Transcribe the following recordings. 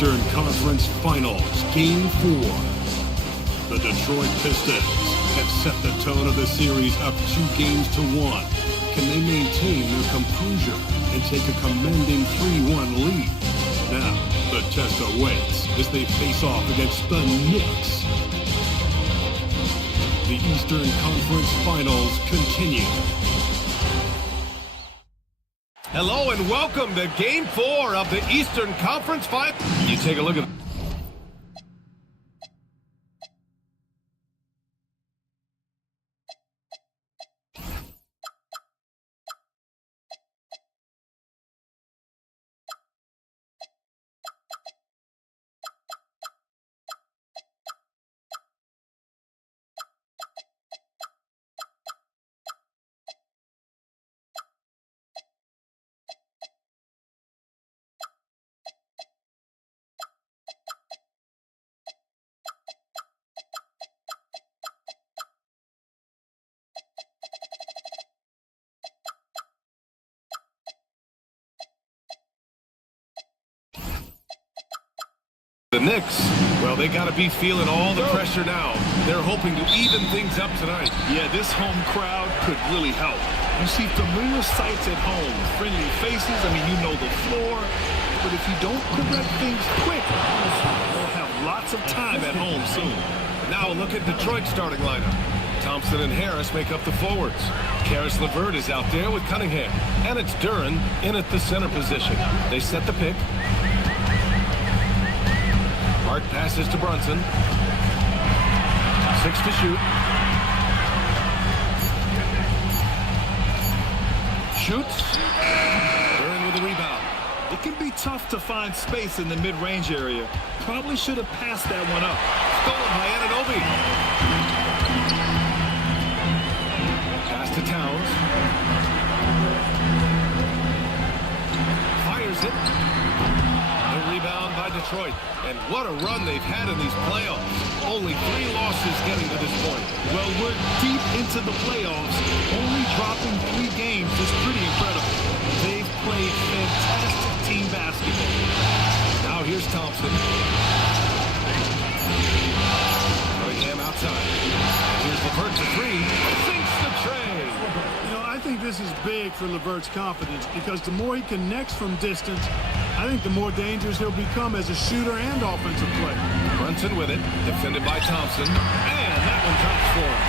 Eastern Conference Finals, Game 4. The Detroit Pistons have set the tone of the series up 2-1. Can they maintain their composure and take a commanding 3-1 lead? Now, the test awaits as they face off against the Knicks. The Eastern Conference Finals continue. Hello and welcome to Game 4 of the Eastern Conference Finals. You take a look at... The Knicks, well, they got to be feeling all the pressure now. They're hoping to even things up tonight. Yeah, this home crowd could really help. You see familiar sights at home, friendly faces. I mean, you know the floor. But if you don't correct things quick, they'll have lots of time at home soon. Now look at Detroit's starting lineup. Thompson and Harris make up the forwards. Karis LeVert is out there with Cunningham. And it's Duren in at the center position. They set the pick. Hart passes to Brunson. 6 to shoot. Shoots. Duren with a rebound. It can be tough to find space in the mid-range area. Probably should have passed that one up. Stolen by Anunoby. Pass to Towns. Fires it. The rebound by Detroit. And what a run they've had in these playoffs. Only 3 losses getting to this point. Well, we're deep into the playoffs. Only dropping 3 games is pretty incredible. They've played fantastic team basketball. Now here's Thompson. Cunningham outside. Here's LeVert to 3. Sinks the tray. You know, I think this is big for LeVert's confidence because the more he connects from distance, I think the more dangerous he'll become as a shooter and offensive player. Brunson with it, defended by Thompson, and that one drops for him.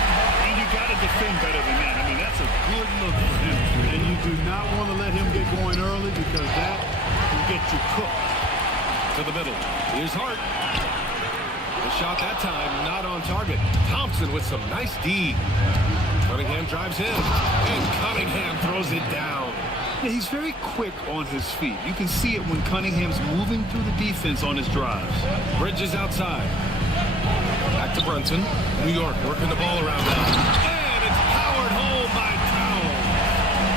And you got to defend better than that. I mean, that's a good look for him. And you do not want to let him get going early because that can get you cooked. To the middle. Here's Hart. The shot that time not on target. Thompson with some nice D. Cunningham drives in, and Cunningham throws it down. Yeah, he's very quick on his feet. You can see it when Cunningham's moving through the defense on his drives. Bridges outside. Back to Brunson. New York working the ball around now. And it's powered home by Towns.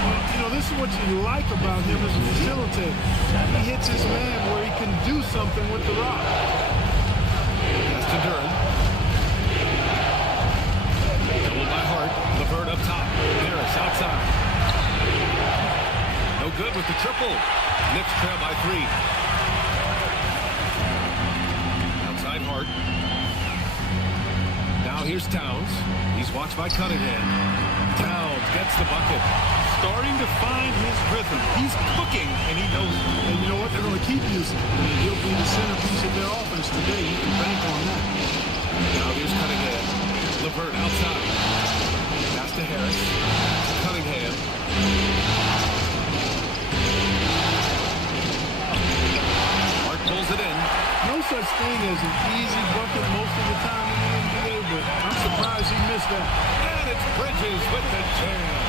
Well, you know, this is what you like about him as a facilitator. He hits his man where he can do something with the rock. That's to Duren. Doubled by Hart. LeVert up top. Harris outside. No good with the triple. Knicks trail by 3. Outside Hart. Now here's Towns. He's watched by Cunningham. Towns gets the bucket. Starting to find his rhythm. He's cooking, and he knows it. And you know what? They're going to keep using him. I mean, he'll be the centerpiece of their offense today. You can bank on that. Now here's Cunningham. LeVert outside. Pass to Harris. Cunningham. Hart pulls it in. No such thing as an easy bucket most of the time in the NBA, but I'm surprised he missed that. And it's Bridges with the jam.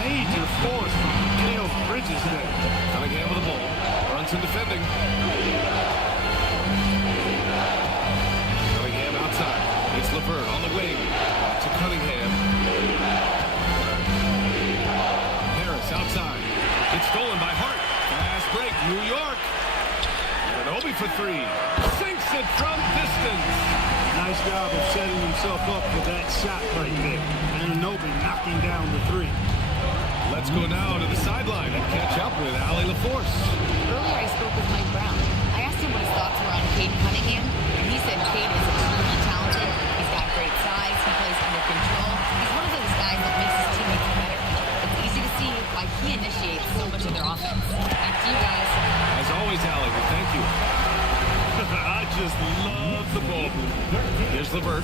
Major force from Mikal Bridges there. Cunningham with the ball. Brunson defending. Cunningham outside. It's LeVert on the wing. To Cunningham. Harris outside. It's stolen by Hart. Fast break. New York. Anunoby for 3. Sinks it from distance. Nice job of setting himself up for that shot right there. Anunoby knocking down the 3. Let's go now to the sideline and catch up with Allie LaForce. Earlier I spoke with Mike Brown. I asked asked him what his thoughts were on Cade Cunningham, and he said Cade is extremely talented. He's got great size. He plays under control. He's one of those guys that makes his teammates better. It's easy to see why he initiates so much of their offense. Back to you guys. As always, Allie, thank you. I just love the ball. Here's LeVert.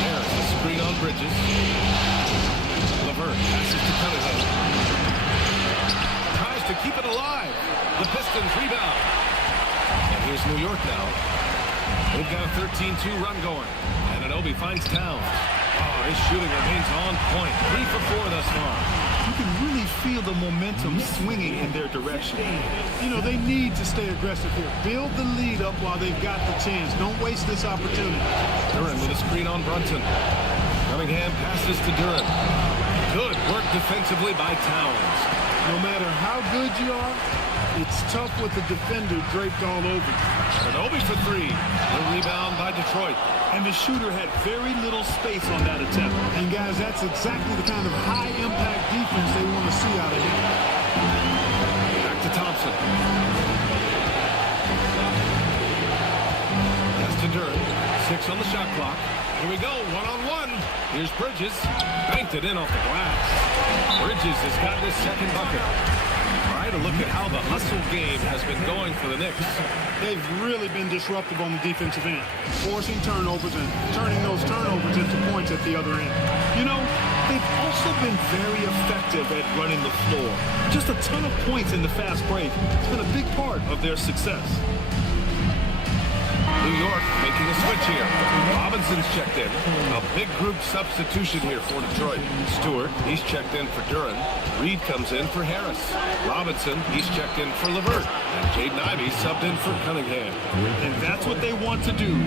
There's the screen on Bridges. LeVert passes to Cunningham. Tries to keep it alive. The Pistons rebound. And here's New York now. They've got a 13-2 run going. And Anunoby finds Towns. Oh, his shooting remains on point. 3 for 4 thus far. You can really feel the momentum swinging in their direction. You know, they need to stay aggressive here. Build the lead up while they've got the chance. Don't waste this opportunity. Duren with a screen on Brunson. Cunningham passes to Duren. Good work defensively by Towns. No matter how good you are, it's tough with the defender draped all over you. Anunoby for 3. The rebound by Detroit. And the shooter had very little space on that attempt. And guys, that's exactly the kind of high-impact defense they want to see out of him. Back to Thompson. Pass to Duren. 6 on the shot clock. Here we go, one-on-one. Here's Bridges. Banked it in off the glass. Bridges has got his second bucket. All right, a look at how the hustle game has been going for the Knicks. They've really been disruptive on the defensive end, forcing turnovers and turning those turnovers into points at the other end. You know, they've also been very effective at running the floor. Just a ton of points in the fast break. It's been a big part of their success. New York making a switch here. Robinson's checked in. A big group substitution here for Detroit. Stewart, he's checked in for Duren. Reed comes in for Harris. Robinson, he's checked in for LeVert. And Jaden Ivey subbed in for Cunningham. And that's what they want to do.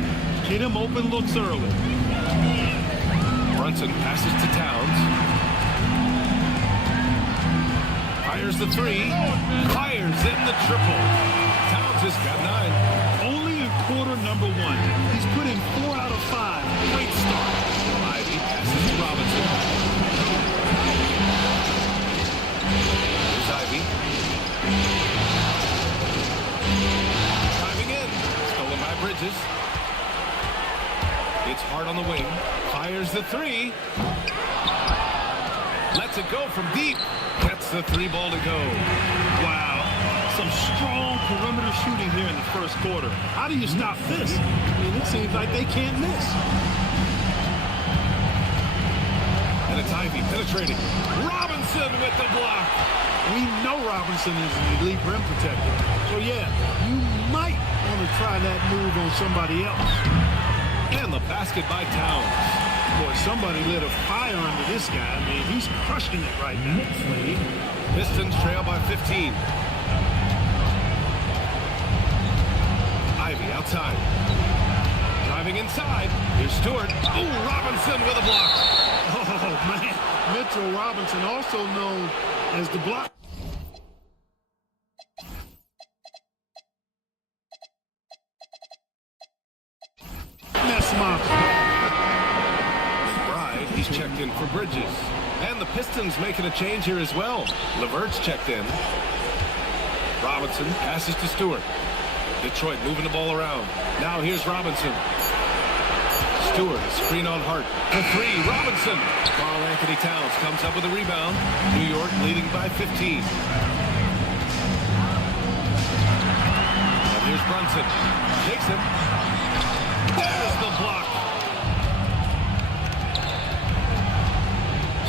Get him open looks early. Brunson passes to Towns. Fires the 3. Fires in the triple. Towns has got 9. Quarter number 1. He's put in 4 out of 5. Great start. Ivey passes to Robinson. Here's Ivey. Driving in. Stolen by Bridges. It's hard on the wing. Fires the 3. Lets it go from deep. Gets the 3 ball to go. Wow. Some strong perimeter shooting here in the first quarter. How do you stop this? I mean, it seems like they can't miss. And it's Ivey penetrating. Robinson with the block. We know Robinson is an elite rim protector. So, yeah, you might want to try that move on somebody else. And the basket by Towns. Boy, somebody lit a fire under this guy. I mean, he's crushing it right now. Pistons trail by 15. Ivey outside. Driving inside. Here's Stewart. Oh, Robinson with a block. Oh, man. Mitchell Robinson, also known as the block. Mess mop. Bride, he's checked in for Bridges. And the Pistons making a change here as well. LeVert's checked in. Robinson passes to Stewart. Detroit moving the ball around. Now here's Robinson. Stewart, screen on Hart. The 3, Robinson. Carl Anthony Towns comes up with a rebound. New York leading by 15. And here's Brunson. Takes him. There's the block.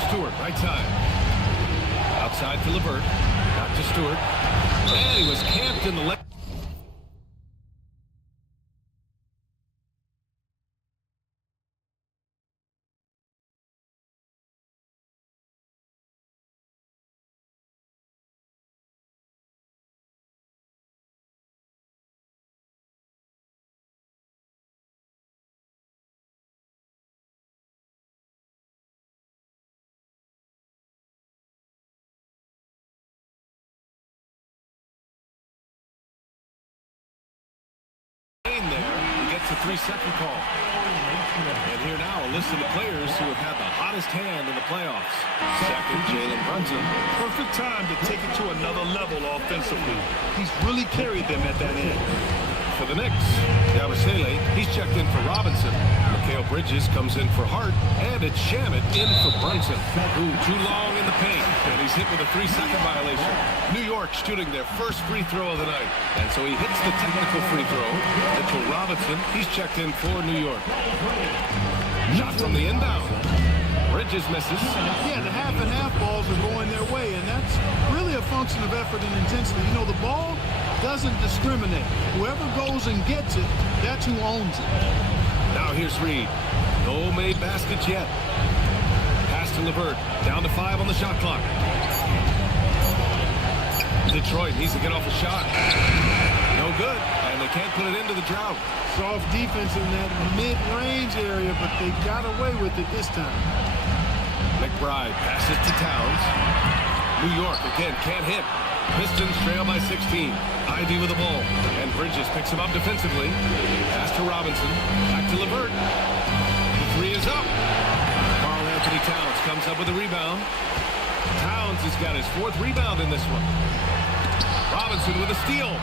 Stewart, right side. Outside to LeVert. Back to Stewart. And he was camped in the left. There, he gets a 3-second call. And here now, a list of the players who have had the hottest hottest hand in the playoffs. Second, Jalen Brunson. Perfect time to take it to another level offensively. He's really carried them at that end. For the Knicks, Yabusele, he's checked in for Robinson. Mikal Bridges comes in for Hart, and it's Shamet in for Brunson. Ooh, too long in the paint, and he's hit with a 3-second violation. New York shooting their first free throw of the night, and so he hits the technical free throw. Mitchell Robinson, he's checked in for New York. Shot from the inbound. Bridges misses. Yeah, the half and half balls are going their way, and that's really a function of effort and intensity. You know, the ball doesn't discriminate. Whoever goes and gets it, that's who owns it. Now here's Reed. No made baskets yet. Pass to LeVert. Down to 5 on the shot clock. Detroit needs to get off a shot. No good, and they can't put it into the drought. Soft defense in that mid-range area, but they got away with it this time. McBride passes to Towns. New York again can't hit. Pistons trail by 16. Ivy with the ball. And Bridges picks him up defensively. Pass to Robinson. Back to LeVert. The 3 is up. Karl Anthony Towns comes up with a rebound. Towns has got his 4th rebound in this one. Robinson with a steal.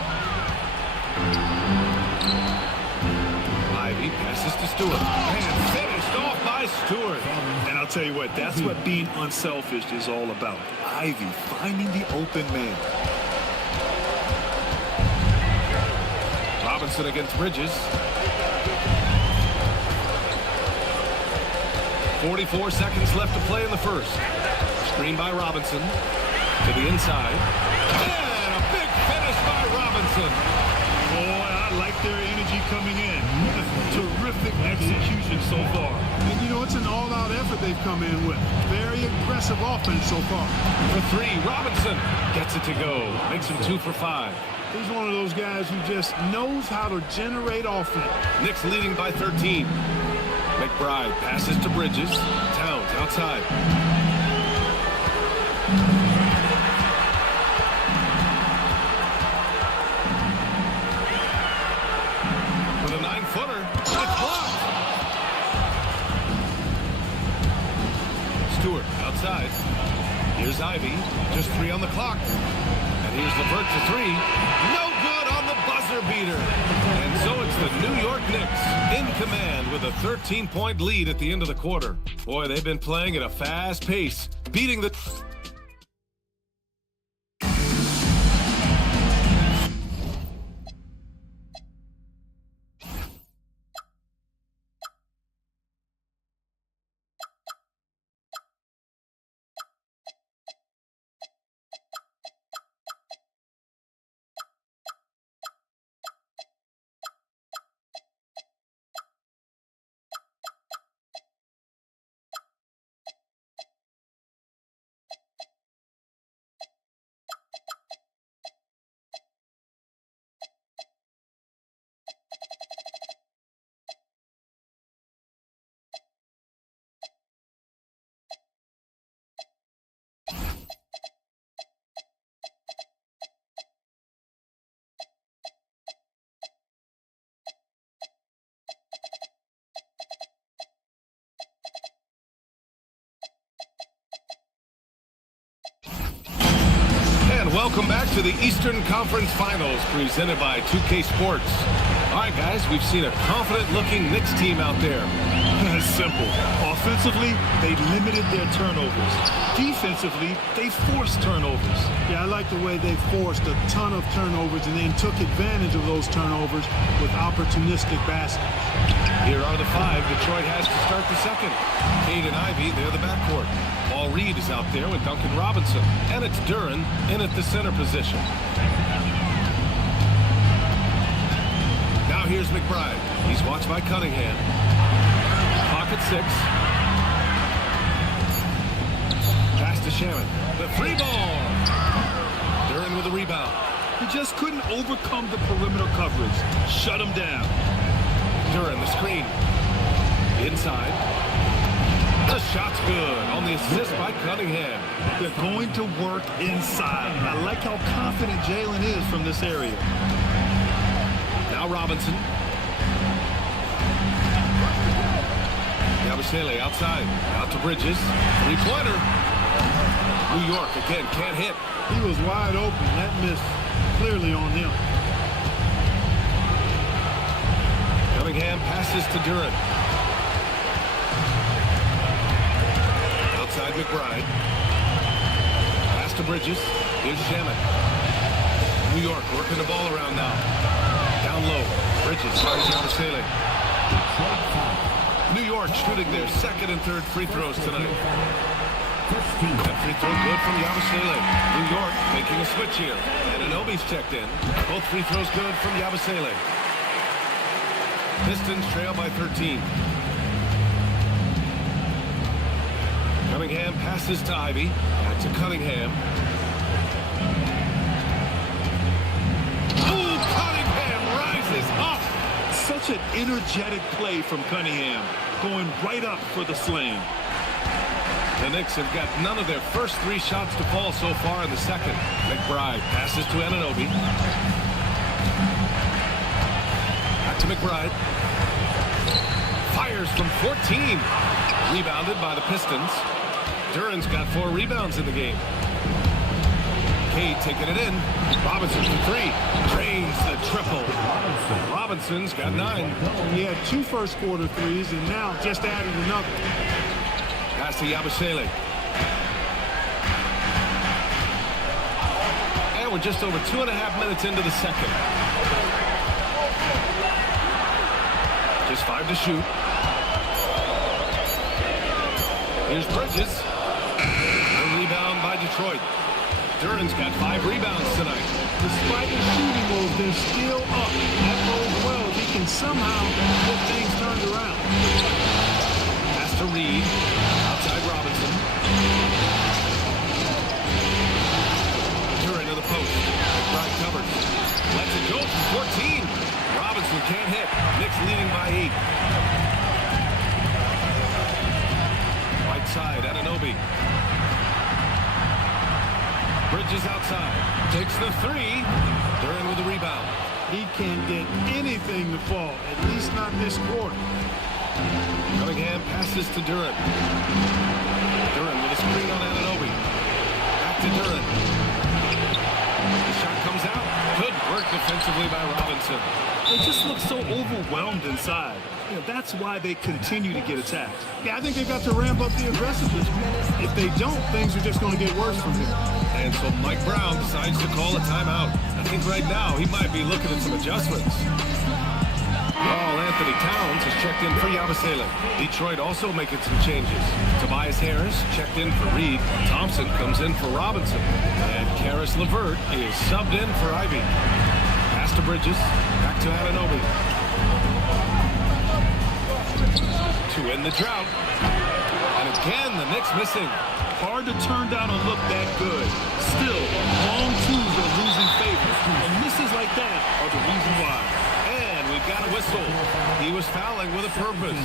Ivy passes to Stewart. And finished off by Stewart. And I'll tell you what, that's what being unselfish is all about. Ivy finding the open man. Robinson against Bridges. 44 seconds left to play in the first. Screen by Robinson. To the inside. And a big finish by Robinson. Boy, I like their energy coming in. Terrific execution so far. And, you know, it's an all-out effort they've come in with. Very aggressive offense so far. For 3, Robinson gets it to go. Makes him 2 for 5. He's one of those guys who just knows how to generate offense. Knicks leading by 13. McBride passes to Bridges. Towns outside. With a 9-footer. It's blocked. Stewart outside. Here's Ivy. Just 3 on the clock. And here's LeVert to 3. No good on the buzzer beater. And so it's the New York Knicks in command with a 13-point lead at the end of the quarter. Boy, they've been playing at a fast pace, beating the... Welcome back to the Eastern Conference Finals presented by 2K Sports. All right, guys, we've seen a confident-looking Knicks team out there. It's simple. Offensively, they limited their turnovers. Defensively, they forced turnovers. Yeah, I like the way they forced a ton of turnovers and then took advantage of those turnovers with opportunistic baskets. Here are the 5 Detroit has to start the second. Cade and Ivy, they're the backcourt. Paul Reed is out there with Duncan Robinson. And it's Duren in at the center position. Now here's McBride. He's watched by Cunningham. Clock at 6. Pass to Shamet. The 3 ball. Duren with a rebound. He just couldn't overcome the perimeter coverage. Shut him down. Duren, the screen. Inside. The shot's good on the assist by Cunningham. They're going to work inside. I like how confident Jalen is from this area. Now Robinson. Yabusele outside. Out to Bridges. Three-pointer. New York again can't hit. He was wide open. That missed clearly on him. Cunningham passes to Duran. Outside McBride. Pass to Bridges. Here's Shaman. New York working the ball around now. Down low. Bridges finds Yabusele. New York shooting their second and third free throws tonight. That free throw good from Yabusele. New York making a switch here. And Anunoby's checked in. Both free throws good from Yabusele. Pistons trail by 13. Cunningham passes to Ivy. Back to Cunningham. Oh, Cunningham rises up. Such an energetic play from Cunningham, going right up for the slam. The Knicks have got none of their first three shots to fall so far in the second. McBride passes to Anunoby. Back to McBride. Fires from 14. Rebounded by the Pistons. Duran's got 4 rebounds in the game. Cade taking it in. Robinson for 3. Drains the triple. Robinson's got 9. He had 2 first quarter threes and now just added another. Pass to Yabusele. And we're just over 2.5 minutes into the second. Just 5 to shoot. Here's Bridges. A rebound by Detroit. Duran's got 5 rebounds tonight. Despite his shooting moves, they're still up. That bodes well if he can somehow get things turned around. Pass to Reed. Outside Robinson. Duran to the post. McBride covers. Lets it go from 14. Robinson can't hit. Knicks leading by 8. Right side, Anunoby. Bridges outside. Takes the 3. Duran with the rebound. He can't get anything to fall, at least not this quarter. Cunningham passes to Duran. Duran with a screen on Anunoby. Back to Duran. The shot comes out. Good work defensively by Robinson. They just look so overwhelmed inside. You know, that's why they continue to get attacked. Yeah, I think they've got to ramp up the aggressiveness. If they don't, things are just going to get worse from here. And so Mike Brown decides to call a timeout. I think right now he might be looking at some adjustments. Carl Anthony Towns has checked in for Yabusele. Detroit also making some changes. Tobias Harris checked in for Reed. Thompson comes in for Robinson. And Karis LeVert is subbed in for Ivy. Pass to Bridges. Back to Anunoby. To end the drought. And again, the Knicks missing. Hard to turn down a look that good. Still, long twos are losing favor. And misses like that are the reason why. And we've got a whistle. He was fouling with a purpose.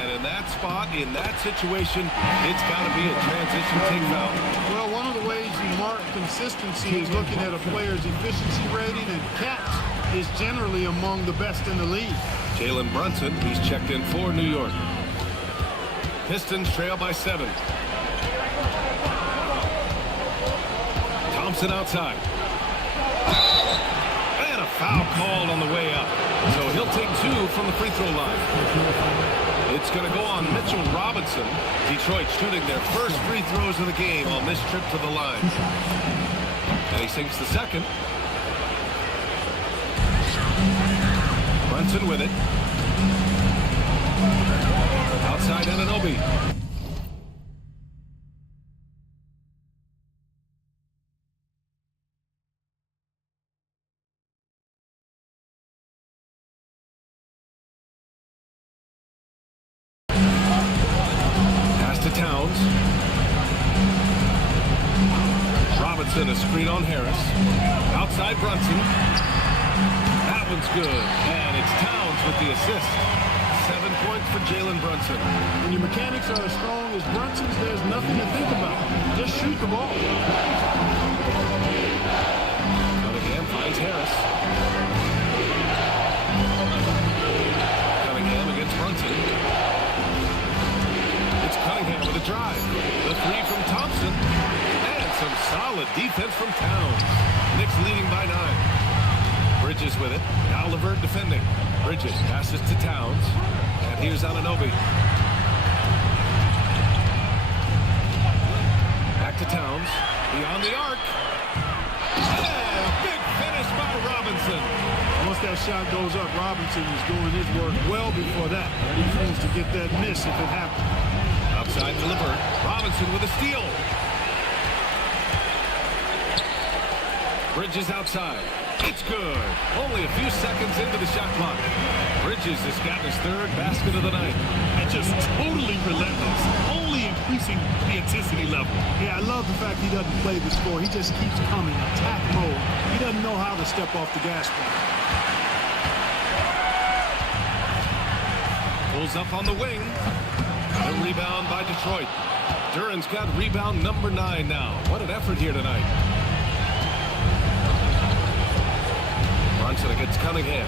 And in that spot, in that situation, it's got to be a transition take foul. Well, one of the ways you mark consistency is looking at a player's efficiency rating, and catch is generally among the best in the league. Jalen Brunson, he's checked in for New York. Pistons trail by 7. Thompson outside. And a foul called on the way up. So he'll take 2 from the free throw line. It's going to go on Mitchell Robinson. Detroit shooting their first free throws of the game on this trip to the line. And he sinks the second. Brunson with it. Outside Anunoby. Pass to Towns. Robinson, a screen on Harris. Outside Brunson. That one's good. And it's Towns with the assist. 7 points for Jalen Brunson. When your mechanics are as strong as Brunson's, there's nothing to think about. Just shoot the ball. Cunningham finds Harris. Cunningham against Brunson. from Towns. Knicks leading by 9. Bridges with it. Now LeVert defending. Bridges passes to Towns. And here's Anunoby. Back to Towns. Beyond the arc. Yeah, big finish by Robinson. Once that shot goes up, Robinson is doing his work well before that. He needs to get that miss if it happens. Outside to LeVert. Robinson with a steal. Bridges outside. It's good. Only a few seconds into the shot clock. Bridges has gotten his 3rd basket of the night. And just totally relentless, only increasing the intensity level. Yeah, I love the fact he doesn't play the score. He just keeps coming, attack mode. He doesn't know how to step off the gas pedal. Pulls up on the wing. A rebound by Detroit. Duran's got rebound number 9 now. What an effort here tonight. Brunson against Cunningham.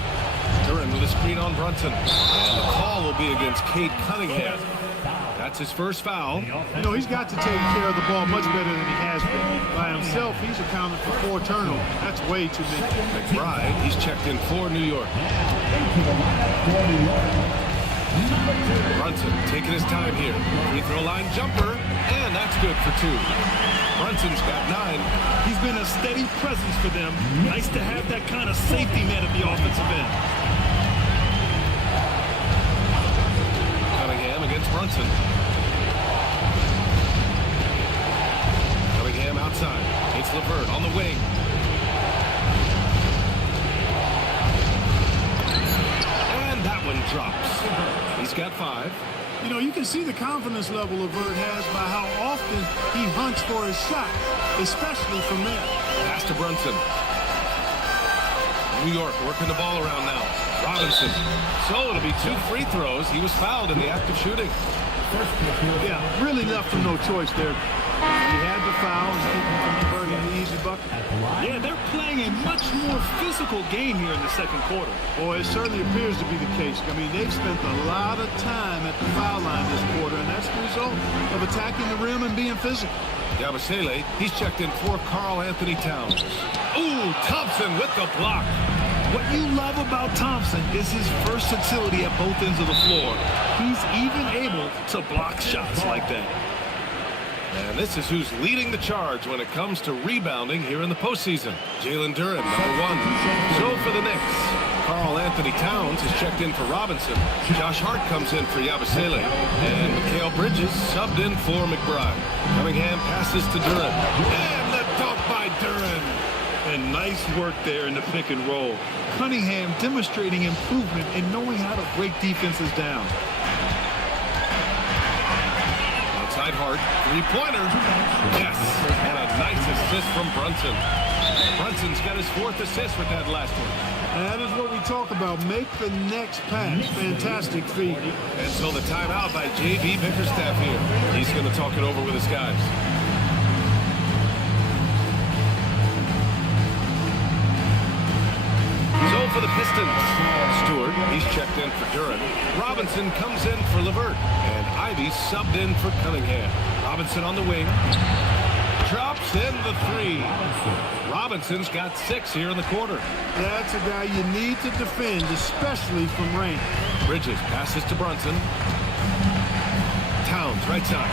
Duran with a screen on Brunson. And the call will be against Cade Cunningham. That's his first foul. You know, he's got to take care of the ball much better than he has been. By himself, he's accounted for 4 turnovers. That's way too many. McBride, he's checked in for New York. Brunson taking his time here. Free throw line jumper, and that's good for 2. Brunson's got 9. He's been a steady presence for them. Nice to have that kind of safety net at the offensive end. Cunningham against Brunson. Cunningham outside. It's LeVert on the wing. And that one drops. He's got 5. You know, you can see the confidence level LeVert has by how often he hunts for his shot, especially from there. Pass to Brunson. New York working the ball around now. Robinson. So it'll be 2 free throws. He was fouled in the act of shooting. Yeah, really left him no choice there. He had the foul and keep him from converting the easy bucket. Yeah, they're playing a much more physical game here in the second quarter. Boy, it certainly appears to be the case. I mean, they've spent a lot of time at the foul line this quarter, and that's the result of attacking the rim and being physical. Yabusele, he's checked in for Karl Anthony Towns. Ooh, Thompson with the block. What you love about Thompson is his versatility at both ends of the floor. He's even able to block shots like that. And this is who's leading the charge when it comes to rebounding here in the postseason. Jalen Duran, number 1. So for the Knicks, Karl Anthony Towns is checked in for Robinson. Josh Hart comes in for Yabusele. And Mikal Bridges subbed in for McBride. Cunningham passes to Duran. And the dunk by Duran. And nice work there in the pick and roll. Cunningham demonstrating improvement in knowing how to break defenses down. Outside Hart, 3-pointer. Yes, and a nice assist from Brunson. Brunson's got his 4th assist with that last one. And that is what we talk about. Make the next pass. Fantastic feed. And so the timeout by J.B. Bickerstaff here. He's going to talk it over with his guys. So for the Pistons, Stewart, he's checked in for Duran. Robinson comes in for LeVert. And Ivy subbed in for Cunningham. Robinson on the wing. Drops in the 3. Robinson's got 6 here in the quarter. That's a guy you need to defend, especially from range. Bridges passes to Brunson. Towns, right side.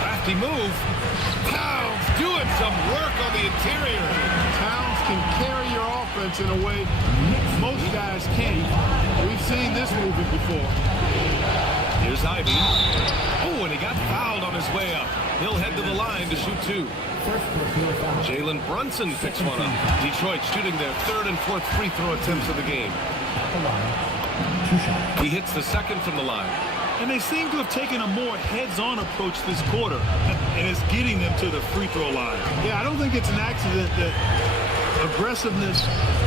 Crafty move. Towns doing some work on the interior. Towns can carry your offense in a way most guys can't. We've seen this movie before. Here's Ivy. Oh, and he got fouled on his way up. He'll head to the line to shoot 2. Jalen Brunson picks one up. Detroit shooting their 3rd and 4th free throw attempts of the game. He hits the 2nd from the line. And they seem to have taken a more heads-on approach this quarter, and it's getting them to the free throw line. Yeah, I don't think it's an accident that aggressiveness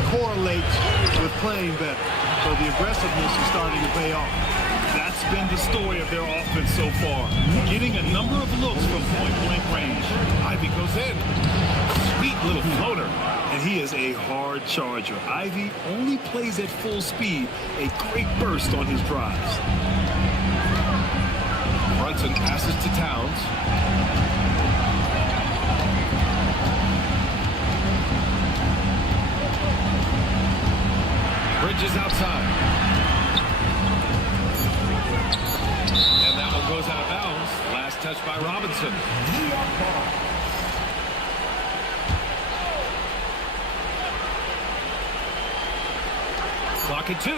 correlates with playing better. So the aggressiveness is starting to pay off. That's been the story of their offense so far. Getting a number of looks from point-blank range. Ivy goes in. Sweet little floater. And he is a hard charger. Ivy only plays at full speed. A great burst on his drives. Brunson passes to Towns. Bridges outside. And that one goes out of bounds. Last touch by Robinson. Clock at 2.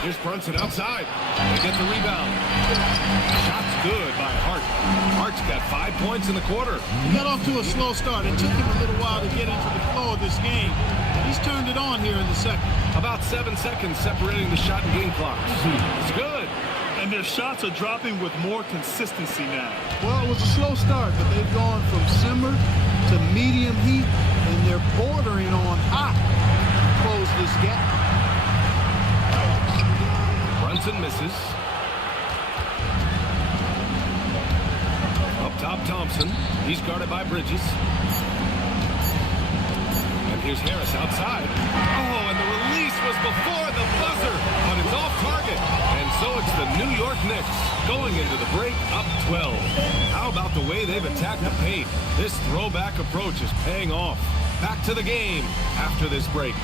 Here's Brunson outside. They get the rebound. Shot's good by Hart. Hart's got 5 points in the quarter. He got off to a slow start. It took him a little while to get into the flow of this game. He's turned it on here in the second. About 7 seconds separating the shot and game clocks. It's good. And their shots are dropping with more consistency now. Well, it was a slow start, but they've gone from simmer to medium heat, and they're bordering on hot to close this gap. Brunson misses. Up top, Thompson. He's guarded by Bridges. And here's Harris outside. Oh, and the release was before the buzzer, but it's off target. And so it's the New York Knicks going into the break up 12. How about the way they've attacked the paint? This throwback approach is paying off. Back to the game after this break.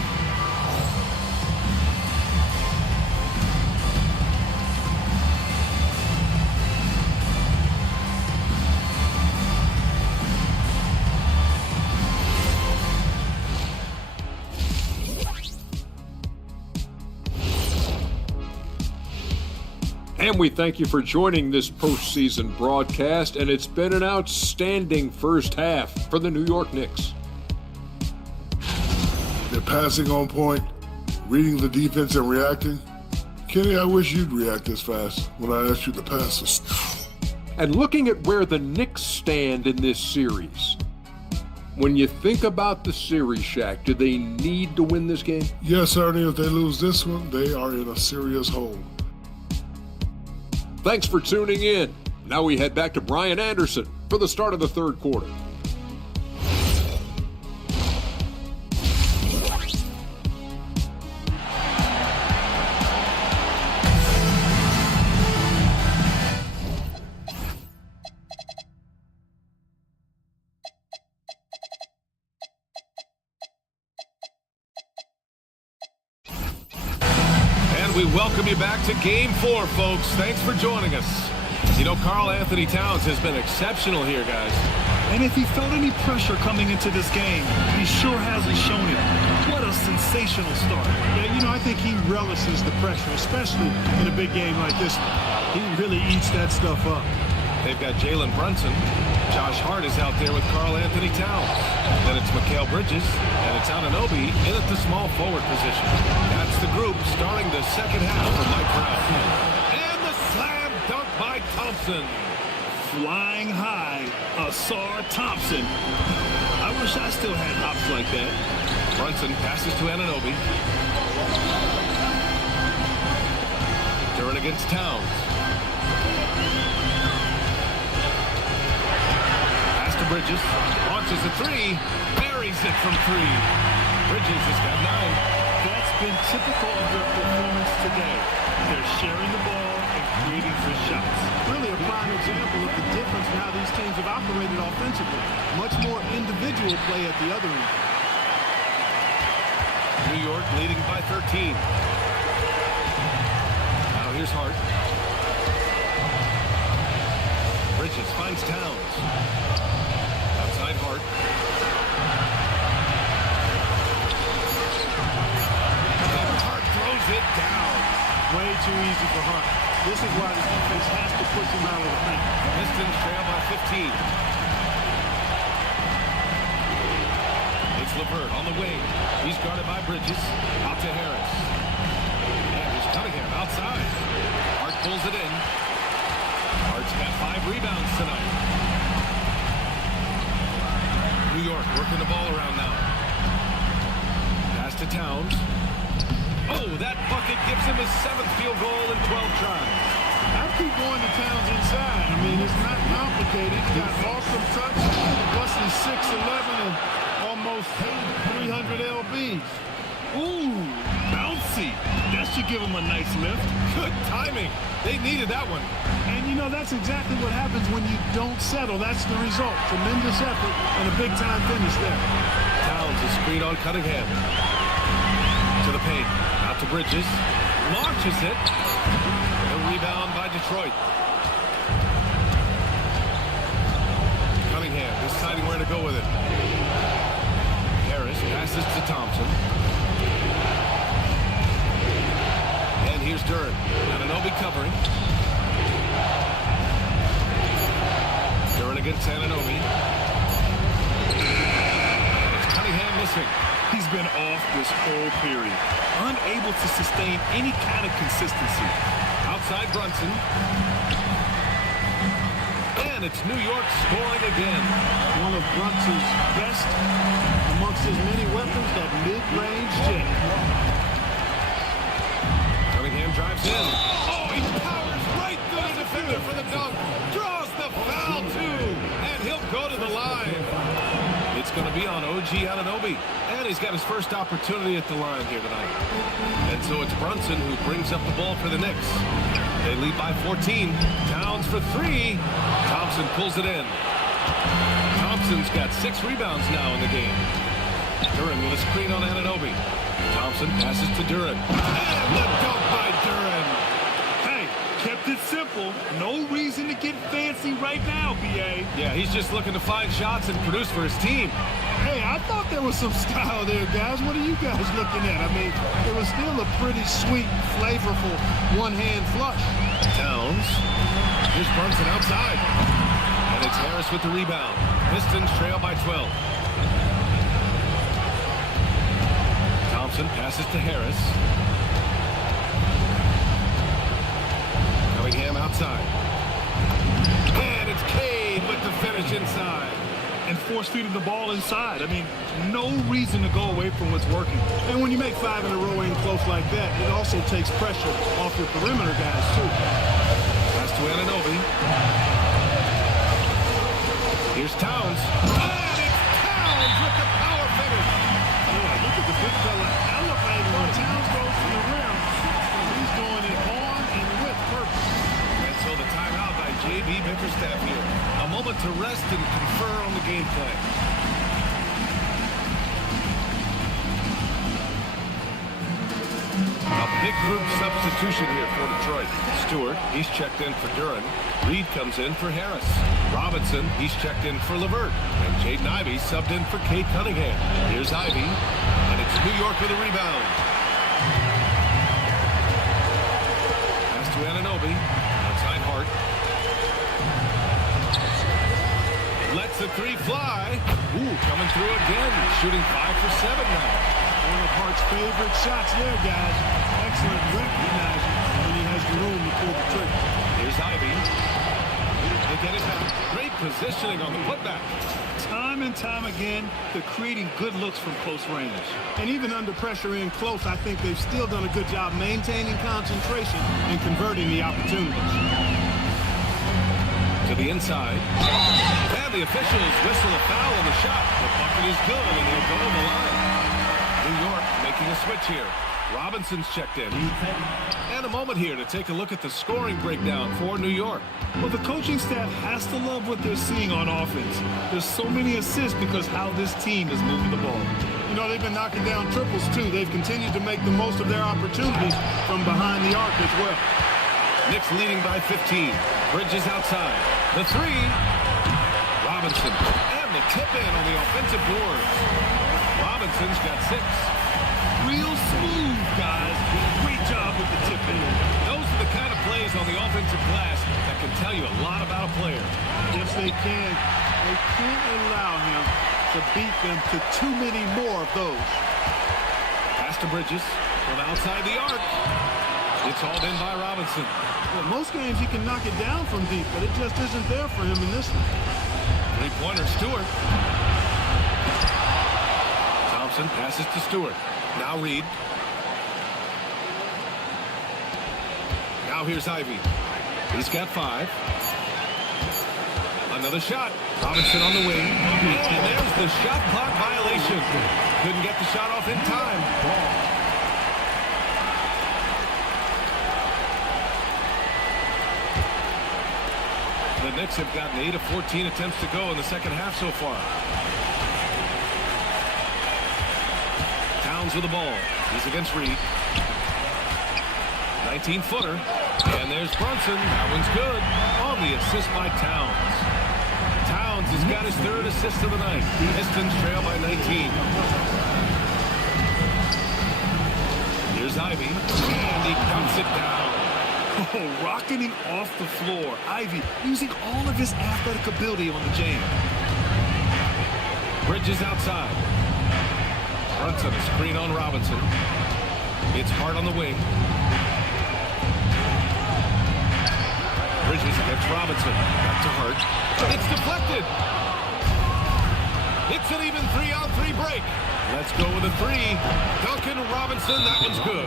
And we thank you for joining this postseason broadcast, and it's been an outstanding first half for the New York Knicks. They're passing on point, reading the defense and reacting. Kenny, I wish you'd react this fast when I asked you to pass us. And looking at where the Knicks stand in this series, when you think about the series, Shaq, do they need to win this game? Yes, Ernie, if they lose this one, they are in a serious hole. Thanks for tuning in. Now we head back to Brian Anderson for the start of the third quarter. We welcome you back to Game 4, folks. Thanks for joining us. You know, Karl Anthony Towns has been exceptional here, guys. And if he felt any pressure coming into this game, he sure hasn't shown it. What a sensational start. Yeah, you know, I think he relishes the pressure, especially in a big game like this. He really eats that stuff up. They've got Jalen Brunson. Josh Hart is out there with Karl Anthony Towns. Then it's Mikal Bridges, and it's Anunoby in at the small forward position. That's the group starting the second half for Mike Brown. And the slam dunk by Thompson. Flying high, Asar Thompson. I wish I still had hops like that. Brunson passes to Anunoby. Duran against Towns. Pass to Bridges. Launches a three. Buries it from 3. Bridges has got 9. That's been typical of their performance today. They're sharing the ball and creating for shots. Really a prime example of the difference in how these teams have operated offensively. Much more individual play at the other end. New York leading by 13. Now here's Hart. Bridges finds Towns. Outside Hart. Hart throws it down. Way too easy for Hart. This is why the defense has to push him out of the paint. Pistons trail by 15. It's LeVert on the wing. He's guarded by Bridges. Out to Harris. And here's Cunningham outside. Hart pulls it in. Hart's got 5 rebounds tonight. New York working the ball around now. Pass to Towns. Oh, that bucket gives him his 7th field goal in 12 tries. I keep going to Towns inside. I mean, it's not complicated. He's got awesome touch, busting 6'11" and almost 300 lbs. Ooh, bouncy. That should give him a nice lift. Good timing. They needed that one. And, you know, that's exactly what happens when you don't settle. That's the result. Tremendous effort and a big-time finish there. Towns is screen on Cunningham. To the paint. Out to Bridges. Launches it. The rebound by Detroit. Cunningham deciding where to go with it. Harris passes to Thompson. And here's Duren. Anunoby covering. Duren against Anunoby. And it's Cunningham missing. He's been off this whole period. Unable to sustain any kind of consistency. Outside Brunson. And it's New York scoring again. One of Brunson's best amongst his many weapons, that mid-range jet. Cunningham drives in. Oh, he powers right through the defender for the dunk. Draws the foul, too. And he'll go to the line. It's going to be on OG Anunoby. And he's got his first opportunity at the line here tonight. And so it's Brunson who brings up the ball for the Knicks. They lead by 14. Towns for three. Thompson pulls it in. Thompson's got 6 rebounds now in the game. Duren with a screen on Anunoby. Thompson passes to Duren. And the dunk by Duren. Hey, kept it simple. No reason to get fancy right now, B.A. Yeah, he's just looking to find shots and produce for his team. Hey, I thought there was some style there, guys. What are you guys looking at? I mean, it was still a pretty sweet, flavorful one-hand flush. Towns. Here's Brunson outside. And it's Harris with the rebound. Pistons trail by 12. Thompson passes to Harris. Cunningham outside. And it's Cade with the finish inside. And force-feeding the ball inside. I mean, no reason to go away from what's working. And when you make 5 in a row in close like that, it also takes pressure off your perimeter guys, too. Pass to Anunoby. Here's Towns. And it's Towns with the power finish. Boy, look at the big fella elevating when Towns goes to the rim. He's doing it on and with purpose. And so the timeout by J.B. Bickerstaff here. A moment to rest and confer on the game plan. A big group substitution here for Detroit. Stewart, he's checked in for Duren. Reed comes in for Harris. Robinson, he's checked in for LeVert. And Jaden Ivey subbed in for Cade Cunningham. Here's Ivey, and it's New York with a rebound. Pass to Anunoby. Outside Hart. Lets the three fly. Ooh, coming through again. Shooting 5 for 7 now. One of Hart's favorite shots there, guys. Excellent recognizing when he has the room to pull the trigger. Here's Ivey. They get it back. Great positioning on the putback. Time and time again, they're creating good looks from close range. And even under pressure in close, I think they've still done a good job maintaining concentration and converting the opportunities. To the inside. And the officials whistle a foul on the shot. The bucket is good, and he'll go to the line. New York making a switch here. Robinson's checked in. And a moment here to take a look at the scoring breakdown for New York. Well, the coaching staff has to love what they're seeing on offense. There's so many assists because how this team is moving the ball. You know, they've been knocking down triples, too. They've continued to make the most of their opportunities from behind the arc as well. Knicks leading by 15. Bridges outside. The three. Robinson. And the tip in on the offensive boards. Robinson's got 6. Real smooth, guys. Great job with the tip in. Those are the kind of plays on the offensive glass that can tell you a lot about a player. Yes, they can. They can't allow him to beat them to too many more of those. Pass to Bridges from outside the arc. It's hauled in by Robinson. Well, most games he can knock it down from deep, but it just isn't there for him in this one. Three-pointer, Stewart. Thompson passes to Stewart. Now Reed. Now here's Ivey. He's got 5. Another shot. Robinson on the wing. And there's the shot clock violation. Couldn't get the shot off in time. The Knicks have gotten 8 of 14 attempts to go in the second half so far. Towns with the ball. He's against Reed. 19-footer. And there's Brunson. That one's good. On the assist by Towns. Towns has got his third assist of the night. Pistons trail by 19. Here's Ivy. And he counts it down. Oh, rocking him off the floor. Ivy using all of his athletic ability on the jam. Bridges outside. Brunson, a screen on Robinson. It's Hart on the wing. Bridges against Robinson. Back to Hart. It's deflected. It's an even 3-on-3 break. Let's go with a three. Duncan Robinson, that one's good.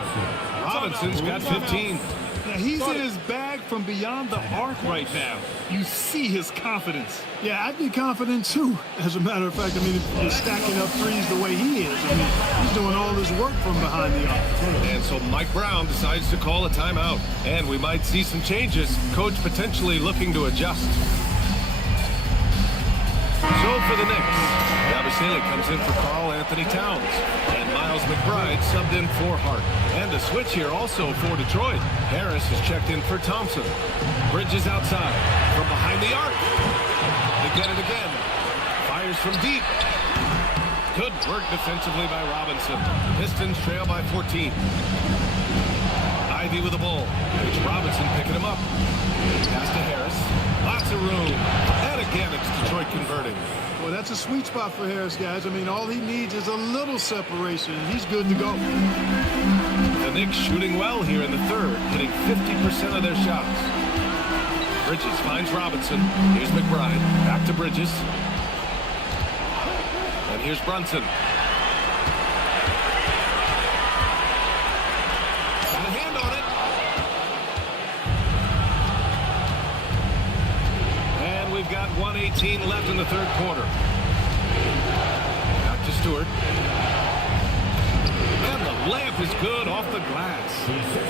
Robinson's got 15. Now he's in his bag from beyond the arc right now. You see his confidence. Yeah, I'd be confident too. As a matter of fact, I mean, if you're stacking up threes the way he is, I mean, he's doing all his work from behind the arc. And so Mike Brown decides to call a timeout. And we might see some changes. Coach potentially looking to adjust. So for the Knicks, Yabusele comes in for Karl Anthony Towns. And Miles McBride subbed in for Hart. And the switch here also for Detroit. Harris is checked in for Thompson. Bridges outside from behind the arc. They get it again. Fires from deep. Good work defensively by Robinson. Pistons trail by 14. Ivy with the ball. It's Robinson picking him up. Pass to Harris. Lots of room. And again, it's Detroit converting. Well, that's a sweet spot for Harris, guys. I mean, all he needs is a little separation, and he's good to go. The Knicks shooting well here in the third, hitting 50% of their shots. Bridges finds Robinson. Here's McBride. Back to Bridges. And here's Brunson. Got a hand on it. And we've got 1:18 left in the third quarter. Back to Stewart. And the layup is good off the glass.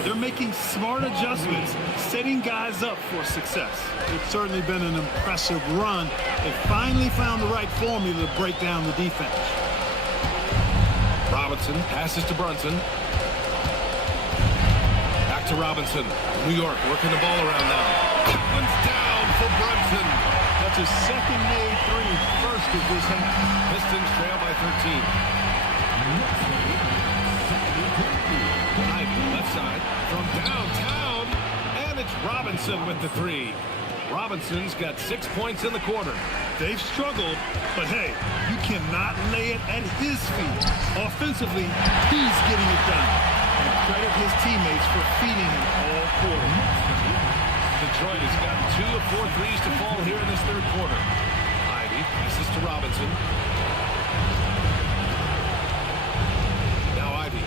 They're making smart adjustments, setting guys up for success. It's certainly been an impressive run. They finally found the right formula to break down the defense. Robinson passes to Brunson. Back to Robinson. New York working the ball around now. That one's down for Brunson. That's his second made three, first of this half. Pistons trail by 13. Ivy left side from downtown. And it's Robinson with the three. Robinson's got 6 points in the quarter. They've struggled, but hey, you cannot lay it at his feet. Offensively, he's getting it done. And credit his teammates for feeding him all quarter. Detroit has got 2 of 4 threes to fall here in this third quarter. Ivy passes to Robinson. Now Ivy.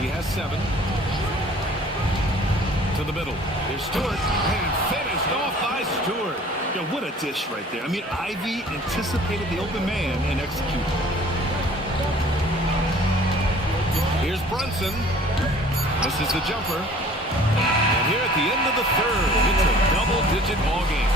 He has 7. To the middle. Here's Stewart. And finished off by Stewart. Yeah, what a dish right there. I mean, Ivy anticipated the open man and executed. Here's Brunson. Misses the jumper. And here at the end of the third, it's a double-digit ball game.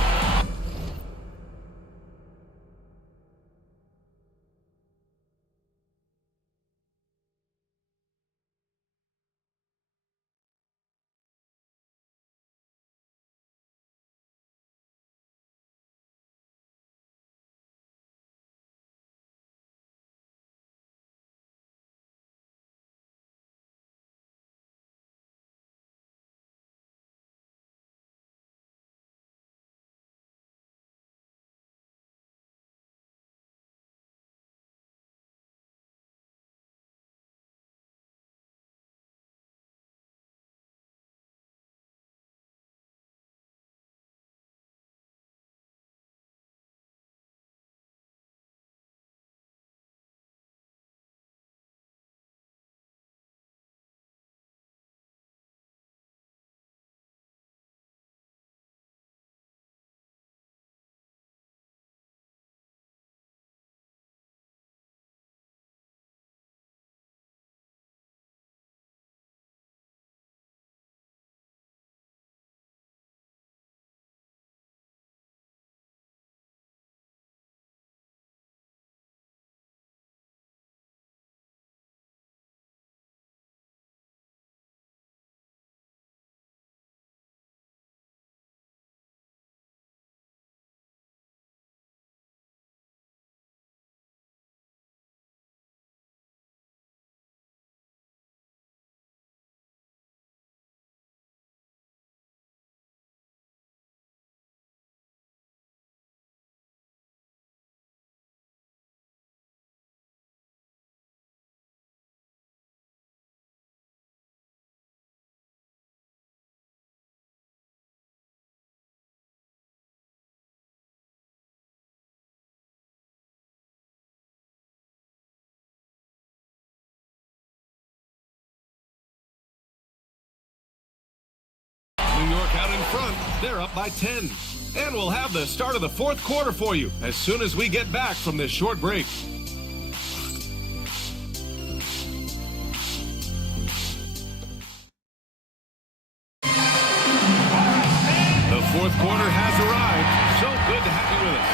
York out in front. They're up by 10. And we'll have the start of the fourth quarter for you as soon as we get back from this short break. The fourth quarter has arrived. So good to have you with us.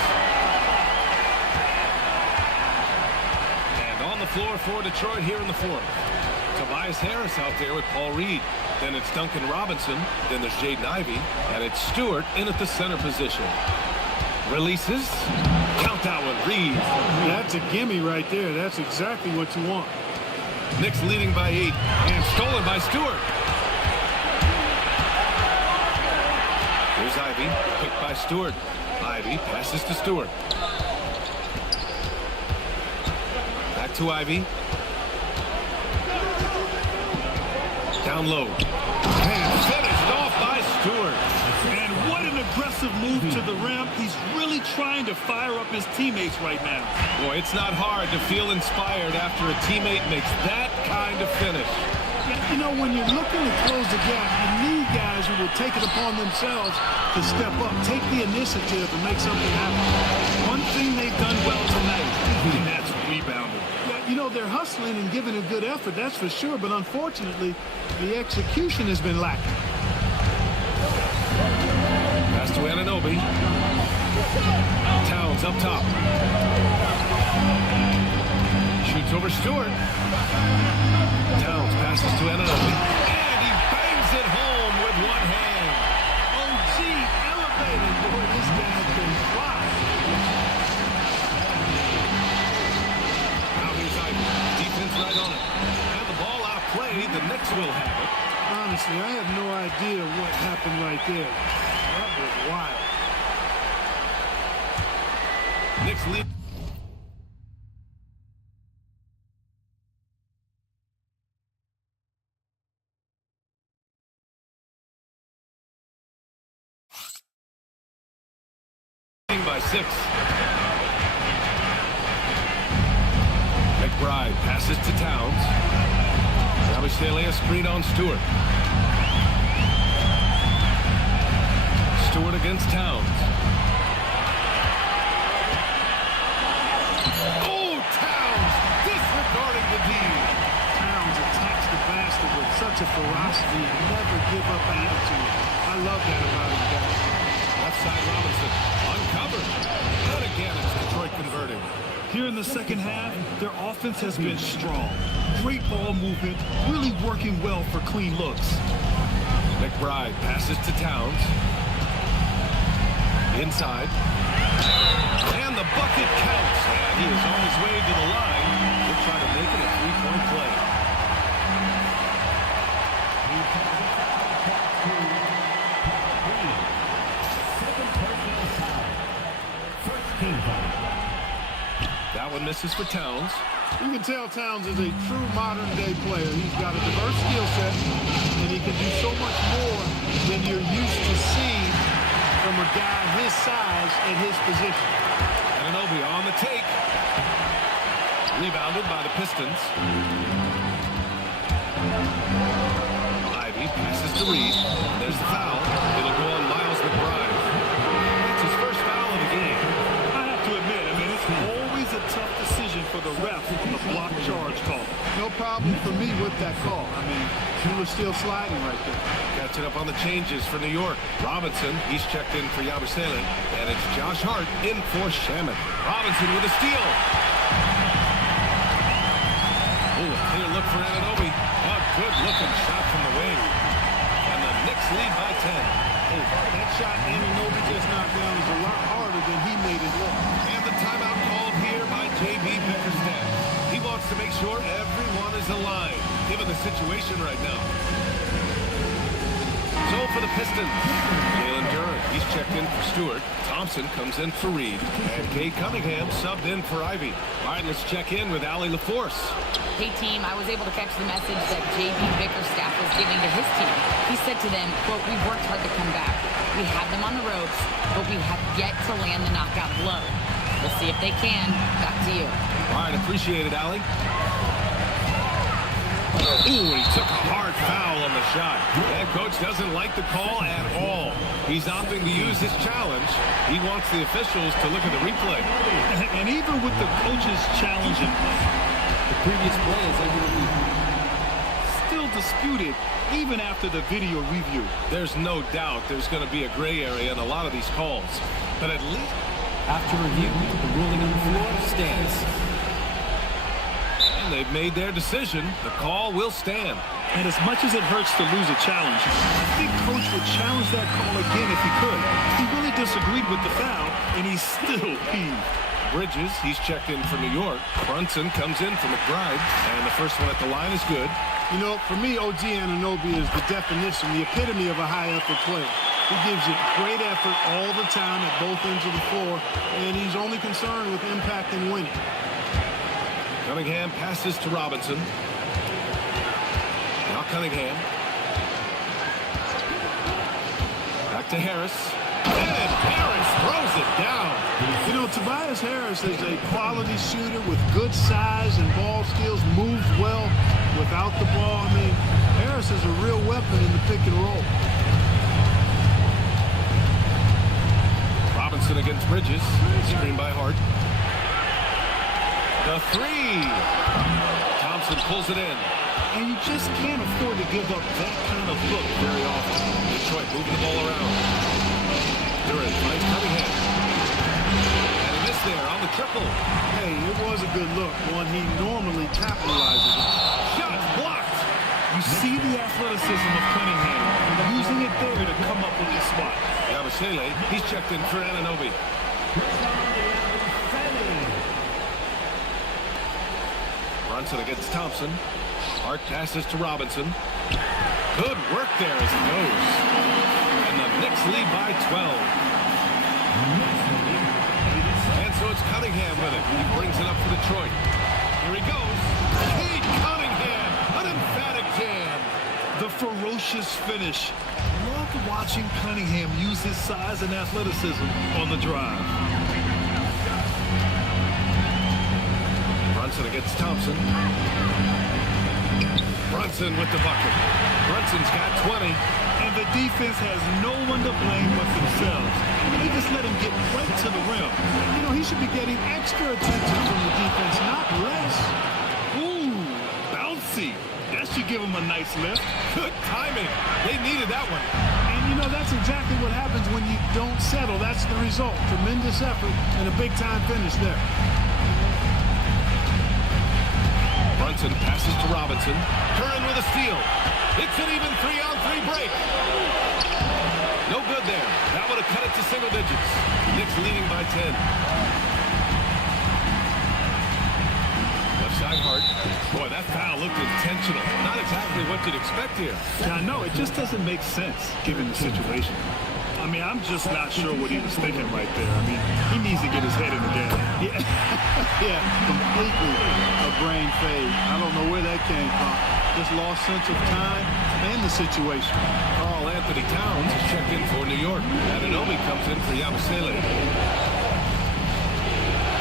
And on the floor for Detroit here in the fourth. Tobias Harris out there with Paul Reed. Then it's Duncan Robinson. Then there's Jaden Ivey. And it's Stewart in at the center position. Releases. Count that one. Reed. That's a gimme right there. That's exactly what you want. Knicks leading by 8. And stolen by Stewart. Here's Ivey. Picked by Stewart. Ivey passes to Stewart. Back to Ivey. Down low. And finished off by Stewart. And what an aggressive move to the rim. He's really trying to fire up his teammates right now. Boy, it's not hard to feel inspired after a teammate makes that kind of finish. Yeah, you know, when you're looking to close the gap, you need guys who will take it upon themselves to step up, take the initiative, and make something happen. One thing they've done well tonight, and that's rebounding. Yeah, you know, they're hustling and giving a good effort, that's for sure, but unfortunately, the execution has been lacking. Pass to Anunoby. Towns up top. Shoots over Stewart. Towns passes to Anunoby. And he bangs it home with one hand. OG elevated. Boy, this guy can fly. Now here's Ivey. Defense right on it. And the ball outplayed. The Knicks will have it. Honestly, I have no idea what happened right there. That was wild. Knicks lead. By 6. McBride passes to Towns. Yabusele a screen on Stewart. Stewart against Towns. Oh, Towns disregarding the D. Towns attacks the basket with such a ferocity and never give up attitude. I love that about him, guys. Left side Robinson uncovered. And again, it's Detroit converting. Here in the second half, their offense has been strong. Great ball movement, really working well for clean looks. McBride passes to Towns. Inside. And the bucket counts. And he is on his way to the line. He'll try to make it a three-point play. That one misses for Towns. You can tell Towns is a true modern-day player. He's got a diverse skill set, and he can do so much more than you're used to seeing from a guy his size and his position. Anunoby on the take. Rebounded by the Pistons. Ivey passes to Reed. There's the foul. It'll go on Miles McBride. It's his first foul of the game. I have to admit, it's always a tough decision for the ref on the block charge call. No problem for me with that call. He was still sliding right there. Catching up on the changes for New York. Robinson, he's checked in for Yabusele. And it's Josh Hart in for Shaman. Robinson with a steal. Oh, a clear look for Anunoby. A good-looking shot from the wing. And the Knicks lead by 10. Hey, that shot Anunoby just knocked down is a lot harder than he made it look. And the timeout called here by J.B. Bickerstaff. He wants to make sure everyone is aligned, given the situation right now. So for the Pistons, Jalen Duren, he's checked in for Stewart. Thompson comes in for Reed. And Kate Cunningham subbed in for Ivey. All right, let's check in with Allie LaForce. Hey, team, I was able to catch the message that J.B. Bickerstaff was giving to his team. He said to them, quote, "We've worked hard to come back. We have them on the ropes, but we have yet to land the knockout blow. We'll see if they can." Back to you. All right, appreciate it, Allie. Ooh, and he took a hard foul on the shot. That coach doesn't like the call at all. He's opting to use his challenge. He wants the officials to look at the replay. And even with the coach's challenge in play, The previous play is under review. still disputed even after the video review. There's no doubt there's going to be a gray area in a lot of these calls. But at least... After review, the ruling on the floor stands. And they've made their decision. The call will stand. And as much as it hurts to lose a challenge, I think Coach would challenge that call again if he could. He really disagreed with the foul, and he's still peeved. Bridges, he's checked in for New York. Brunson comes in for McBride. And the first one at the line is good. You know, for me, OG Anunoby is the definition, the epitome of a high-effort player. He gives it great effort all the time at both ends of the floor, and he's only concerned with impact and winning. Cunningham passes to Robinson. Now Cunningham. Back to Harris. And Harris throws it down. You know, Tobias Harris is a quality shooter with good size and ball skills, moves well without the ball. I mean, Harris is a real weapon in the pick and roll. Robinson against Bridges. Screen by Hart. The three. Thompson pulls it in. And you just can't afford to give up that kind of look very often. Detroit moving the ball around. Durant finds Cunningham. And a miss there on the triple. Hey, it was a good look, one he normally capitalizes on. Shot blocked. You see the athleticism of Cunningham, using it there to come up with the spot. Yabusele, he's checked in for Anunoby. Brunson against Thompson. Hart passes to Robinson. Good work there as he goes. And the Knicks lead by 12. And so it's Cunningham with it. He brings it up for Detroit. Here he goes. Cade Cunningham, an emphatic jam. The ferocious finish. Love watching Cunningham use his size and athleticism on the drive. Brunson against Thompson. Brunson with the bucket. Brunson's got 20. And the defense has no one to blame but themselves. They just let him get right to the rim. You know, he should be getting extra attention from the defense, not less. Ooh, bouncy. That should give him a nice lift. Good timing. They needed that one. And, you know, that's exactly what happens when you don't settle. That's the result. Tremendous effort and a big-time finish there. Brunson passes to Robinson. Curran with a steal. It's an even 3-on-3 break. No good there. That would have cut it to single digits. Knicks leading by 10. Left side Hart. Boy, that foul looked intentional. Not exactly what you'd expect here. Yeah, no, it just doesn't make sense given the situation. I mean, I'm just not sure what he was thinking right there. I mean, he needs to get his head in the game. Yeah, completely a brain fade. I don't know where that came from. Just lost sense of time and the situation. Carl Anthony Towns is checked in for New York. Anunoby comes in for Yabusele.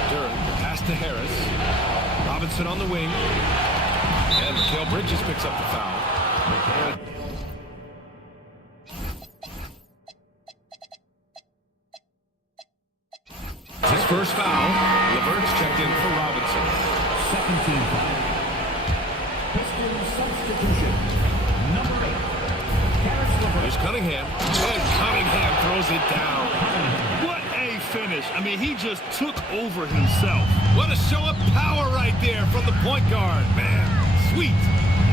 Durant pass to Harris. Robinson on the wing. And Mikal Bridges picks up the foul. His first foul. Levert's checked in for Robinson. Second team foul. Pistons substitution. Number 8. Harris Levert. There's Cunningham. And Cunningham throws it down. What a finish. I mean, he just took over himself. What a show of power right there from the point guard. Man, sweet.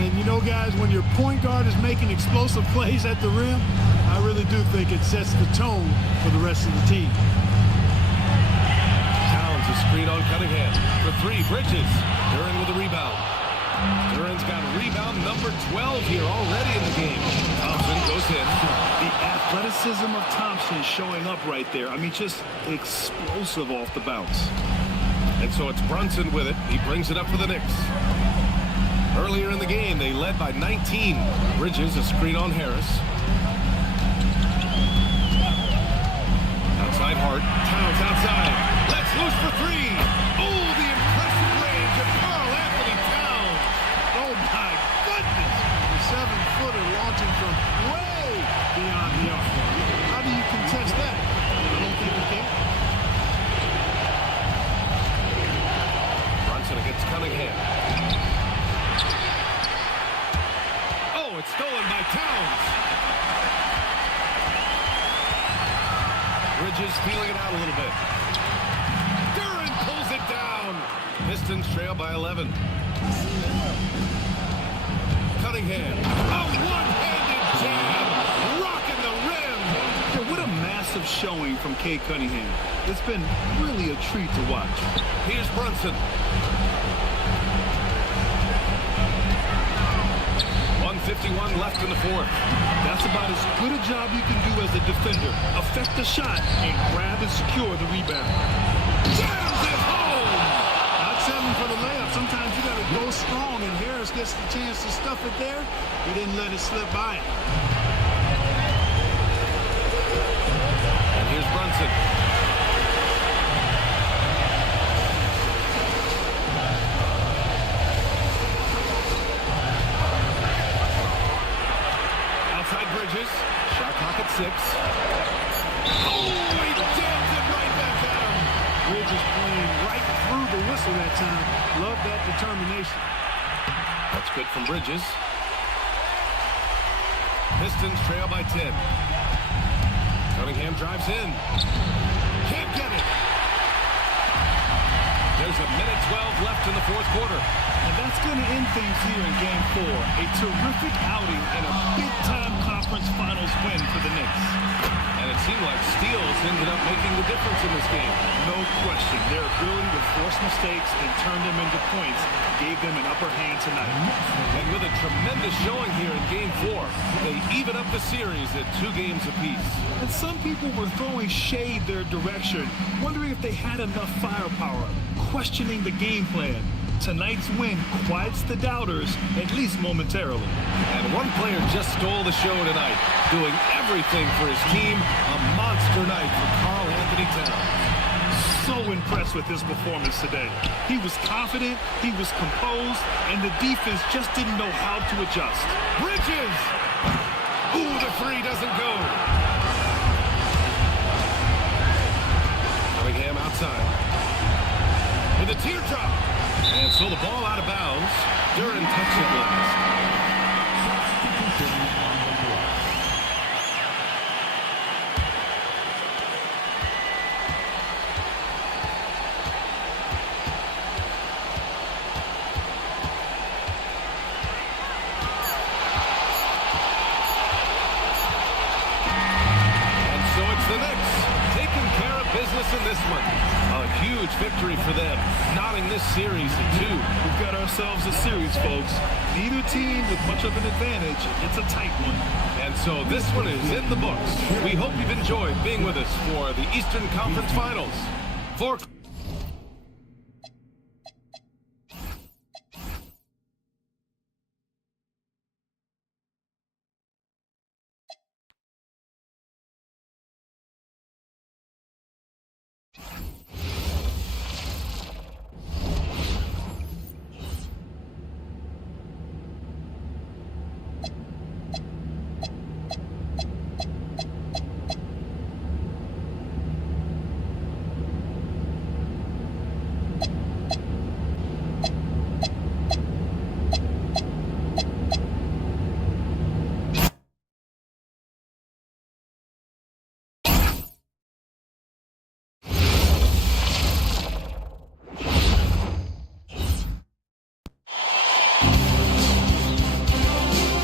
And you know, guys, when your point guard is making explosive plays at the rim, I really do think it sets the tone for the rest of the team. Towns is screen on Cunningham. For three, Bridges. Durant with a rebound. Durant's got rebound number 12 here already in the game. Thompson goes in. The athleticism of Thompson showing up right there. I mean, just explosive off the bounce. And so it's Brunson with it. He brings it up for the Knicks. Earlier in the game, they led by 19. Bridges, a screen on Harris. Outside Hart. Towns outside. Let's loose for three. Oh, the impressive range of Carl Anthony Towns. Oh, my Bridges feeling it out a little bit. Duran pulls it down. Pistons trail by 11. Cunningham. A one-handed jam. Rocking the rim. Yeah, what a massive showing from Cade Cunningham. It's been really a treat to watch. Here's Brunson. 1:51 left in the fourth. That's about as good a job you can do as a defender. Affect the shot and grab and secure the rebound. Jams it home. Not settling for the layup. Sometimes you got to go strong, and Harris gets the chance to stuff it there. He didn't let it slip by him. And here's Brunson. Outside Bridges. Shot clock at 6. Oh, he jams it right back at him. Bridges playing right through the whistle that time. Love that determination. That's good from Bridges. Pistons trail by 10. Cunningham drives in. Can't get it. There's a minute 12 left in the fourth quarter. And that's going to end things here in Game 4. A terrific outing and a big-time conference finals win for the Knicks. And it seemed like steals ended up making the difference in this game. No question. Their ability to force mistakes and turn them into points gave them an upper hand tonight. And with a tremendous showing here in Game 4, they even up the series at 2 games apiece. And some people were throwing shade their direction, wondering if they had enough firepower, questioning the game plan. Tonight's win quiets the doubters, at least momentarily. And one player just stole the show tonight, doing everything for his team. A monster night for Karl Anthony Towns. So impressed with his performance today. He was confident, he was composed, and the defense just didn't know how to adjust. Bridges! Ooh, the three doesn't go. Cunningham outside. With a teardrop. And so the ball out of bounds. Duran touched it last. And so it's the Knicks taking care of business in this one. A huge victory for them, knotting this series in 2. We've got ourselves a series, folks. Neither team with much of an advantage. It's a tight one. And so this one is in the books. We hope you've enjoyed being with us for the Eastern Conference Finals. For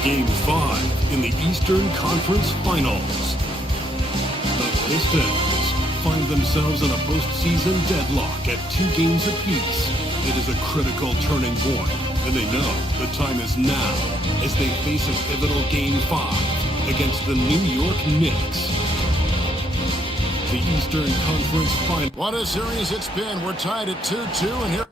Game 5 in the Eastern Conference Finals. The Pistons find themselves in a postseason deadlock at 2 games apiece. It is a critical turning point, and they know the time is now as they face a pivotal Game 5 against the New York Knicks. The Eastern Conference Finals. What a series it's been. We're tied at 2-2, and here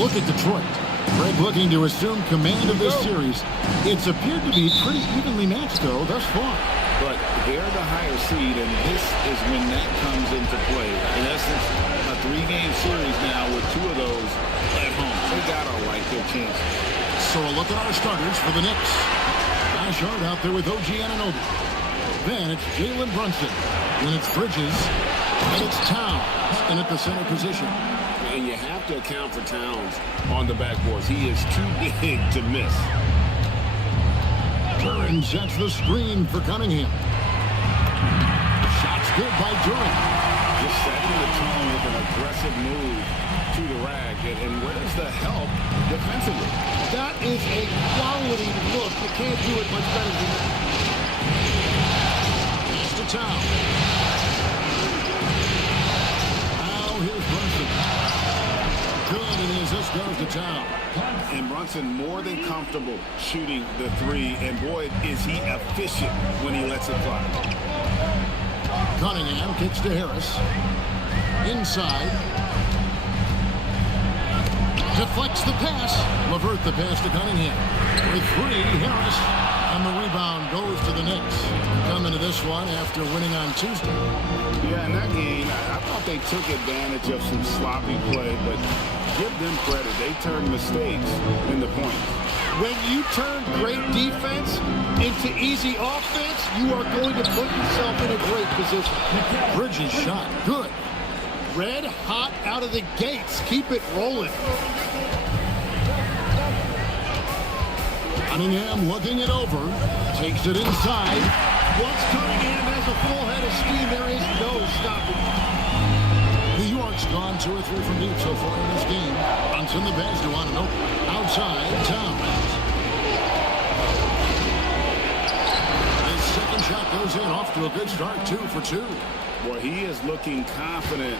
look at Detroit. Greg looking to assume command of this series. It's appeared to be pretty evenly matched, though, thus far. But they're the higher seed, and this is when that comes into play. In essence, a 3-game series now with 2 of those at home. They got to like their chances. So a look at our starters for the Knicks. Josh Hart out there with OG Anunoby. Then it's Jalen Brunson. Then it's Bridges. And it's Towns in at the center position. And you have to account for Towns on the backboards. He is too big to miss. Duran sets the screen for Cunningham. Shot's good by Duran. Just setting the tone with an aggressive move to the rack. And where's the help defensively? That is a quality look. You can't do it much better than that. Pass to Towns. Now here's Brunson. Good, and the assist goes to Towns. And Brunson more than comfortable shooting the 3. And boy, is he efficient when he lets it fly. Cunningham kicks to Harris. Inside. Deflects the pass. Levert the pass to Cunningham. With 3, Harris. And the rebound goes to the Knicks. Come into this one after winning on Tuesday. Yeah, in that game, I thought they took advantage of some sloppy play, but give them credit. They turned mistakes into points. When you turn great defense into easy offense, you are going to put yourself in a great position. Bridges shot. Good. Red hot out of the gates. Keep it rolling. Cunningham looking it over. Takes it inside. Once Cunningham has a full head of steam, there is no stopping. New York's gone 2 or 3 from deep so far in this game. Brunson the bench to Anunoby. Outside, Towns. His second shot goes in. Off to a good start. 2 for 2. Boy, he is looking confident.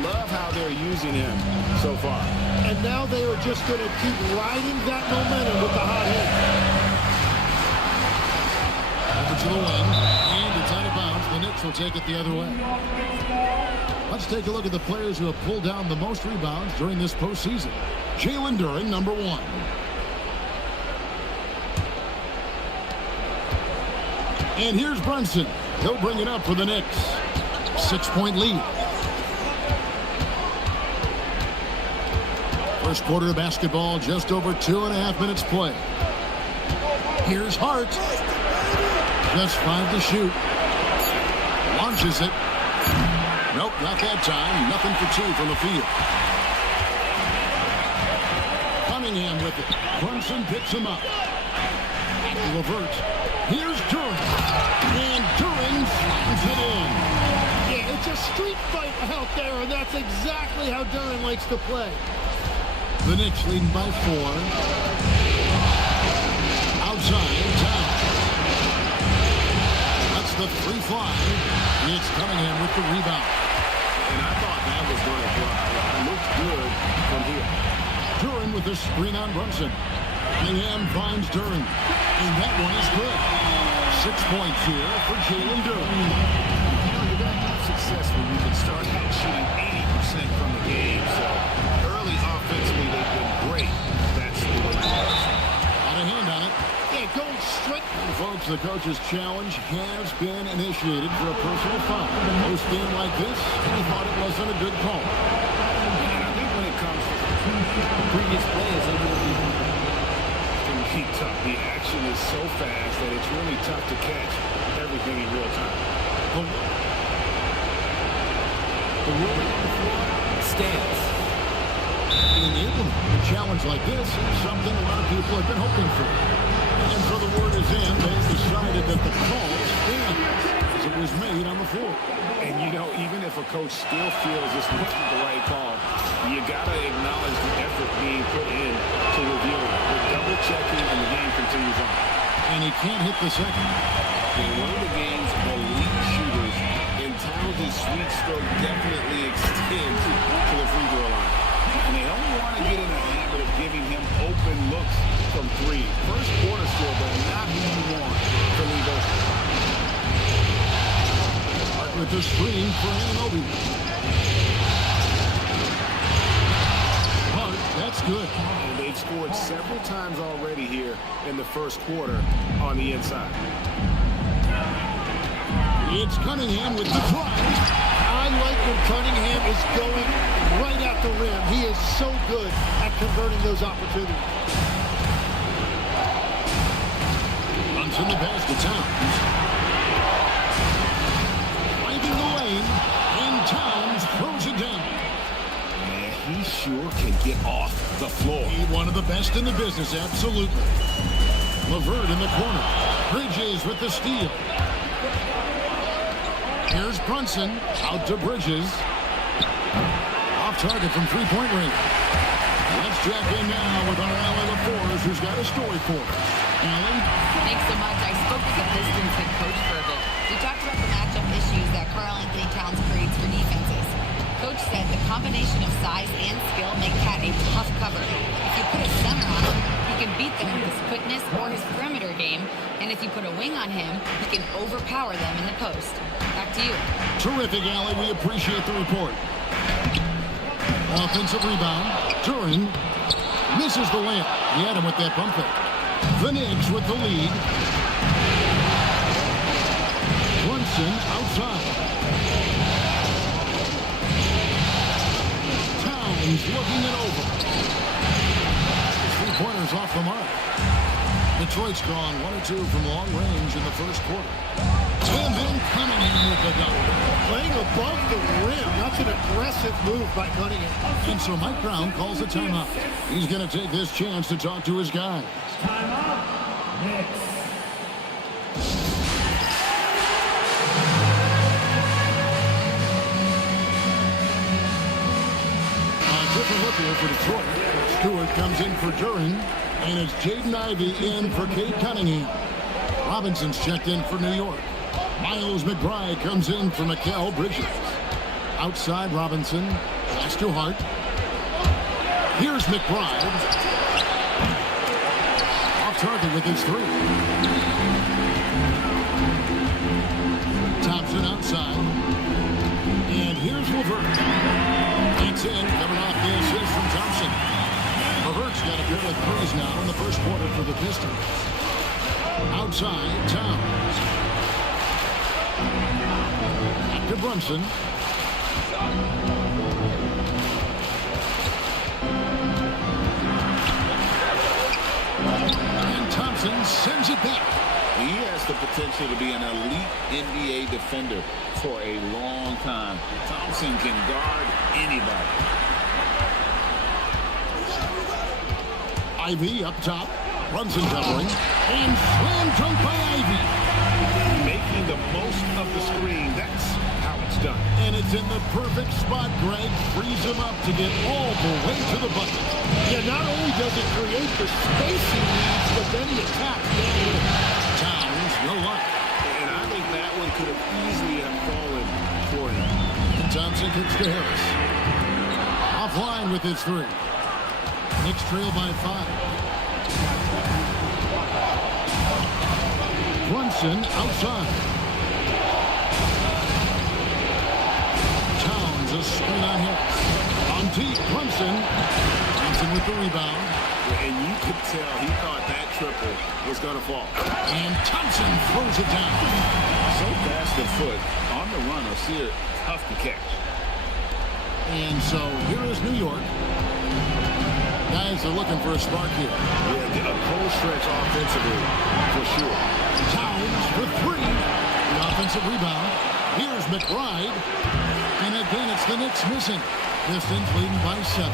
Love how they're using him so far. And now they are just going to keep riding that momentum with the hot hand. Over to the wing. And it's out of bounds. The Knicks will take it the other way. Let's take a look at the players who have pulled down the most rebounds during this postseason. Jalen Duran, number 1. And here's Brunson. He'll bring it up for the Knicks. 6-point lead. First quarter of basketball, just over 2.5 minutes play. Here's Hart. Just 5 to shoot. Launches it. Nope, not that time. Nothing for 2 from the field. Cunningham with it. Brunson picks him up. Back to Levert. Here's Duran. And Duran slams it in. Yeah, it's a street fight out there, and that's exactly how Duran likes to play. The Knicks leading by 4. Outside, Towns. That's the 3 fly. It's Cunningham with the rebound. And I thought that was going to fly. It looked good from here. Duran with the screen on Brunson. Cunningham finds Duran. And that one is good. 6 points here for Jalen Duran. You know, you're going to have success when you can start out shooting 80% from the game. So early offensively, they've been great. That's the way it works. Got a hand on it. Yeah, going straight. And folks, the coach's challenge has been initiated for a personal foul. Most game like this, he thought it wasn't a good call. And I think when it comes to Previous play is able to be tough. The action is so fast that it's really tough to catch everything in real time. the ruling on the floor stands. Being able to a challenge like this is something a lot of people have been hoping for. And so the word is in. They've decided that the call stands as it was made on the floor. And you know, even if a coach still feels this wasn't the right call, you gotta acknowledge the effort being put in to review it. We're double checking and the game continues on. And he can't hit the second. And one of the game's elite shooters, and Towns' sweet stroke definitely extends to the free throw line. And they don't want to get in the habit of giving him open looks from 3. First quarter still, but not who you want to leave open. Hart with the screen for Anunoby. Hart, that's good. scored several times already here in the first quarter on the inside. It's Cunningham with the try. I like when Cunningham is going right at the rim. He is so good at converting those opportunities. Runs in the basket, Towns. Finding the lane, and Towns throws it down. Man, he sure can get off the floor. He's one of the best in the business, absolutely. LeVert in the corner. Bridges with the steal. Here's Brunson, out to Bridges. Off target from three-point range. Let's check in now with our Allie LaForce, who's got a story for us. Allie? Thanks so much. I spoke with the Pistons head coach for a bit. We talked about the matchup issues that Karl Anthony Towns creates for defenses. Coach said the combination of size and skill make Cat a tough cover. If you put a center on him, he can beat them with his quickness or his perimeter game. And if you put a wing on him, he can overpower them in the post. Back to you. Terrific, Allie. We appreciate the report. Offensive rebound. Turin misses the layup. He had him with that bump fake. The Knicks with the lead. Brunson outside. Towns looking it over. Three-pointers off the mark. Detroit's gone 1 or 2 from long range in the first quarter. And then Cunningham with the double. Playing above the rim. That's an aggressive move by Cunningham. And so Mike Brown calls a timeout. He's going to take this chance to talk to his guys. Timeout. Knicks. Different look here for Detroit. Stewart comes in for Duran, and it's Jaden Ivey in for Cade Cunningham. Robinson's checked in for New York. Miles McBride comes in for Mikal Bridges. Outside Robinson, pass to Hart. Here's McBride. Off target with his three. Thompson outside. And here's LeVert. It's in, coming off the assist from Thompson. LeVert's got a pair of threes now in the first quarter for the Pistons. Outside, Towns. Back to Brunson. And Thompson sends it back. He has the potential to be an elite NBA defender for a long time. Thompson can guard anybody. Ivy up top. Brunson covering. And slam dunk by Ivy. Making the most of the screen. That's how it's done. And it's in the perfect spot, Greg. Frees him up to get all the way to the bucket. Yeah, not only does it create the space he needs, but then he attacks downhill. Towns, no luck. And I think that one could have easily have fallen for him. Thompson kicks to Harris. Offline with his three. Knicks trail by 5. Brunson outside. Towns a screen on Harris. On deep, Brunson. Thompson with the rebound. And you could tell he thought that triple was going to fall. And Thompson throws it down. So fast of foot on the run. O'Sear, tough to catch. And so here is New York. Guys are looking for a spark here. Yeah, a cold stretch offensively, for sure. Towns for 3. The offensive rebound. Here's McBride. And again, it's the Knicks missing. Pistons leading by 7.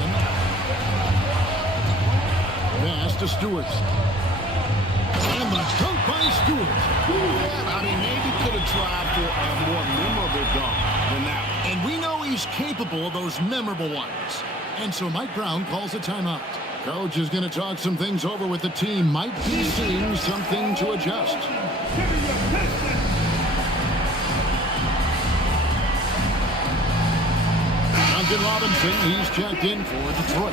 Pass to Stewart. And the dunk by Stewart. Yeah, I mean, maybe could have tried for a more memorable dunk than that one. And we know he's capable of those memorable ones. And so Mike Brown calls a timeout. Coach is going to talk some things over with the team. Might be seeing something to adjust. Duncan Robinson, he's checked in for Detroit.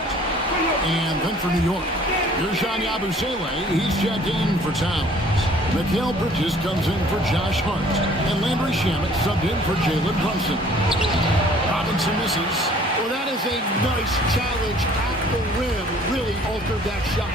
And then for New York, here's Jean Yabusele, he's checked in for Towns. Mikal Bridges comes in for Josh Hart. And Landry Shamet subbed in for Jalen Brunson. Robinson misses. Well, that is was a nice challenge at the rim. Really altered that shot.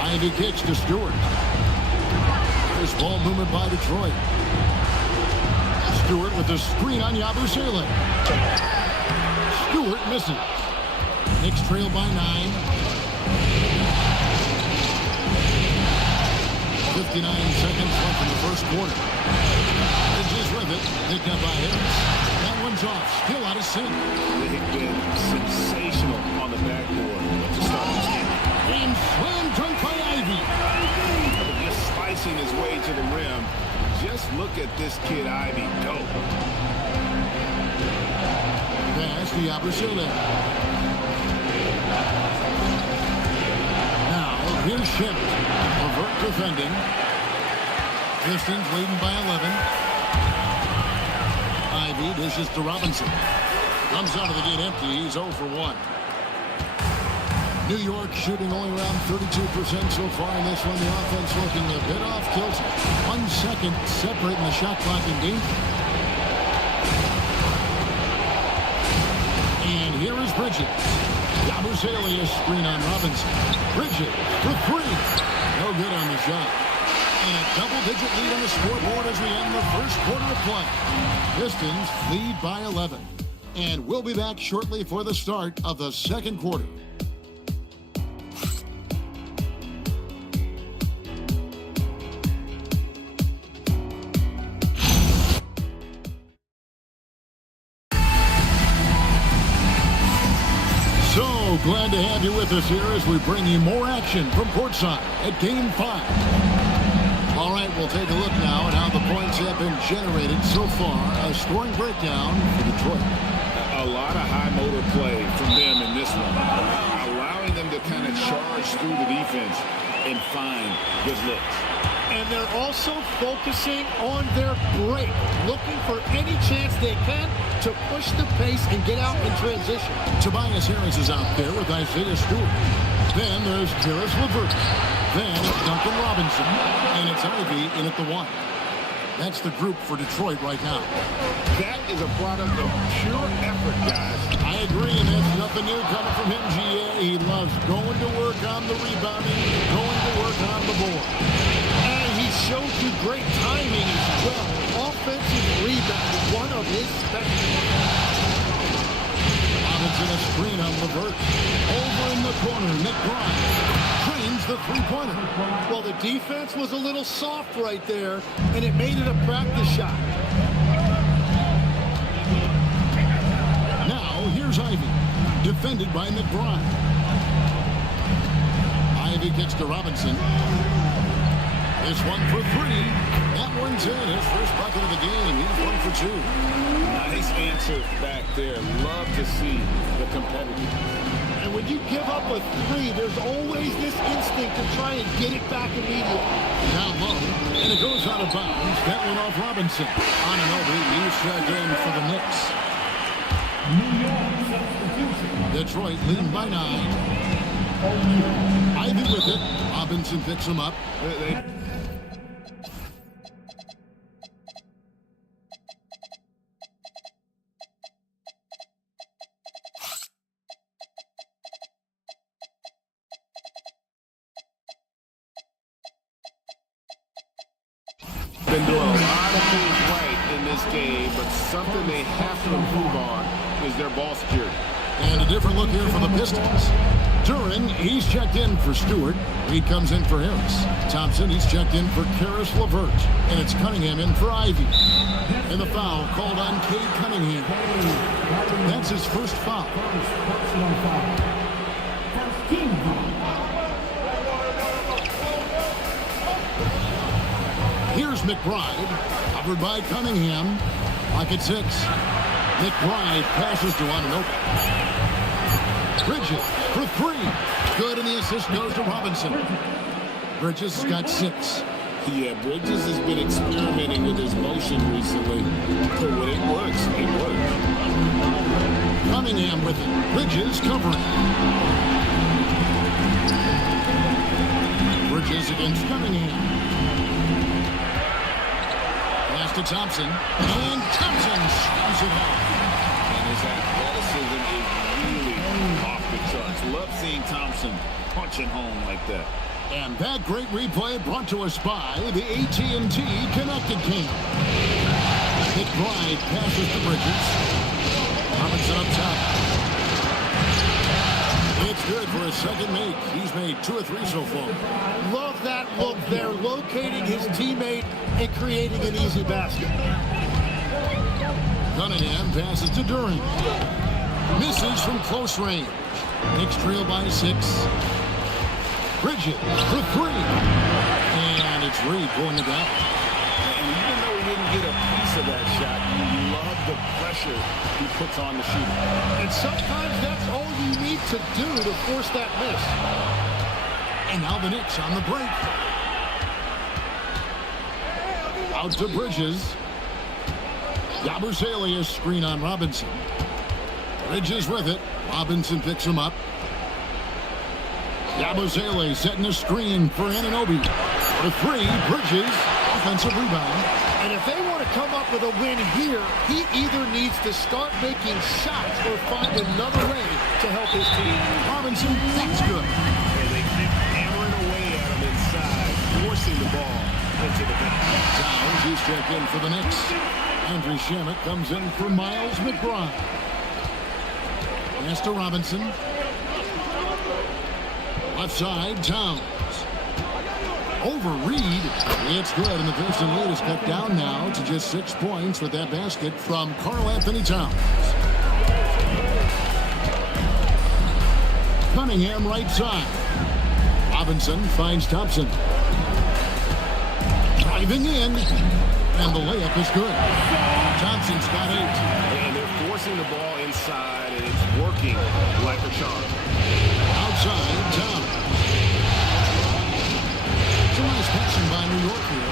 Ivy kicks to Stewart. There's ball movement by Detroit. Stewart with the screen on Yabusele. Stewart misses. Knicks trail by 9. 59 seconds left in the first quarter. Bridges with it. Picked up by Harris. That one's off. Still out of sync. They've been sensational on the backboard to start this game. And slam dunk by Ivy. Just slicing his way to the rim. Just look at this kid, Ivy. Go. Pass to Yabusele. Now, here's Ship. Levert defending. Pistons leading by 11. Ivy dishes to Robinson. Comes out of the gate empty. He's 0 for 1. New York shooting only around 32% so far in this one. The offense looking a bit off kilter. 1 second separating the shot clock in danger. And here is Bridges. Yabusele screen on Robinson. Bridges for 3. No good on the shot. And a double-digit lead on the scoreboard as we end the first quarter of play. Pistons lead by 11. And we'll be back shortly for the start of the second quarter. So glad to have you with us here as we bring you more action from courtside at Game 5. All right, we'll take a look now at how the points have been generated so far. A scoring breakdown for Detroit. A lot of high motor play from them in this one. Allowing them to kind of charge through the defense and find good looks. And they're also focusing on their break, looking for any chance they can to push the pace and get out in transition. Tobias Harris is out there with Isaiah Stewart. Then there's Karis LeVert. Then it's Duncan Robinson. And it's Ivy in at the 1. That's the group for Detroit right now. That is a product of pure effort, guys. I agree, and that's nothing new coming from him, GA. He loves going to work on the rebounding, going to work on the board. And he showed you great timing as well. Offensive rebound, one of his specialties. Robinson a screen on LeVert. Over in the corner, Nick Grimes drains the three-pointer. Well, the defense was a little soft right there, and it made it a practice shot. Now, here's Ivy, defended by Nick Grimes. Ivy gets to Robinson. This one for three. That one's in. His first bucket of the game. He's 1 for 2. Nice answer back there. Love to see the competitive. And when you give up a three, there's always this instinct to try and get it back immediately. Now low, and it goes out of bounds. That one off Robinson. Anunoby, he's checked in for the Knicks. Detroit leading by 9. Ivy with it. Robinson picks him up. Been doing a lot of things right in this game, but something they have to improve on is their ball security. And a different look here for the Pistons. Duran, he's checked in for Stewart. Reed comes in for Harris. Thompson, he's checked in for Karis LeVert. And it's Cunningham in for Ivy. And the foul called on Cade Cunningham. That's his first foul. Here's McBride, covered by Cunningham. Pocket 6. McBride passes to Anunoby. Bridges for 3. Good, and the assist goes to Robinson. Bridges has got 6. Yeah, Bridges has been experimenting with his motion recently. But when it works, it works. Cunningham with it. Bridges covering. Bridges against Cunningham. Pass to Thompson. And Thompson shoots it home. And his athleticism is really off the charts. Love seeing Thompson punching home like that. And that great replay brought to us by the AT&T Connected Cam. McBride passes to Bridges. Robinson up top. It's good for his second make. He's made 2 or 3 so far. Love that look there, locating his teammate and creating an easy basket. Cunningham passes to Duran. Misses from close range. Knicks trail by 6. Bridges for 3. And it's Reed going to that. And even though he didn't get a piece of that shot, you love the pressure he puts on the shooter. And sometimes that's all you need to do to force that miss. And now the Knicks on the break. Out to Bridges. Yabusele screen on Robinson. Bridges with it. Robinson picks him up. Yabusele setting a screen for Anunoby. For 3, Bridges, offensive rebound. And if they want to come up with a win here, he either needs to start making shots or find another way to help his team. Robinson, that's good. And they keep hammering away at him inside, forcing the ball into the paint. Downs, he's checked in for the Knicks. Andrew Shamet comes in for Miles McBride. Pass to Robinson. Left side, Towns. Over Reed. It's good, and the Pistons lead is cut down now to just 6 points with that basket from Karl Anthony Towns. Cunningham right side. Robinson finds Thompson. Driving in, and the layup is good. Thompson's got 8. And they're forcing the ball inside, and it's working like a charm. Outside, Towns. It's a nice passing by New York here.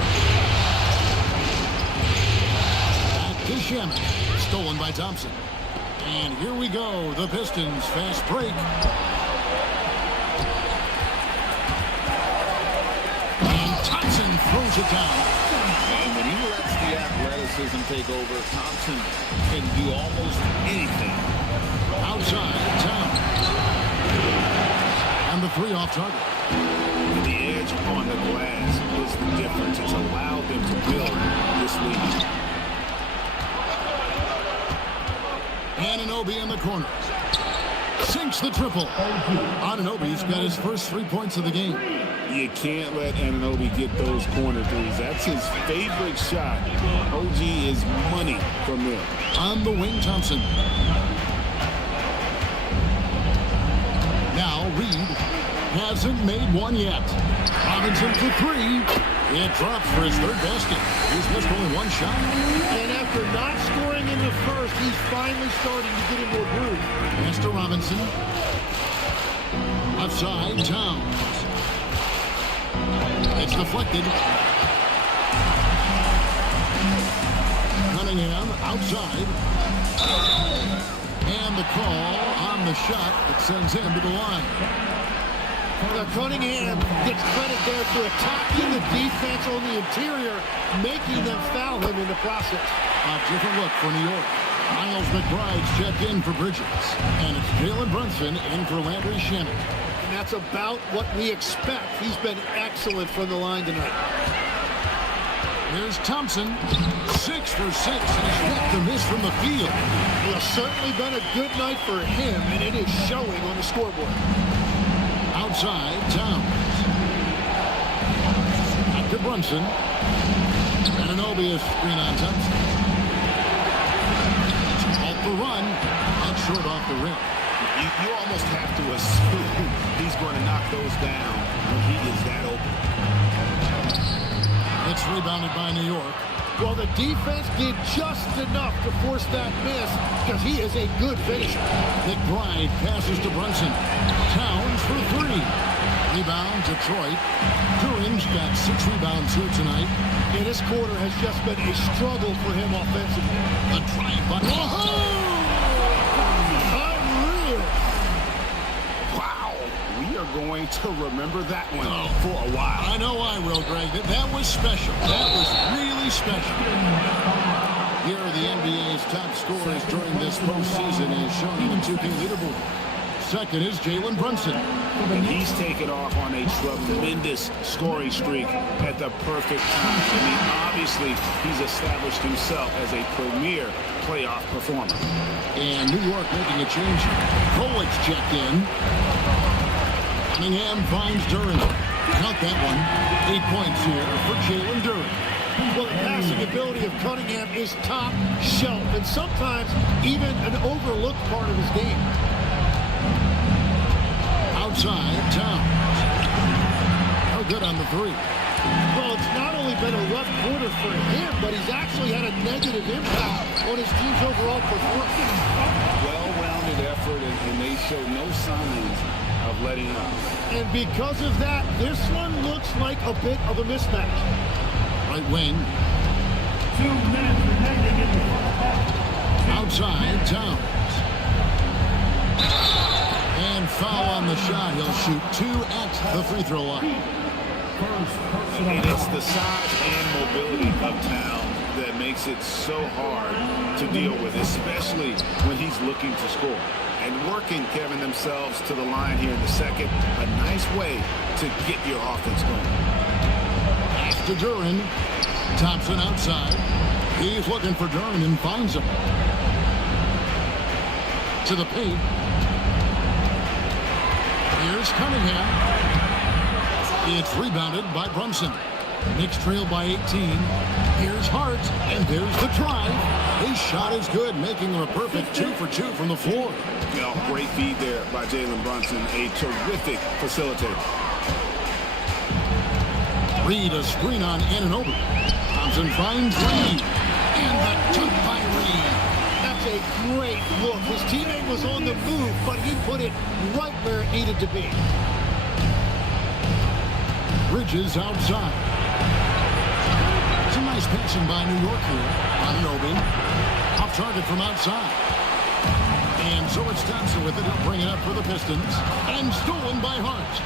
Back to Shamet. Stolen by Thompson. And here we go. The Pistons fast break. And Thompson throws it down. And when he lets the athleticism take over, Thompson can do almost anything. Outside, Towns. And the 3 off target. And the edge on the glass is the difference. It's allowed them to build this lead. Anunoby in the corner. Sinks the triple. Anunoby's got his first 3 points of the game. You can't let Anunoby get those corner threes. That's his favorite shot. OG is money from there. On the wing, Thompson. Now Reed hasn't made one yet. Robinson for 3. It drops for his third basket. He's missed only one shot. And after not scoring in the first, he's finally starting to get into a groove. Pass to Robinson. Outside, Towns. It's deflected. Cunningham outside. And the call on the shot that sends him to the line. Now Cunningham gets credit there for attacking the defense on the interior, making them foul him in the process. A different look for New York. Miles McBride's checked in for Bridges. And it's Jalen Brunson in for Landry Shamet. And that's about what we expect. He's been excellent from the line tonight. Here's Thompson. 6 for 6. He's yet to miss from the field. Well, certainly been a good night for him, and it is showing on the scoreboard. Outside, Towns. Back to Brunson. Ananobi is screen on Thompson. Off the run. And short off the rim. You almost have to assume he's going to knock those down when he is that open. It's rebounded by New York. Well, the defense did just enough to force that miss because he is a good finisher. McBride passes to Brunson. Towns for 3. Rebound, Detroit. Duran's got 6 rebounds here tonight. And this quarter has just been a struggle for him offensively. A drive by... Unreal! Wow, we are going to remember that one for a while. I know I will, Greg. That was special. That was really special. Here are the NBA's top scorers during this postseason as shown on the 2K leaderboard. Second is Jalen Brunson. And he's taken off on a tremendous scoring streak at the perfect time. I mean, obviously, he's established himself as a premier playoff performer. And New York making a change. Kolic's checked in. Cunningham finds Duran. Count that one. 8 points here for Jalen Duran. Well, the passing ability of Cunningham is top shelf and sometimes even an overlooked part of his game. Outside, Towns. No good on the 3. Well, it's not only been a rough quarter for him, but he's actually had a negative impact on his team's overall performance. Well-rounded effort, and they show no signs of letting up. And because of that, this one looks like a bit of a mismatch. Right wing. 2 minutes remaining in the first half. Outside, Towns. And foul on the shot. He'll shoot 2 at the free throw line. And it's the size and mobility of Towns that makes it so hard to deal with, especially when he's looking to score. And working, Kevin, themselves to the line here in the second, a nice way to get your offense going. Pass to Duran. Thompson outside. He's looking for Duran and finds him. To the paint. Here's Cunningham. It's rebounded by Brunson. Knicks trail by 18. Here's Hart, and there's the drive. His shot is good, making him a perfect 2 for 2 from the floor. You know, great feed there by Jalen Brunson, a terrific facilitator. Reed, a screen on Ananobi. Thompson finds Reed, and the dunk by Reed. That's a great look. His teammate was on the move, but he put it right where it needed to be. Bridges outside. Some nice passing by New York here. Ananobi. Off target from outside. And so it's Thompson with it. He'll bring it up for the Pistons. And stolen by Hart.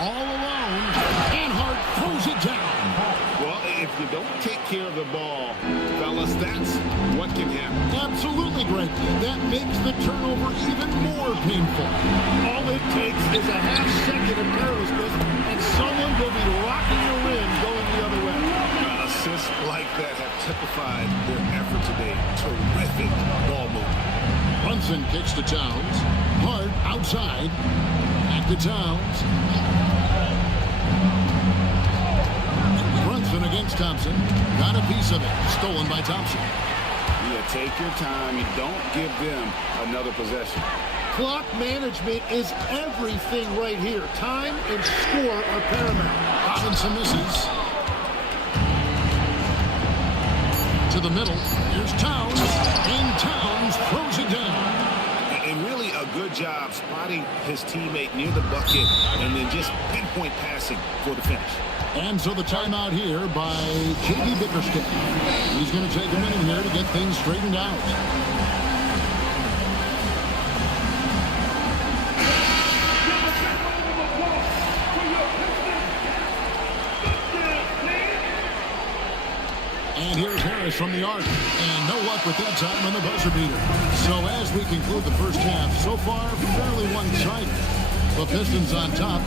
All alone. And Hart throws it down. Well, if you don't take care of the ball, fellas, that's what can happen. Absolutely, Greg. That makes the turnover even more painful. All it takes is a half second of carelessness, and someone will be rocking the rim going the other way. Assists like that have typified their effort today. Terrific ball movement. Brunson kicks to Towns. Hart outside. Back to Towns. Brunson against Thompson. Got a piece of it. Stolen by Thompson. You take your time. You don't give them another possession. Clock management is everything right here. Time and score are paramount. Robinson misses. to the middle. Here's Towns, and Towns throws it down. And really a good job spotting his teammate near the bucket and then just pinpoint passing for the finish. And so the timeout here by J.D. Bickerstaff. He's going to take a minute here to get things straightened out. And here's Harris from the arc. And no luck with that time on the buzzer beater. So as we conclude the first half, so far fairly one-sided. The Pistons on top,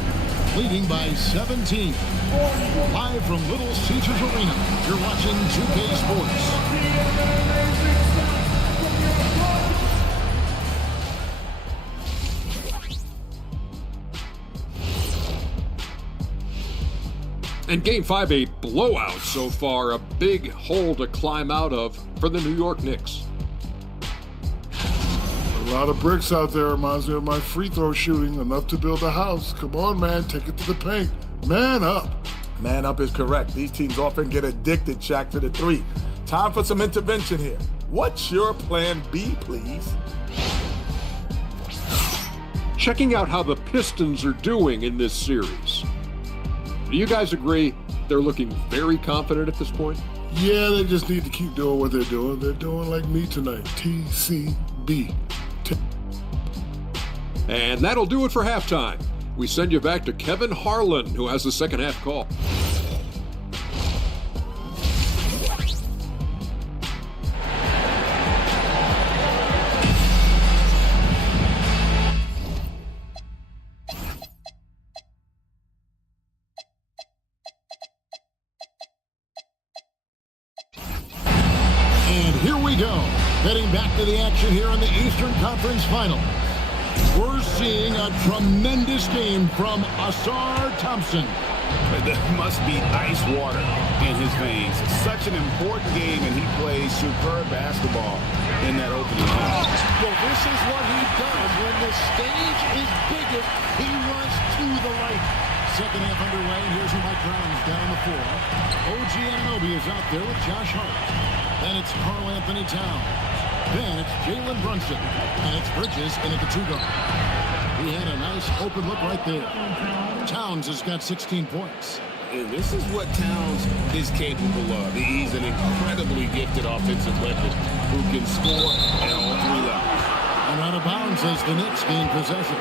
leading by 17. Live from Little Caesars Arena, you're watching 2K Sports. And Game 5, a blowout so far, a big hole to climb out of for the New York Knicks. A lot of bricks out there. Reminds me of my free throw shooting. Enough to build a house. Come on, man. Take it to the paint. Man up. Man up is correct. These teams often get addicted, Shaq, to the three. Time for some intervention here. What's your plan B, please? Checking out how the Pistons are doing in this series. Do you guys agree they're looking very confident at this point? Yeah, they just need to keep doing what they're doing. They're doing like me tonight. TCB. And that'll do it for halftime. We send you back to Kevin Harlan, who has the second half call. And here we go. Heading back to the action here in the Eastern Conference Final. We're seeing a tremendous game from Asar Thompson. There must be ice water in his veins. Such an important game, and he plays superb basketball in that opening half. Well, this is what he does. When the stage is biggest, he runs to the light. Second half underway, and here's who Mike Brown's down the floor. OG Anunoby is out there with Josh Hart. Then it's Karl Anthony Towns. Then it's Jalen Brunson. And it's Bridges in at the two-guard. He had a nice open look right there. Towns has got 16 points. And this is what Towns is capable of. He's an incredibly gifted offensive weapon who can score at all three levels. And out of bounds as the Knicks gain possession.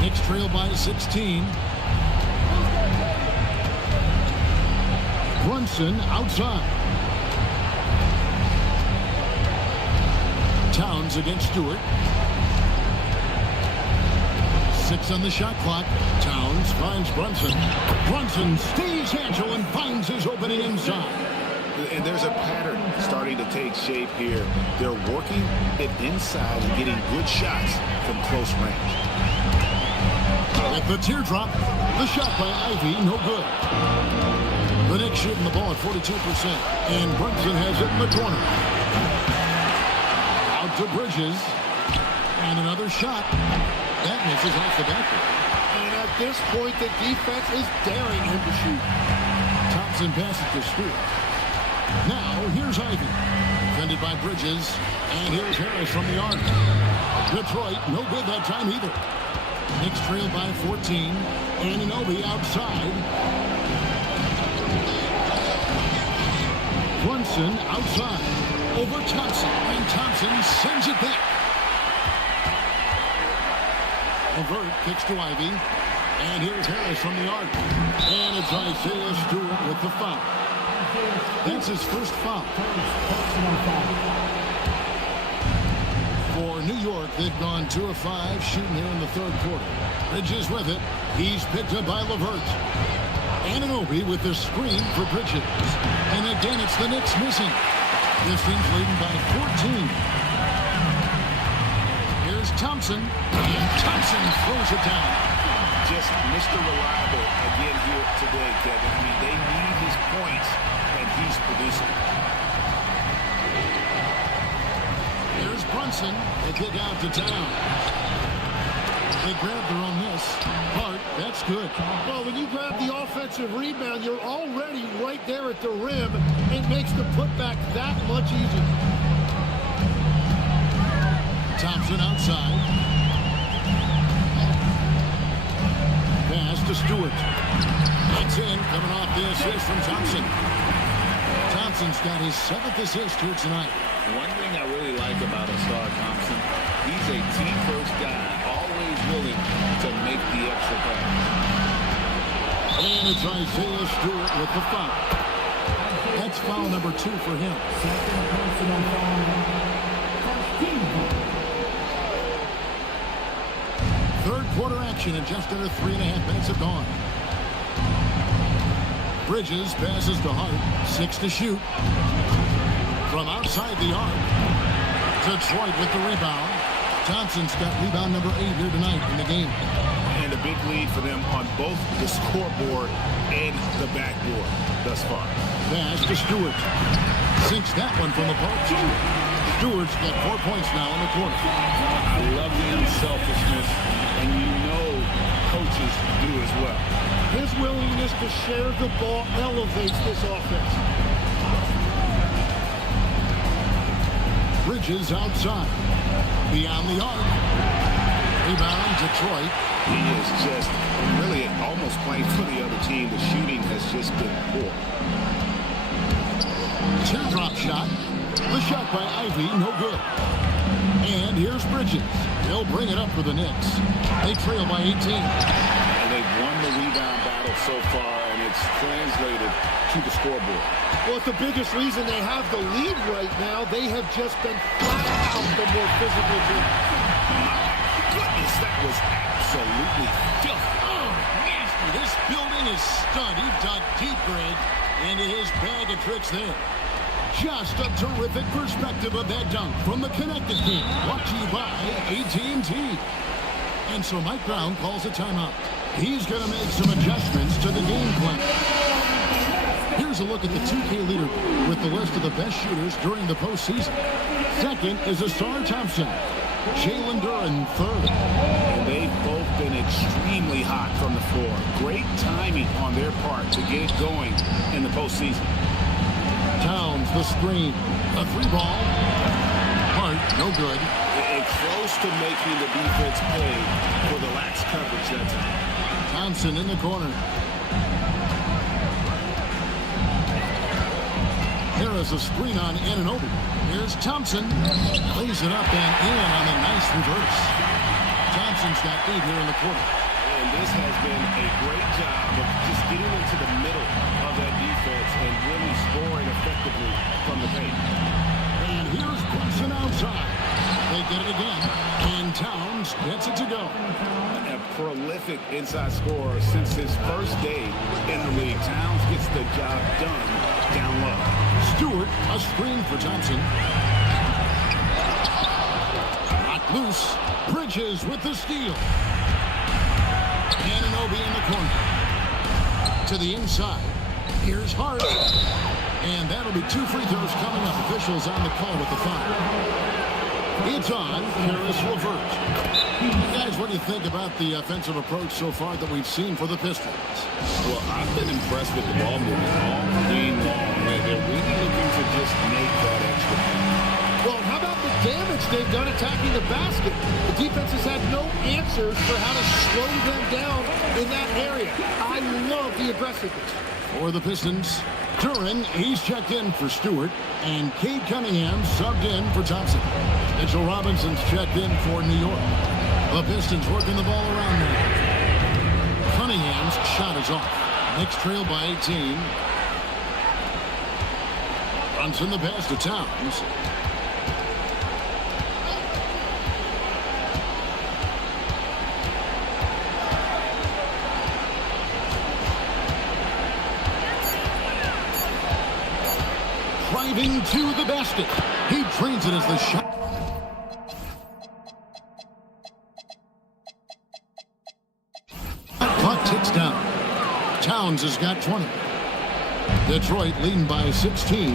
Knicks trail by 16. Brunson outside. Towns against Stewart. 6 on the shot clock. Towns finds Brunson. Brunson stays agile and finds his opening inside. And there's a pattern starting to take shape here. They're working it inside and getting good shots from close range. At the teardrop, the shot by Ivy, no good. The Knicks shooting the ball at 42%, and Brunson has it in the corner. Out to Bridges, and another shot. That misses off the backboard. And at this point, the defense is daring him to shoot. Thompson passes to Stewart. Now, here's Ivy, defended by Bridges, and here's Harris from the arc. Detroit, no good that time either. Knicks trail by 14. Anunoby outside. Brunson outside. Over Thompson. And Thompson sends it back. Levert kicks to Ivy. And here's Harris from the arc. And it's Isaiah Stewart with the foul. That's his first foul. For New York, they've gone 2 of 5 shooting here in the third quarter. Bridges with it. He's picked up by Levert. Anunoby with the screen for Bridges. And again, it's the Knicks missing. Pistons leading by 14. Here's Thompson. And Thompson throws it down. Just Mr. Reliable again here today, Kevin. I mean, they need his points, and he's producing. Here's Brunson. They kick out to Towns. They grabbed their own miss. Hart, that's good. Well, when you grab the offensive rebound, you're already right there at the rim. It makes the putback that much easier. Thompson outside. Pass to Stewart. It's in, coming off the assist from Thompson. Thompson's got his 7th assist here tonight. One thing I really like about Asar Thompson, he's a team-first guy, always willing to make the extra pass. And it's Isaiah Stewart with the foul. That's foul number 2 for him. Third quarter action in just under 3.5 minutes have gone. Bridges passes to Hart. 6 to shoot. From outside the arc. Detroit with the rebound. Thompson's got rebound number 8 here tonight in the game. And a big lead for them on both the scoreboard and the backboard thus far. Pass to Stewart. Sinks that one from the post. Stewart's got 4 points now in the quarter. I love the unselfishness, and you know coaches do as well. His willingness to share the ball elevates this offense. Bridges outside. Beyond the arc. Rebound, Detroit. He is just really almost playing for the other team. The shooting has just been poor. Teardrop shot. The shot by Ivy, no good. And here's Bridges. He'll bring it up for the Knicks. They trail by 18. And they've won the rebound battle so far, and it's translated to the scoreboard. Well, it's the biggest reason they have the lead right now. They have just been flat out the more physical team. Goodness, that was absolutely filthy. Oh, nasty. This building is stunned. He dug deep, Greg, into his bag of tricks there. Just a terrific perspective of that dunk from the Connected Team. Brought to you by AT&T. And so Mike Brown calls a timeout. He's going to make some adjustments to the game plan. Here's a look at the 2K leader with the list of the best shooters during the postseason. Second is Asar Thompson. Jalen Duren third. And they've both been extremely hot from the floor. Great timing on their part to get it going in the postseason. Towns, the screen. A 3-ball. Hart, no good. It's close to making the defense pay for the lax coverage that time. Thompson in the corner. Harris a screen on Anunoby. Here's Thompson. Lays it up and in on a nice reverse. Thompson's got 8 here in the quarter. And this has been a great job of just getting into the middle of that defense and really scoring effectively from the paint. And here's Brunson outside. They get it again. And Towns gets it to go. A prolific inside scorer since his first day in the league. Towns gets the job done down low. Stewart, a screen for Thompson. Knocked loose. Bridges with the steal. Anunoby in the corner. To the inside. Here's Hart. And that'll be 2 free throws coming up. Officials on the call with the foul. It's on. Harris LeVert. Guys, what do you think about the offensive approach so far that we've seen for the Pistons? Well, I've been impressed with the ball movement all game long. They're really looking to just make that extra play. Well, how about the damage they've done attacking the basket? The defense has had no answers for how to slow them down in that area. I love the aggressiveness. For the Pistons, Duren, he's checked in for Stewart, and Cade Cunningham subbed in for Thompson. Mitchell Robinson's checked in for New York. The Pistons working the ball around now. Cunningham's shot is off. Knicks trail by 18. Brunson the pass to Towns. Driving to the basket. He trains it as the shot. Clock ticks down. Towns has got 20. Detroit leading by 16.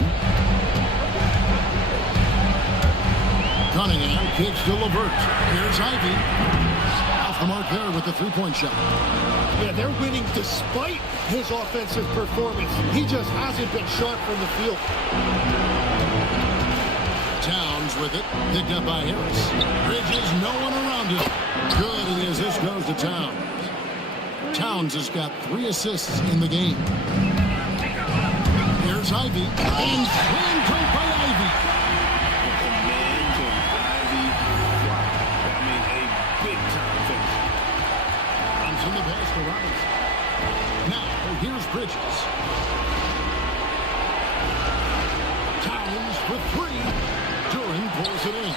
Cunningham kicks to LeVert. Here's Ivy. A The mark there with the three-point shot. Yeah, they're winning despite his offensive performance. He just hasn't been sharp from the field. Towns with it, picked up by Harris. Bridges, no one around him. Good, and the assist goes to Towns. Towns has got 3 assists in the game. Here's Ivy, and slam dunk by Ivy. Man, can Ivy fly? I mean, a big-time finish. Comes in the pass to Robinson. Now, here's Bridges. Towns for 3. Duran pulls it in.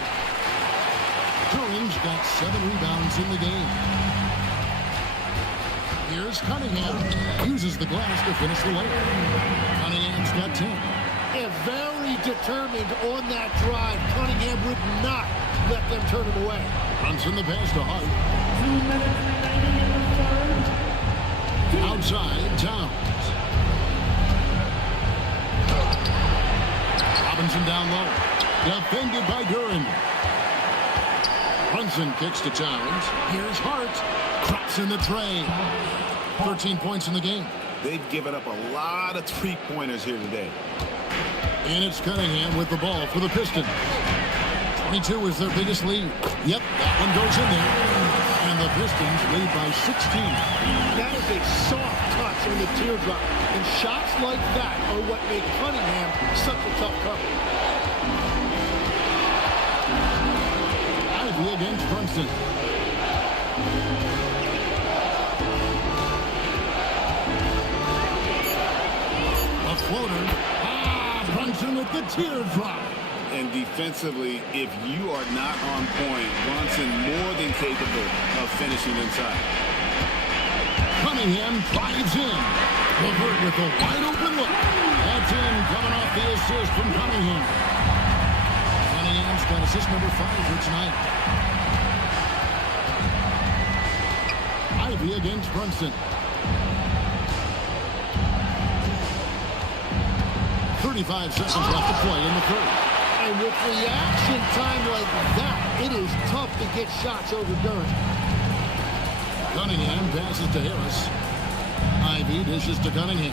Duran's got 7 rebounds in the game. Here's Cunningham. Uses the glass to finish the layup. Cunningham's got 10. And very determined on that drive. Cunningham would not let them turn him away. Runs in the pass to Hart. 2 minutes remaining in the third. Outside, Towns. Robinson down low. Defended by Duran. Brunson kicks to Towns. Here's Hart. Crops in the tray. 13 points in the game. They've given up a lot of three-pointers here today. And it's Cunningham with the ball for the Pistons. 22 is their biggest lead. Yep, that one goes in there. And the Pistons lead by 16. That is a soft touch on the teardrop. And shots like that are what make Cunningham such a tough cover. Ivy against Brunson. A floater. Brunson with the teardrop. And defensively, if you are not on point, Brunson more than capable of finishing inside. Cunningham drives in. LeVert with a wide open look. That's in, coming off the assist from Cunningham. Cunningham's got assist number 5 for tonight. Ivy against Brunson. 35 seconds left to play in the third. And with reaction time like that, it is tough to get shots over Duran. Cunningham passes to Harris. Ivy dishes to Cunningham.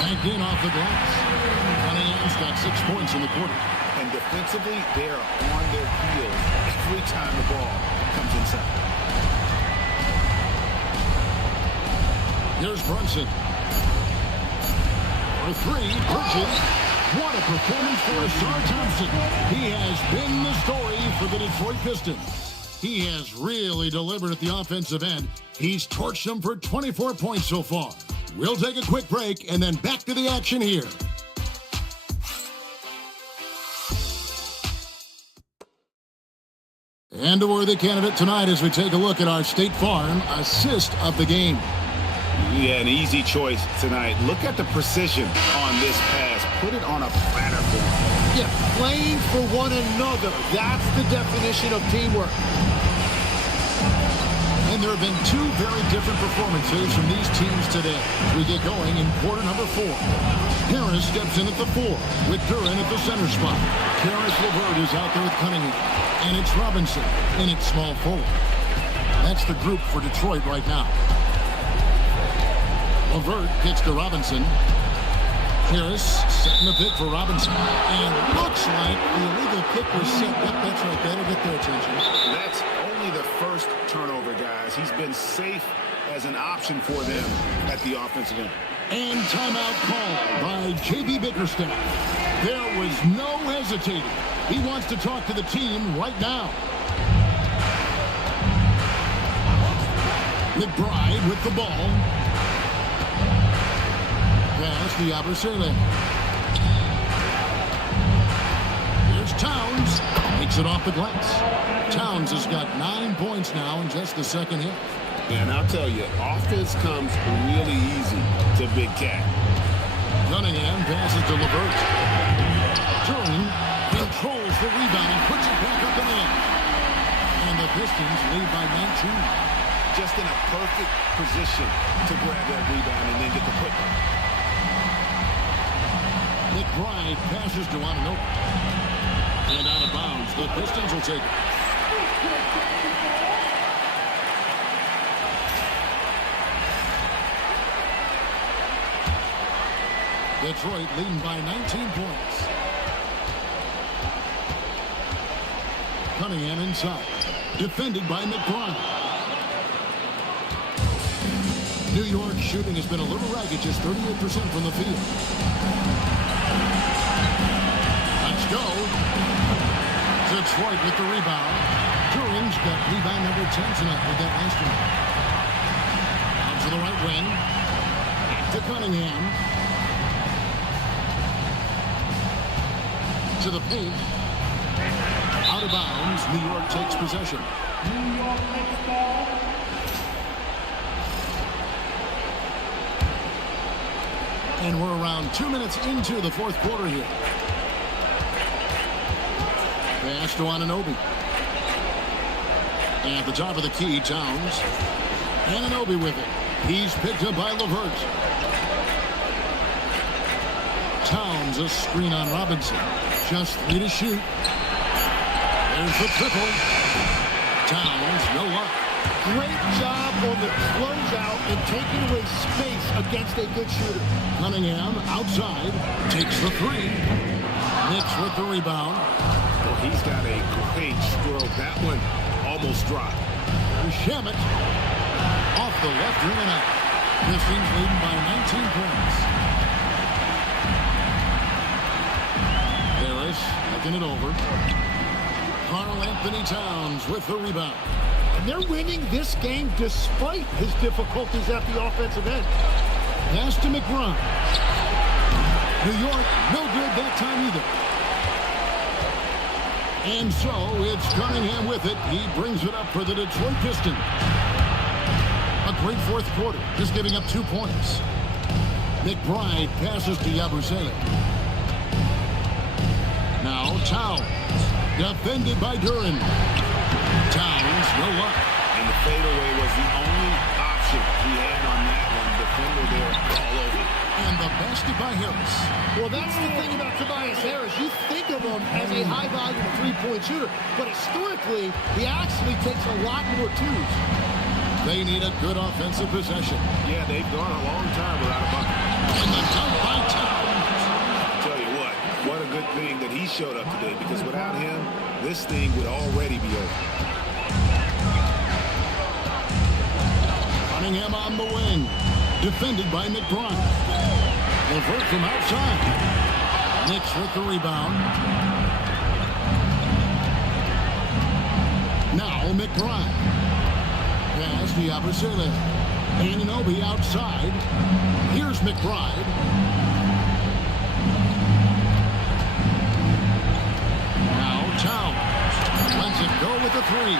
Banked in off the glass. Cunningham's got 6 points in the quarter. And defensively, they are on their heels every time the ball comes inside. Here's Brunson. For 3, Bridges. What a performance for Ashar Thompson. He has been the story for the Detroit Pistons. He has really delivered at the offensive end. He's torched them for 24 points so far. We'll take a quick break and then back to the action here. And a worthy candidate tonight as we take a look at our State Farm assist of the game. Yeah, an easy choice tonight. Look at the precision on this pass. Put it on a platter for him. Yeah, playing for one another. That's the definition of teamwork. And there have been 2 very different performances from these teams today. We get going in quarter number 4. Harris steps in at the 4 with Duran at the center spot. Karis LeVert is out there with Cunningham. And it's Robinson in its small forward. That's the group for Detroit right now. LeVert kicks to Robinson. Harris setting the pick for Robinson. And it looks like the illegal kick was set up. That's right. That'll get their attention. That's only the first turnover, guys. He's been safe as an option for them at the offensive end. And timeout called by J.B. Bickerstaff. There was no hesitating. He wants to talk to the team right now. McBride with the ball. Pass the Abercele. Here's Towns. Makes it off the glass. Towns has got 9 points now in just the second half. And I'll tell you, offense comes really easy to Big Cat. Cunningham passes to LeVert. Duran controls the rebound and puts it back up in the net. And the Pistons lead by 19. Just in a perfect position to grab that rebound and then get the putback. McBride passes to Ananobi. And out of bounds. The Pistons will take it. Detroit leading by 19 points. Cunningham inside. Defended by McBride. New York shooting has been a little ragged, just 38% from the field. Let's go. Detroit with the rebound. Turing's got rebound number 10 tonight with that last one. Out to the right wing. To Cunningham. To the paint. Out of bounds. New York takes possession. New York next ball. And we're around 2 minutes into the fourth quarter here. Pass to Ananobi. At the top of the key, Towns. Ananobi with it. He's picked up by LeVert. Towns, a screen on Robinson. Just 3 to shoot. There's the triple. Towns, no luck. Great job on the closeout and taking away space against a good shooter. Cunningham outside. Takes the 3. Knicks with the rebound. Well, he's got a great stroke. That one almost dropped. Shamet off the left rim and out. Pistons leading by 19 points. Harris looking it over. Karl Anthony Towns with the rebound. And they're winning this game despite his difficulties at the offensive end. Pass to McBride. New York, no good that time either. And so it's Cunningham with it. He brings it up for the Detroit Pistons. A great fourth quarter, just giving up 2 points. McBride passes to Yabusele. Now Towns, defended by Duran. Towns, no luck. And the fadeaway was the only option he had on that one. Defender there all over. And the basket by Harris. Well, that's the thing about Tobias Harris. You think of him as a high-volume three-point shooter, but historically, he actually takes a lot more twos. They need a good offensive possession. Yeah, they've gone a long time without a bucket. And the dunk by Towns. I'll tell you what a good thing that he showed up today, because without him, this thing would already be over. Cunningham on the wing. Defended by McBride. LeVert from outside. Knicks with the rebound. Now McBride. Pass to Yabusele. Ananobi outside. Here's McBride. Now Towns. Lets it go with the 3.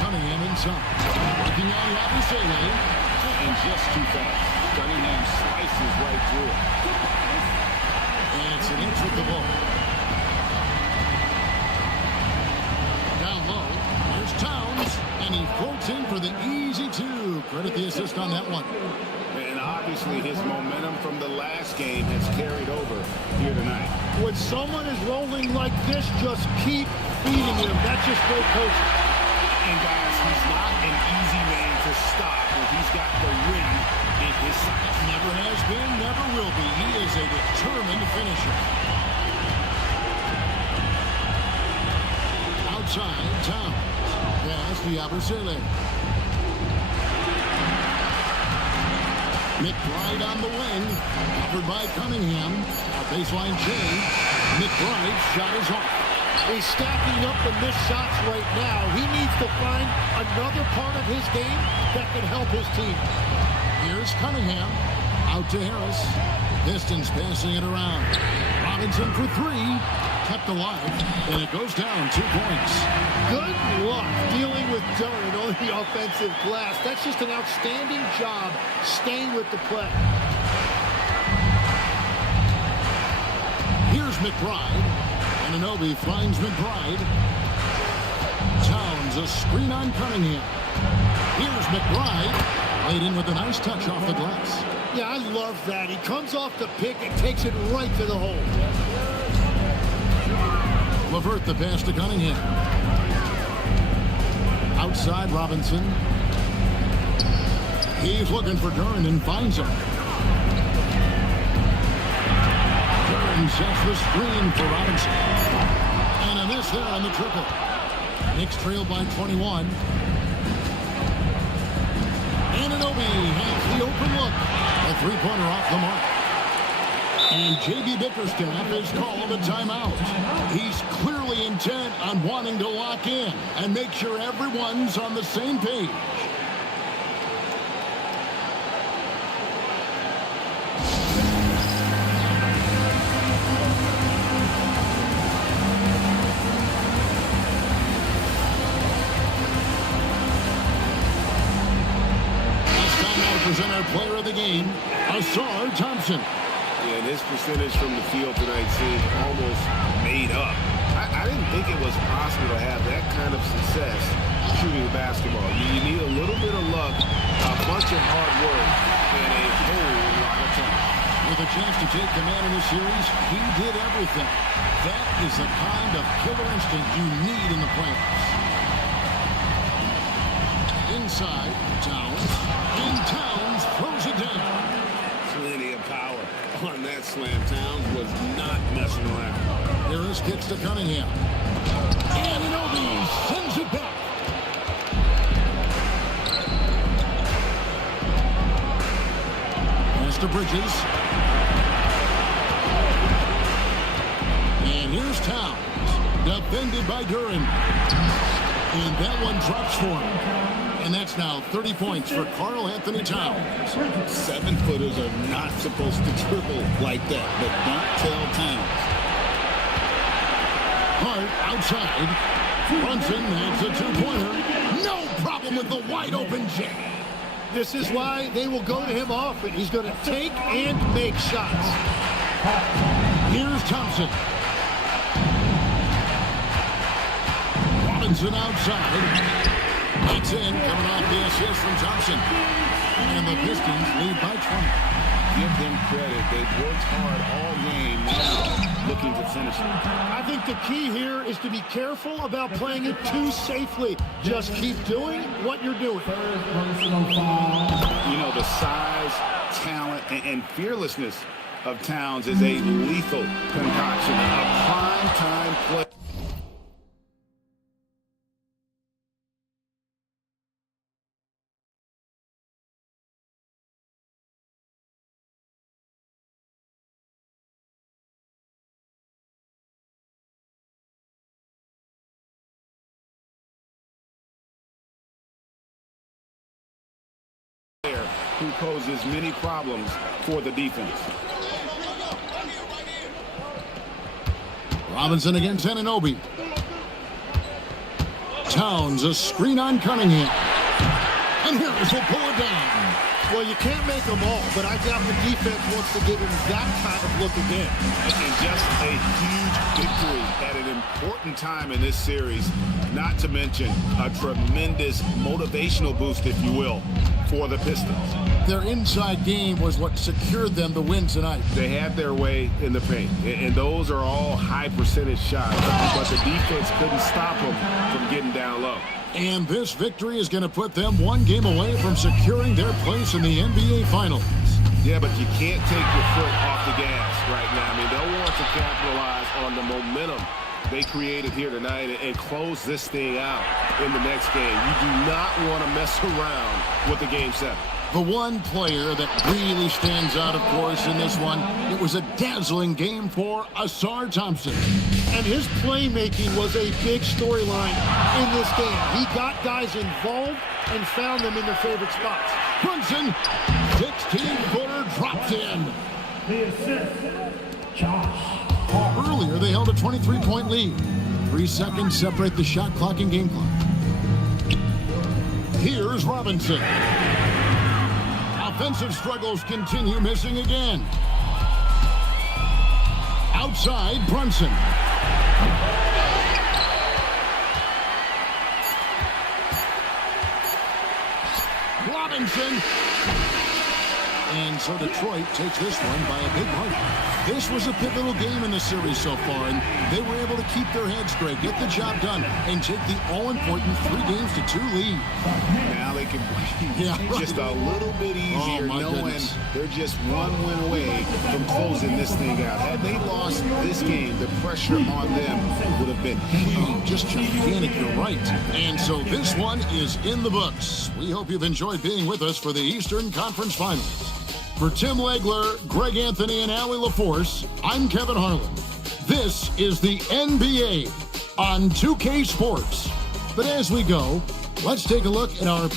Cunningham inside. Working on Yabusele. And just too fast. Cunningham slices right through it. And it's an inch with the ball. Down low. Here's Towns. And he floats in for the easy 2. Credit the assist on that one. And obviously his momentum from the last game has carried over here tonight. When someone is rolling like this, just keep feeding him. That's just great coaching. And guys, he's not an easy man to stop when he's got the rim in his sights. Never has been, never will be. He is a determined finisher. Outside, Towns. Pass to Yabusele. McBride on the wing. Covered by Cunningham. A baseline change. McBride's shot is off. He's stacking up the missed shots right now. He needs to find another part of his game that can help his team. Here's Cunningham. Out to Harris. Pistons passing it around. Robinson for 3. Kept alive. And it goes down 2 points. Good luck dealing with Duran on the offensive glass. That's just an outstanding job staying with the play. Here's McBride. Ananobi finds McBride. Towns, a screen on Cunningham. Here's McBride. Laid in with a nice touch off the glass. Yeah, I love that. He comes off the pick and takes it right to the hole. LeVert the pass to Cunningham. Outside Robinson. He's looking for Duran and finds him. Duran sets the screen for Robinson. And a miss there on the triple. Knicks trail by 21. Anunoby has the open look. A three-pointer off the mark. And J.B. Bickerstaff has called a timeout. He's clearly intent on wanting to lock in and make sure everyone's on the same page. Present our player of the game, Asar Thompson. Yeah, his percentage from the field tonight seemed almost made up. I didn't think it was possible to have that kind of success shooting the basketball. You need a little bit of luck, a bunch of hard work, and a whole lot of time. With a chance to take command in the series, he did everything. That is the kind of killer instinct you need in the playoffs. Inside, Towns. And Towns throws it down. Plenty of power on that slam. Towns was not messing around. Harris kicks to Cunningham. Anunoby sends it back. Pass to Bridges. And here's Towns. Defended by Duran. And that one drops for him. And that's now 30 points for Karl Anthony Towns. 7-footers are not supposed to dribble like that, but don't tell Towns. Hart outside. Brunson has a two-pointer. No problem with the wide-open jam. This is why they will go to him often. He's going to take and make shots. Here's Thompson. Robinson outside. It's in, coming off the assist from Thompson. And the Pistons lead by 20. Give them credit. They've worked hard all game, now looking to finish it. I think the key here is to be careful about playing it too safely. Just keep doing what you're doing. You know, the size, talent, and fearlessness of Towns is a lethal concoction. A prime-time play. Who poses many problems for the defense. Robinson against Anunoby. Towns, a screen on Cunningham. And Harris will pull it down. Well, you can't make them all, but I doubt the defense wants to give him that kind of look again. And just a huge victory at an important time in this series, not to mention a tremendous motivational boost, if you will, for the Pistons. Their inside game was what secured them the win tonight. They had their way in the paint, and those are all high percentage shots, but the defense couldn't stop them from getting down low. And this victory is going to put them one game away from securing their place in the NBA Finals. Yeah, but you can't take your foot off the gas right now. I mean, they'll want to capitalize on the momentum they created here tonight and close this thing out in the next game. You do not want to mess around with the Game 7. The one player that really stands out, of course, in this one, it was a dazzling game for Asar Thompson. And his playmaking was a big storyline in this game. He got guys involved and found them in their favorite spots. Brunson, 16-footer dropped in. The assist, Josh. Earlier, they held a 23-point lead. 3 seconds separate the shot clock and game clock. Here's Robinson. Offensive struggles continue, missing again. Outside, Brunson. Robinson. And so Detroit takes this one by a big margin. This was a pivotal game in the series so far, and they were able to keep their heads straight, get the job done, and take the all-important 3-2 lead. Now they can breathe just a little bit easier, knowing they're just one win away from closing this thing out. Had they lost this game, the pressure on them would have been huge. Just gigantic, you're right. And so this one is in the books. We hope you've enjoyed being with us for the Eastern Conference Finals. For Tim Legler, Greg Anthony, and Allie LaForce, I'm Kevin Harlan. This is the NBA on 2K Sports. But as we go, let's take a look at our...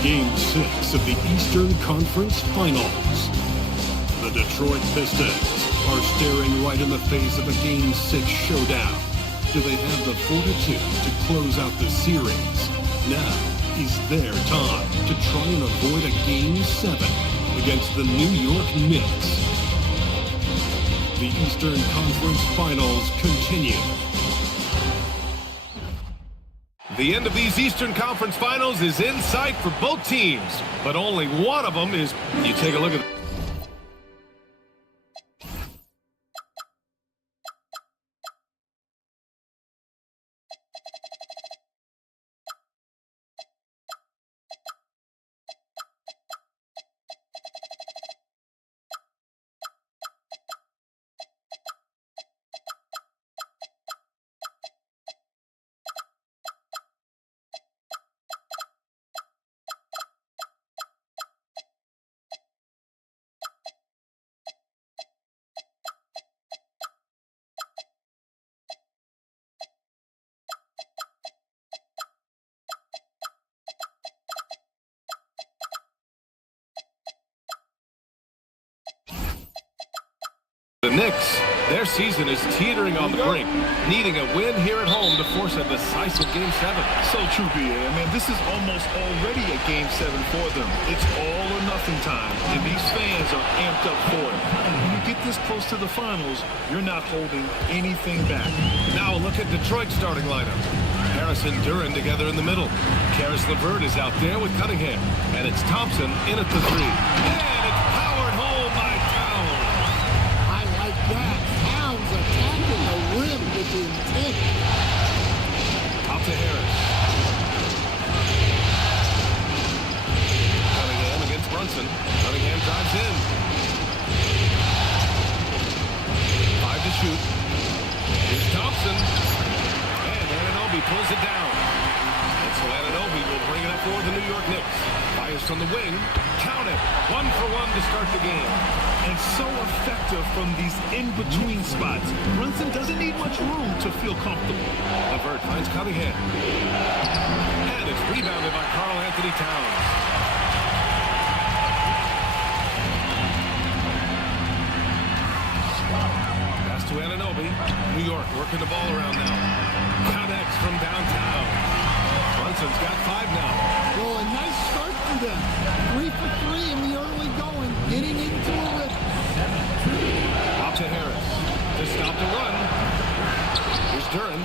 Game 6 of the Eastern Conference Finals. The Detroit Pistons are staring right in the face of a Game 6 showdown. Do they have the fortitude to close out the series? Now is their time to try and avoid a Game 7 against the New York Knicks. The Eastern Conference Finals continue. The end of these Eastern Conference Finals is in sight for both teams, but only one of them is... You take a look at... The Knicks, their season is teetering on the brink, needing a win here at home to force a decisive Game 7. So true, B.A. I mean, this is almost already a Game 7 for them. It's all or nothing time, and these fans are amped up for it. And when you get this close to the finals, you're not holding anything back. Now a look at Detroit's starting lineup. Harris and Duran together in the middle. Karis LeVert is out there with Cunningham. And it's Thompson in at the 3. And it's powered home by Towns. I like that. Towns attacking the rim with the intent. Out to Harris. Cunningham against Brunson. Cunningham drives in. 5 to shoot. Here's Thompson. And Anunoby pulls it down. And so Anunoby will bring it up for the New York Knicks. Fires from the wing. Count it. 1 for 1 to start the game. And so effective from these in-between spots. Brunson doesn't need much room to feel comfortable. LeVert finds Cunningham. And it's rebounded by Karl Anthony Towns. Pass to Anunoby. New York working the ball around now. Connects from downtown. Brunson's got 5 now. Well, a nice start for them. 3 early in the early going, getting into a rhythm. Out to Harris to stop the run. Here's Duran.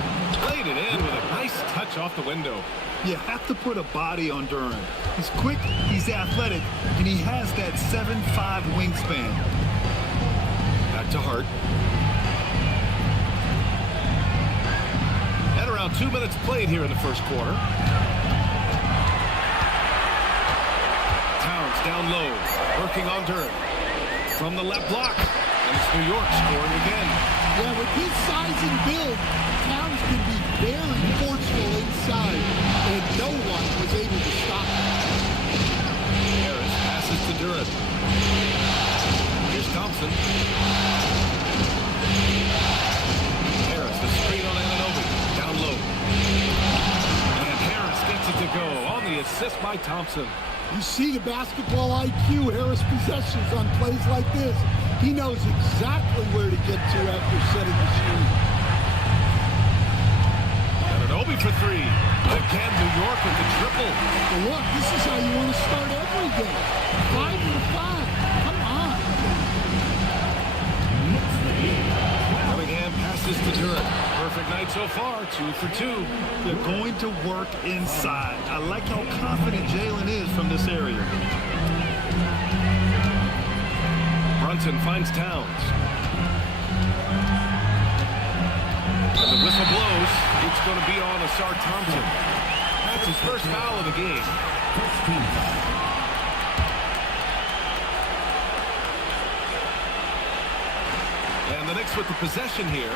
Played it in with a nice touch off the window. You have to put a body on Duran. He's quick, he's athletic, and he has that 7'5" wingspan. Back to Hart. At around 2 minutes played here in the first quarter. Towns down low, working on Duran. From the left block, and it's New York scoring again. Yeah, with his size and build, Towns can be very forceful inside, and no one was able to stop him. Harris passes to Duran. Here's Thompson. Harris, the screen on Anunoby. Down low. And Harris gets it to go on the assist by Thompson. You see the basketball IQ Harris possessions on plays like this. He knows exactly where to get to after setting the screen. Anunoby for three. Again, New York with the triple. Well, look, this is how you want to start every game. 5 to 5. Come on. Cunningham passes to Duran. Perfect night so far, 2 for 2. They're going to work inside. I like how confident Jalen is from this area. Brunson finds Towns. And the whistle blows. It's going to be on Asar Thompson. That's his first foul of the game. And the Knicks with the possession here.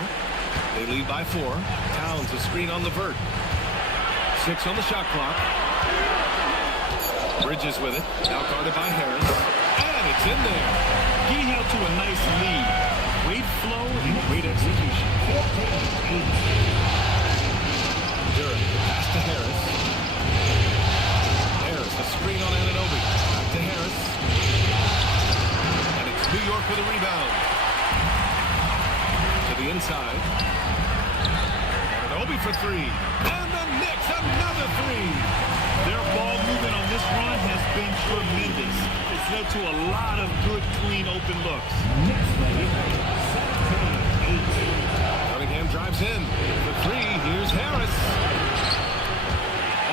They lead by 4. Towns a screen on the vert. 6 on the shot clock. Bridges with it. Now guarded by Harris. And it's in there. He held to a nice lead. Great flow and great execution. Duran, pass to Harris. Harris, a screen on Anunoby. Back to Harris. And it's New York with a rebound. To the inside. Anunoby for 3. And the Knicks, another 3. Their ball movement on this run has been tremendous. It's led to a lot of good, clean, open looks. Cunningham drives in. For 3, here's Harris.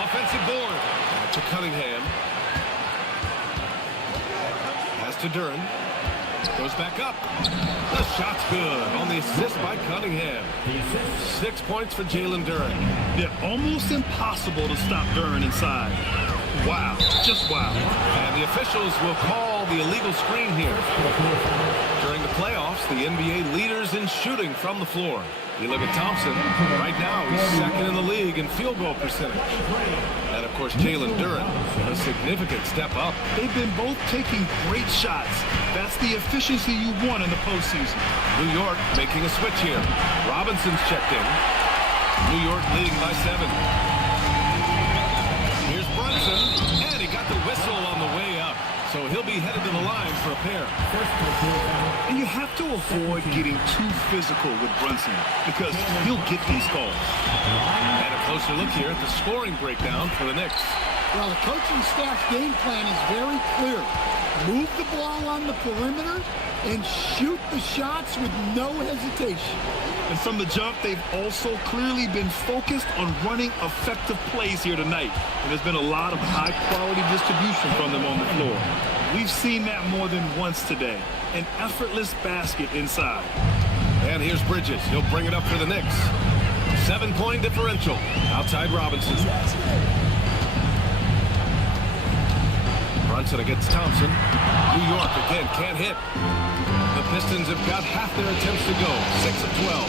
Offensive board. Back to Cunningham. Pass to Duran. Goes back up. The shot's good on the assist by Cunningham. 6 points for Jalen Duran. They're almost impossible to stop Duran inside. Wow, just wow. And the officials will call the illegal screen here. During the playoffs, the NBA leaders in shooting from the floor. You look at Thompson. Right now, he's second in the league in field goal percentage. And, of course, Jalen Duran, a significant step up. They've been both taking great shots. That's the efficiency you want in the postseason. New York making a switch here. Robinson's checked in. New York leading by 7. Here's Brunson, and he got the whistle on the way up. So he'll be headed to the line for a pair. And you have to avoid getting too physical with Brunson because he'll get these calls. And a closer look here at the scoring breakdown for the Knicks. Well, the coaching staff's game plan is very clear. Move the ball on the perimeter and shoot the shots with no hesitation. And from the jump, they've also clearly been focused on running effective plays here tonight. And there's been a lot of high-quality distribution from them on the floor. We've seen that more than once today. An effortless basket inside. And here's Bridges. He'll bring it up for the Knicks. 7-point differential outside Robinson. Brunson against Thompson. New York again can't hit. The Pistons have got half their attempts to go. 6 of 12.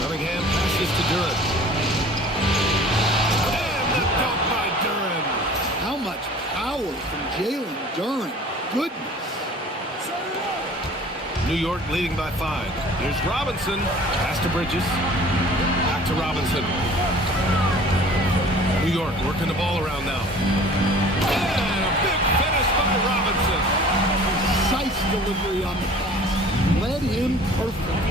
Cunningham passes to Duran. And the dunk by Duran. How much power from Jalen Duran. Goodness. New York leading by 5. Here's Robinson. Pass to Bridges. Back to Robinson. New York working the ball around now. And a big finish by Robinson. Precise delivery on the pass. Led him perfect.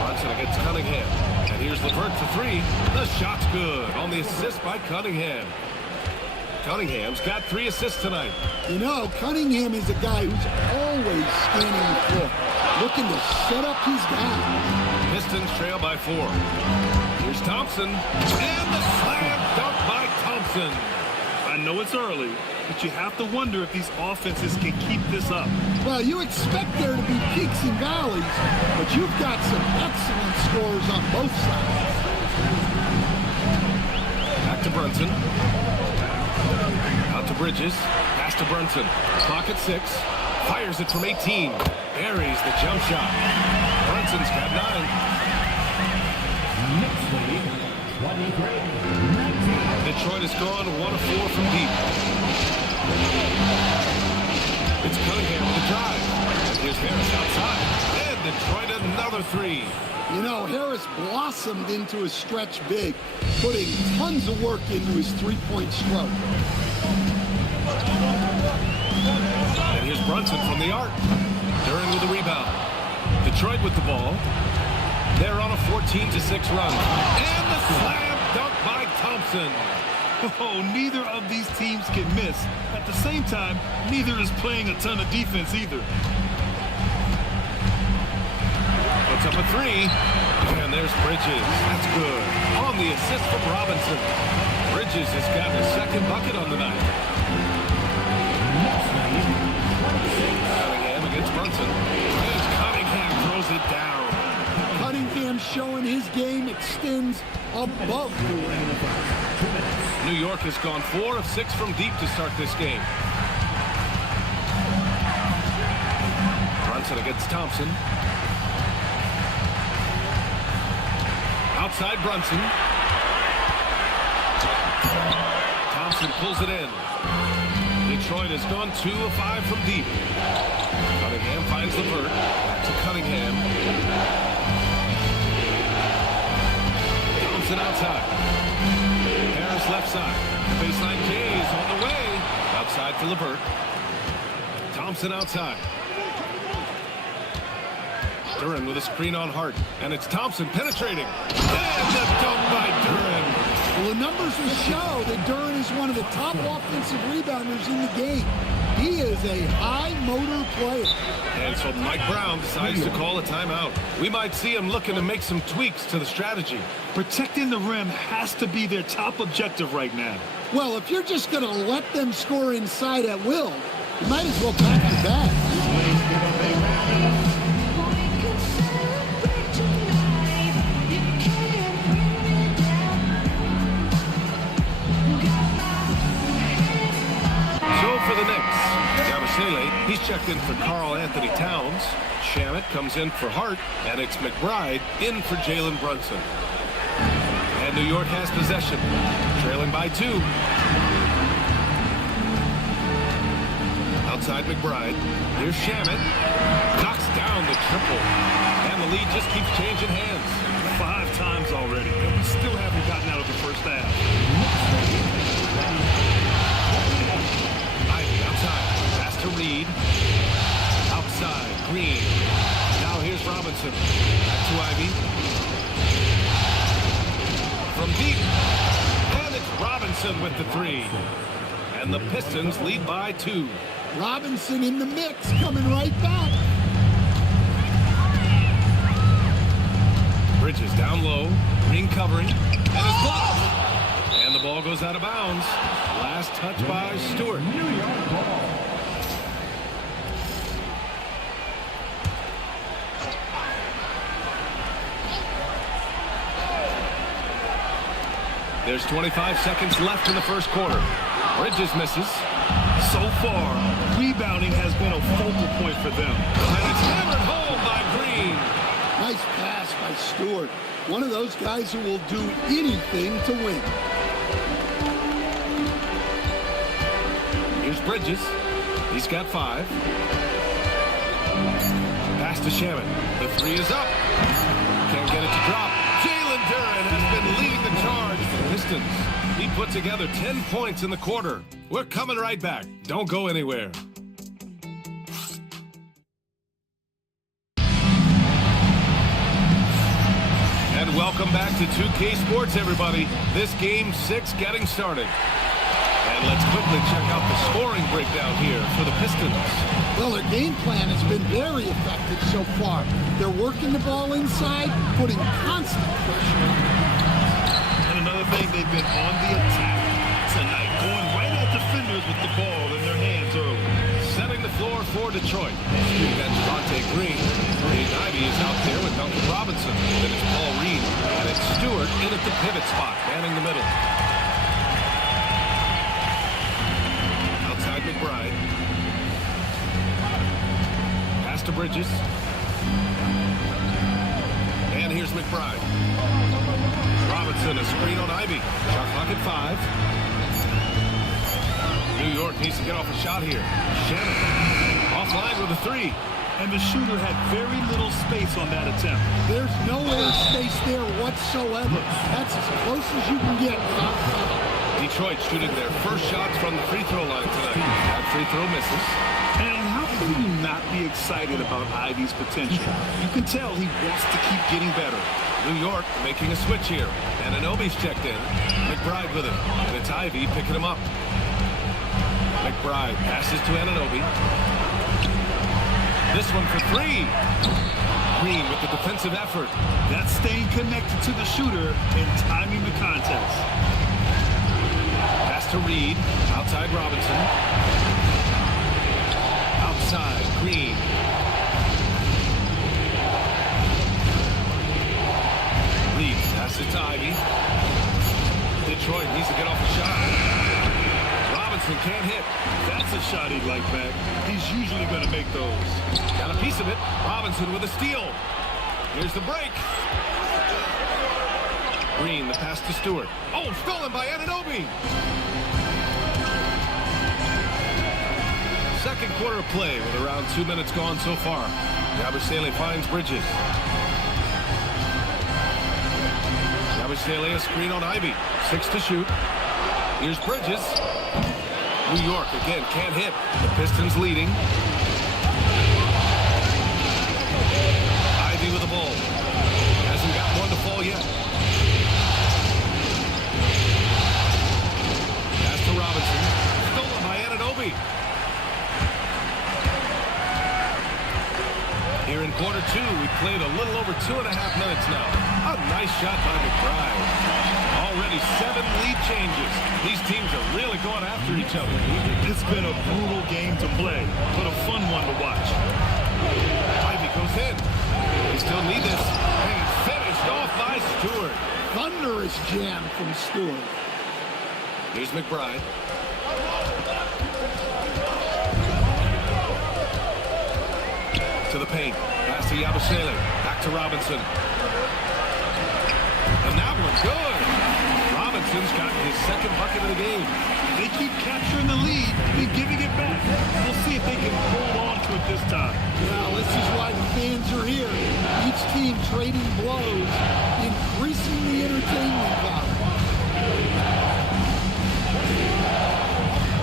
Brunson against Cunningham. And Here's LeVert for three. The shot's good on the assist by Cunningham. Cunningham's got 3 assists tonight. You know, Cunningham is a guy who's always scanning the floor, looking to set up his guy. Pistons trail by 4. Here's Thompson, and the slam dunk by Thompson. I know it's early, but you have to wonder if these offenses can keep this up. Well, you expect there to be peaks and valleys, but you've got some excellent scores on both sides. Back to Brunson. Out to Bridges. Pass to Brunson. Clock at 6. Fires it from 18. Buries the jump shot. Brunson's got 9. Detroit has gone 1 of 4 from deep. It's Cunningham with the drive. And here's Harris outside. And Detroit another 3. You know, Harris blossomed into a stretch big, putting tons of work into his three-point stroke. And here's Brunson from the arc. Duran with the rebound. Detroit with the ball. They're on a 14-6 run. And the slam dunk by Thompson. Oh, neither of these teams can miss. At the same time, neither is playing a ton of defense either. Puts up a 3. And there's Bridges. That's good. On the assist from Robinson. Bridges has got his second bucket on the night. Cunningham against Brunson. As Cunningham throws it down. Cunningham showing his game extends above the rim. New York has gone 4 of 6 from deep to start this game. Brunson against Thompson. Outside Brunson. Thompson pulls it in. Detroit has gone 2 of 5 from deep. Cunningham finds LeVert. Back to Cunningham. Thompson outside. Harris left side. Baseline J is on the way. Outside for LeVert. Thompson outside. Duran with a screen on Hart. And it's Thompson penetrating. And the dunk by Duran. Well, the numbers will show that Duran is one of the top offensive rebounders in the game. He is a high-motor player. And so Mike Brown decides to call a timeout. We might see him looking to make some tweaks to the strategy. Protecting the rim has to be their top objective right now. Well, if you're just going to let them score inside at will, you might as well pack your bags. For the Knicks, Yabusele, he's checked in for Karl Anthony Towns. Shamet comes in for Hart, and it's McBride in for Jalen Brunson. And New York has possession, trailing by 2. Outside McBride, here's Shamet, knocks down the triple, and the lead just keeps changing hands. 5 times already, and we still haven't gotten out of the first half. Pass to Reed. Outside, Green. Now here's Robinson. Back to Ivy. From deep. And it's Robinson with the 3. And the Pistons lead by 2. Robinson in the mix, coming right back. Bridges down low. Green covering. And it's blocked. And the ball goes out of bounds. Last touch by Stewart. There's 25 seconds left in the first quarter. Bridges misses. So far, rebounding has been a focal point for them. And it's hammered home by Green. Nice pass by Stewart. One of those guys who will do anything to win. Here's Bridges. He's got 5. Pass to Shamet. The 3 is up. Can't get it to drop. Jalen Duran has been leading the charge for the Pistons. He put together 10 points in the quarter. We're coming right back. Don't go anywhere. And welcome back to 2K Sports, everybody. This game 6 getting started. And let's quickly check out the scoring breakdown here for the Pistons. Well, their game plan has been very effective so far. They're working the ball inside, putting constant pressure on them. And another thing, they've been on the attack tonight, going right at defenders with the ball in their hands early. Setting the floor for Detroit. You've got Javonte Green. Aiden Ivey is out there with Duncan Robinson. Then it's Paul Reed. And it's Stewart in at the pivot spot, manning the middle. Outside McBride. Pass to Bridges. And here's McBride. Robinson, a screen on Ivey. Shot clock at 5. New York needs to get off a shot here. Shannon offline with a 3. And the shooter had very little space on that attempt. There's no air space there whatsoever. That's as close as you can get without foul. Detroit shooting their first shots from the free throw line tonight. That free throw misses. And how can you not be excited about Ivey's potential? You can tell he wants to keep getting better. New York making a switch here. And Anunoby's checked in. McBride with it. And it's Ivey picking him up. McBride passes to Anunoby. This one for 3. Green with the defensive effort. That's staying connected to the shooter and timing the contest. Pass to Reed. Outside Robinson. Outside Green. Reed passes to Ivey. Detroit needs to get off a shot. Robinson can't hit. That's a shot he'd like back. He's usually going to make those. Got a piece of it. Robinson with a steal. Here's the break. Green, the pass to Stewart. Oh, stolen by Anunoby. Second quarter of play with around 2 minutes gone so far. Yabusele finds Bridges. Yabusele a screen on Ivey. 6 to shoot. Here's Bridges. New York again can't hit. The Pistons leading. Ivey with the ball. Hasn't got one to fall yet. Pass to Robinson. Stolen by Anunoby. Here in quarter 2, we played a little over 2.5 minutes now. A nice shot by McBride. Already 7 lead changes. These teams are really going after each other. It's been a brutal game to play, but a fun one to watch. Ivey goes in. They still need this. And it's finished off by Stewart. Thunderous jam from Stewart. Here's McBride. To the paint. Pass to Yabusele. Back to Robinson. And that one's good. Robinson's got his second bucket of the game. They keep capturing the lead and giving it back. We'll see if they can hold on to it this time. Well, this is why the fans are here. Each team trading blows, increasing the entertainment value.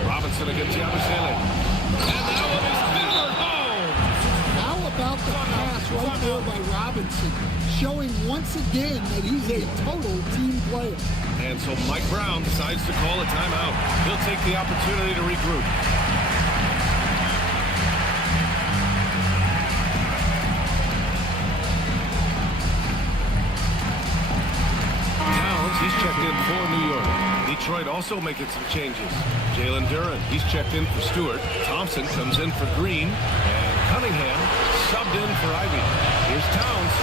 Robinson against Yabusele. And that one is hammered home. How about the pass right there by Robinson, showing once again that he's a total team player. And so Mike Brown decides to call a timeout. He'll take the opportunity to regroup. Towns, he's checked in for New York. Detroit also making some changes. Jalen Duren, he's checked in for Stewart. Thompson comes in for Green. And Cunningham subbed in for Ivey. Here's Towns.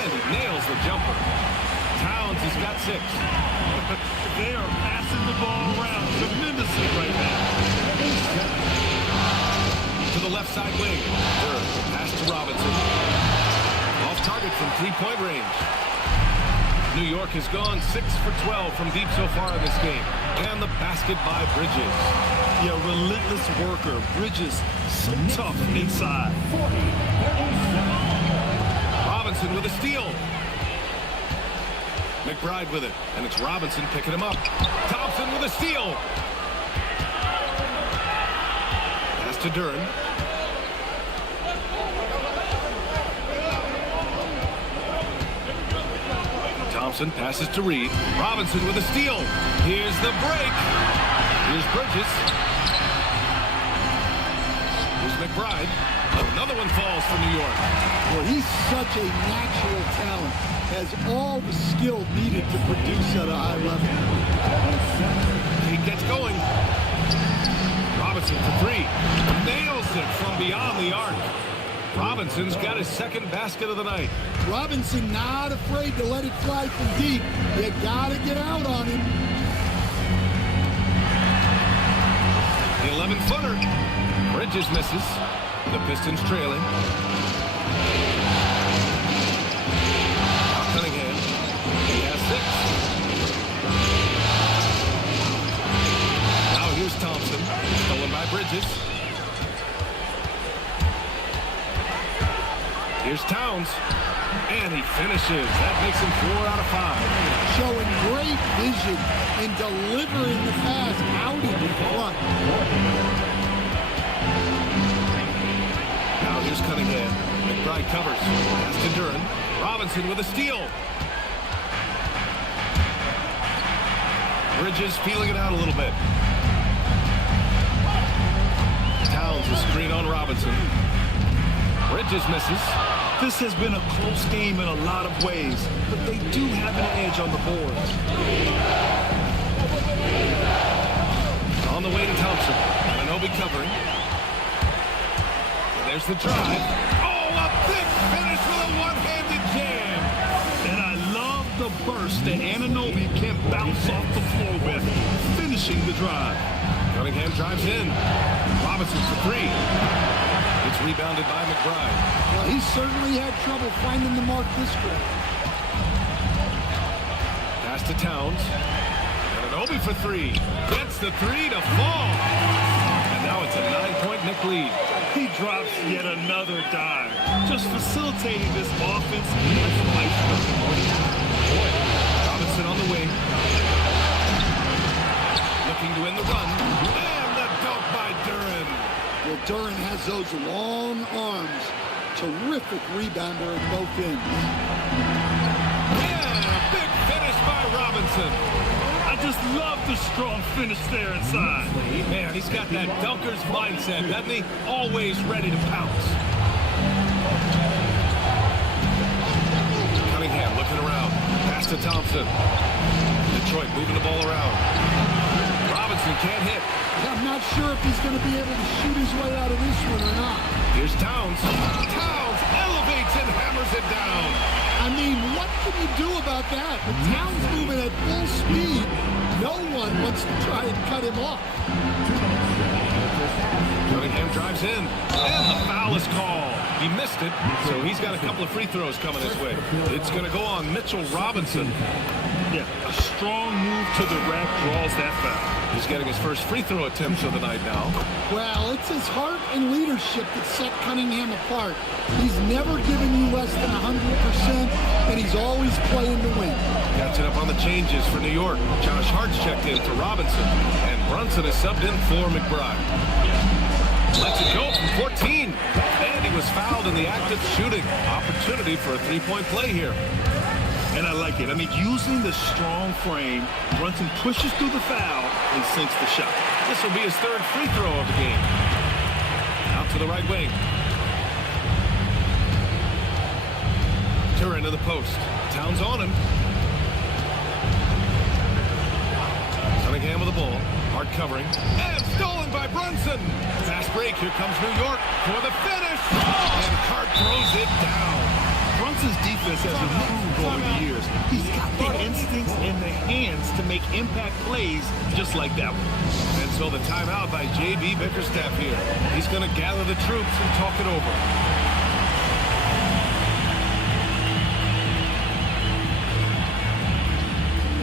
And he nails the jumper. Towns has got 6. They are passing the ball around tremendously right now. To the left side wing. Duren, pass to Robinson. Off target from 3-point range. New York has gone 6 for 12 from deep so far in this game. And the basket by Bridges. Yeah, relentless worker. Bridges, so tough inside. Robinson with a steal. McBride with it. And it's Robinson picking him up. Thompson with a steal. Pass to Duren. Thompson passes to Reed. Robinson with a steal. Here's the break. Here's Bridges. Here's McBride. Another one falls for New York. Well, he's such a natural talent. Has all the skill needed to produce at a high level. He gets going. Robinson for three. Nails it from beyond the arc. Robinson's got his second basket of the night. Robinson not afraid to let it fly from deep. You gotta get out on him. The 11-footer. Bridges misses. The Pistons trailing. Now Cunningham. He has 6. Now here's Thompson. Stolen by Bridges. Here's Towns. And he finishes. That makes him 4 out of 5. Showing great vision and delivering the pass out in front. Now here's Cunningham. McBride covers. Pass to Duren. Robinson with a steal. Bridges feeling it out a little bit. Towns a screen on Robinson. Bridges misses. This has been a close game in a lot of ways, but they do have an edge on the boards. On the way to Thompson. Ananobi covering. And there's the drive. Oh, a big finish with a one-handed jam. And I love the burst that Anunoby can bounce off the floor with, finishing the drive. Cunningham drives in. Robinson for three. It's rebounded by McBride. Well, he certainly had trouble finding the mark this quarter. Pass to Towns. Anunoby for three. Gets the three to fall. And now it's a 9-point Knick lead. He drops yet another dive, just facilitating this offense like maestro. Robinson on the wing. Looking to win the run. And the dunk by Duren. Well, Duren has those long arms. Terrific rebounder at both ends. Yeah, big finish by Robinson. I just love the strong finish there inside. Man, he's got that dunker's mindset, doesn't he? Always ready to pounce. Cunningham looking around. Pass to Thompson. Detroit moving the ball around. Robinson can't hit. I'm not sure if he's going to be able to shoot his way out of this one or not. Here's Towns. Towns elevates and hammers it down. I mean, what can you do about that? The Towns moving at full speed. No one wants to try and cut him off. Cunningham drives in. And the foul is called. He missed it, so he's got a couple of free throws coming his way. It's going to go on Mitchell Robinson. Yeah, a strong move to the rack draws that foul. He's getting his first free throw attempt of the night now. Well, it's his heart and leadership that set Cunningham apart. He's never given you less than 100%, and he's always playing to win. Catching up on the changes for New York. Josh Hart's checked in for Robinson, and Brunson is subbed in for McBride. Lets it go from 14, and he was fouled in the act of shooting. Opportunity for a three-point play here. And I like it. I mean, using the strong frame, Brunson pushes through the foul and sinks the shot. This will be his third free throw of the game. Out to the right wing. Duren to the post. Towns on him. Cunningham with the ball. Hard covering. And stolen by Brunson. Fast break. Here comes New York for the finish. And Hart throws it down. Brunson's defense has improved over the years. He's got the instincts and the hands to make impact plays just like that one. And so the timeout by J.B. Bickerstaff here. He's going to gather the troops and talk it over.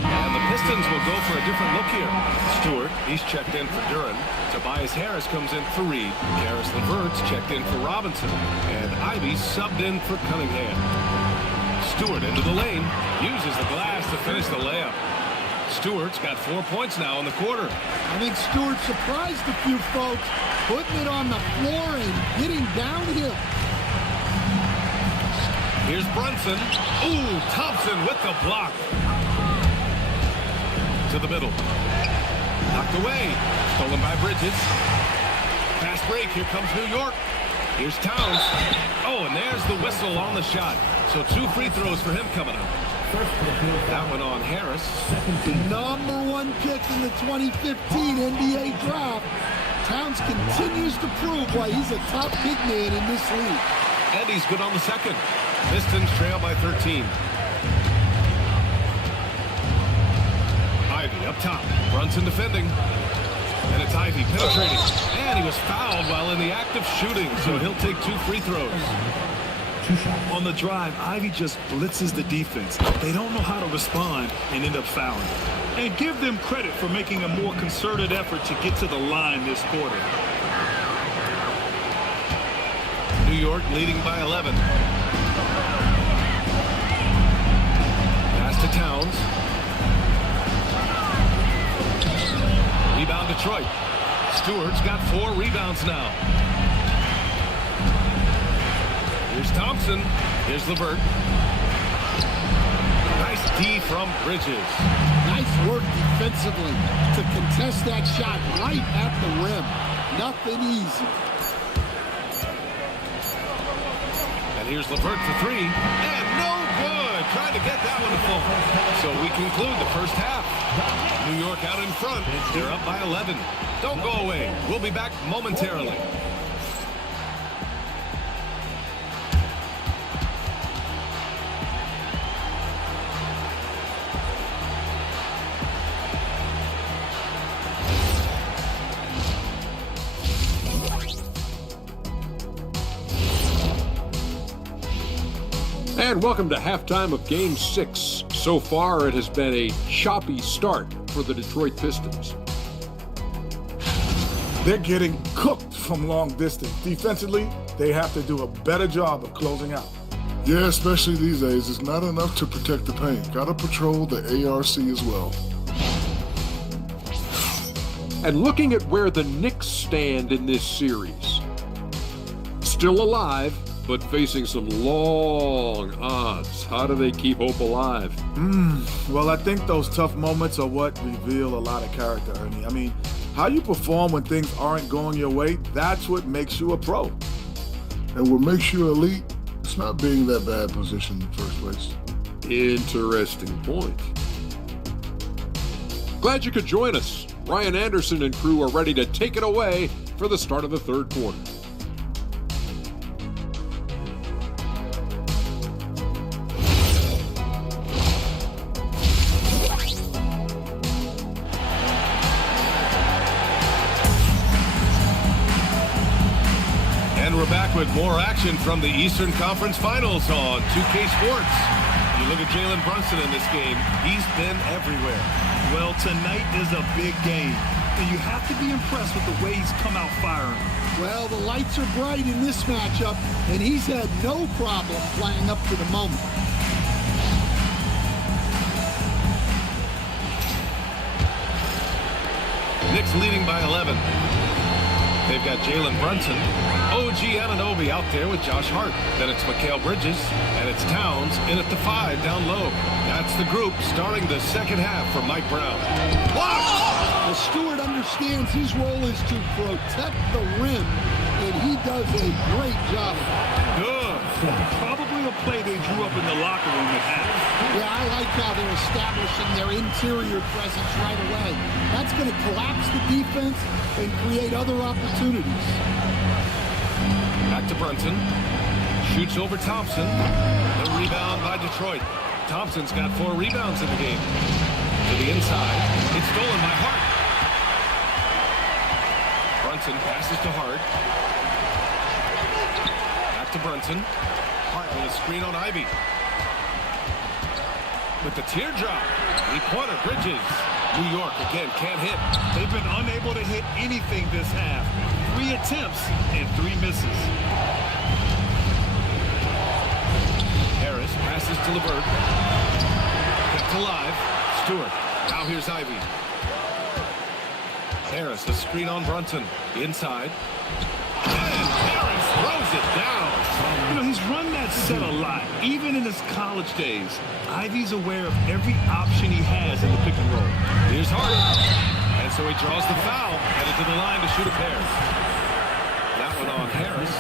And the Pistons will go for a different look here. Stewart, he's checked in for Duren. Tobias Harris comes in for Reed. Karis LeVert's checked in for Robinson. And Ivy subbed in for Cunningham. Stewart into the lane. Uses the glass to finish the layup. Stewart's got 4 points now in the quarter. I think Stewart surprised a few folks, putting it on the floor and getting downhill. Here's Brunson. Ooh, Thompson with the block. To the middle. Knocked away. Stolen by Bridges. Fast break. Here comes New York. Here's Towns. Oh, and there's the whistle on the shot. So 2 free throws for him coming up. That one on Harris. Number 1 pick in the 2015 NBA draft. Towns continues to prove why he's a top big man in this league. And he's good on the second. Pistons trail by 13. Ivy up top. Brunson defending. And it's Ivy penetrating. And he was fouled while in the act of shooting, so he'll take 2 free throws. On the drive, Ivy just blitzes the defense. They don't know how to respond and end up fouling. And give them credit for making a more concerted effort to get to the line this quarter. New York leading by 11. Pass to Towns. Rebound Detroit. Stewart's got 4 rebounds now. Here's Thompson. Here's LeVert. Nice D from Bridges. Nice work defensively to contest that shot right at the rim. Nothing easy. And here's LeVert for 3. And no good. Trying to get that one to fall. So we conclude the first half. New York out in front. They're up by 11. Don't go away. We'll be back momentarily. And welcome to halftime of Game 6. So far, it has been a choppy start for the Detroit Pistons. They're getting cooked from long distance. Defensively, they have to do a better job of closing out. Yeah, especially these days. It's not enough to protect the paint. Got to patrol the ARC as well. And looking at where the Knicks stand in this series, still alive, but facing some long odds. How do they keep hope alive? Well, I think those tough moments are what reveal a lot of character, Ernie. I mean, how you perform when things aren't going your way, that's what makes you a pro. And what makes you elite, it's not being that bad position in the first place. Interesting point. Glad you could join us. Ryan Anderson and crew are ready to take it away for the start of the third quarter. We're back with more action from the Eastern Conference Finals on 2K Sports. You look at Jalen Brunson in this game, he's been everywhere. Well, tonight is a big game, and you have to be impressed with the way he's come out firing. Well, the lights are bright in this matchup, and he's had no problem playing up to the moment. Knicks leading by 11. They've got Jalen Brunson, OG Anunoby out there with Josh Hart. Then it's Mikal Bridges, and it's Towns in at the 5 down low. That's the group starting the second half for Mike Brown. Well, Stewart understands his role is to protect the rim, and he does a great job of it. Good. Probably a play they drew up in the locker room at half. Yeah, I like how they're establishing their interior presence right away. That's going to collapse the defense and create other opportunities. Back to Brunson. Shoots over Thompson. The rebound by Detroit. Thompson's got 4 rebounds in the game. To the inside. It's stolen by Hart. Brunson passes to Hart. Back to Brunson. Hart with a screen on Ivy. With the teardrop. 3-pointer Bridges. New York again can't hit. They've been unable to hit anything this half. 3 attempts and 3 misses. Harris passes to LeVert. Kept alive. Stewart. Now here's Ivy. Harris, a screen on Brunson. Inside. And Harris throws it down. You know, he's run that said a lot. Even in his college days, Ivy's aware of every option he has in the pick and roll. Here's Hart. And so he draws the foul, headed to the line to shoot a pair. That one on Harris.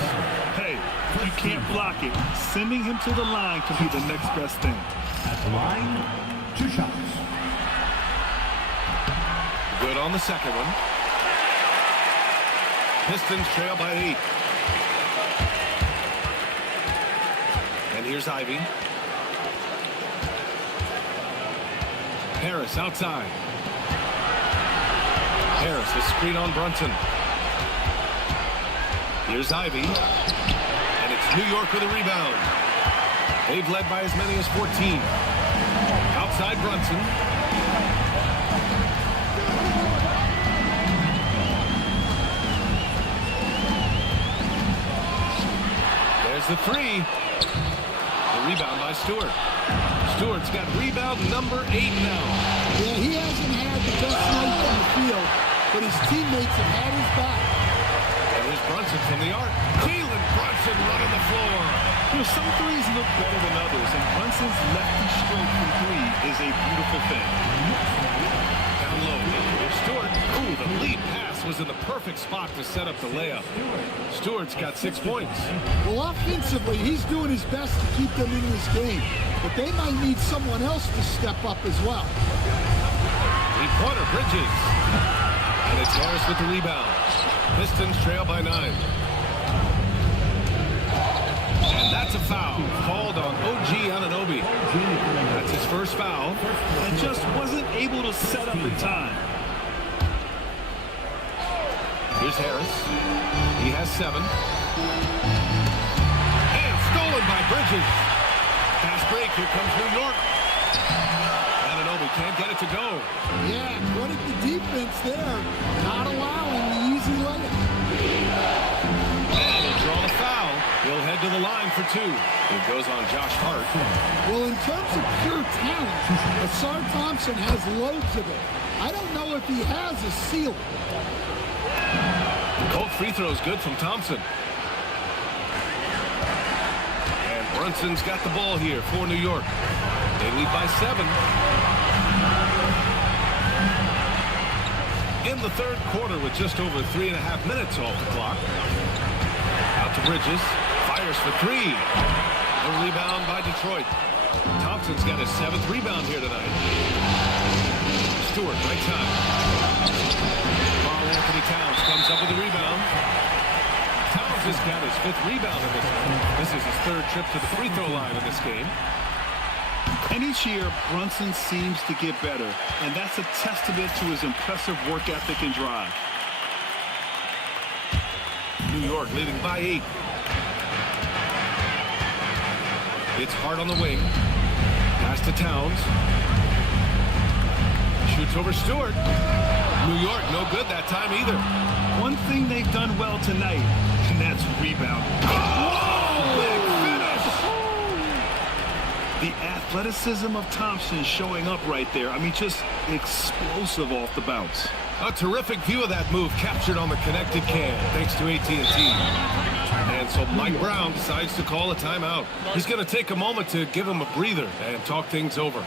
Hey, you can't block it. Sending him to the line can be the next best thing. At the line, 2 shots. Good on the second one. Pistons trail by 8. And here's Ivy. Harris outside. Harris, a screen on Brunson. Here's Ivy. And it's New York with a rebound. They've led by as many as 14. Outside Brunson. There's the three. The rebound by Stewart. Stewart's got rebound number 8 now. Yeah, he hasn't had the best night on the field, but his teammates have had his back. And here's Brunson from the arc. Jalen Brunson running the floor. You know, some threes look better than others, and Brunson's lefty stroke from 3 is a beautiful thing. Down low. Here's Stewart. Ooh, the lead pass was in the perfect spot to set up the layup. Stewart's got 6 points. Well, offensively, he's doing his best to keep them in this game, but they might need someone else to step up as well. Three-pointer, Bridges. And it's Harris with the rebound. Pistons trail by 9. And that's a foul called on OG Anunoby. That's his first foul. And just wasn't able to set up in time. Here's Harris. He has 7. And stolen by Bridges. Fast break. Here comes New York. Anunoby can't get it to go. Yeah, credit the defense there, not allowing the easy layup. And he'll draw the foul. He'll head to the line for 2. It goes on Josh Hart. Well, in terms of pure talent, Asar Thompson has loads of it. I don't know if he has a ceiling. Cold free throw is good from Thompson. And Brunson's got the ball here for New York. They lead by 7. In the third quarter with just over 3.5 minutes off the clock. Out to Bridges. Fires for 3. A rebound by Detroit. Thompson's got his 7th rebound here tonight. Stewart, right side. Anthony Towns comes up with a rebound. Towns has got his 5th rebound in this one. This is his 3rd trip to the free throw line in this game. And each year, Brunson seems to get better, and that's a testament to his impressive work ethic and drive. New York leading by 8. It's Hart on the wing. Pass to Towns. Shoots over Stewart. New York, no good that time either. One thing they've done well tonight, and that's rebound. Oh, big finish! The athleticism of Thompson showing up right there. I mean, just explosive off the bounce. A terrific view of that move captured on the connected cam, thanks to AT&T. And so Mike Brown decides to call a timeout. He's going to take a moment to give him a breather and talk things over.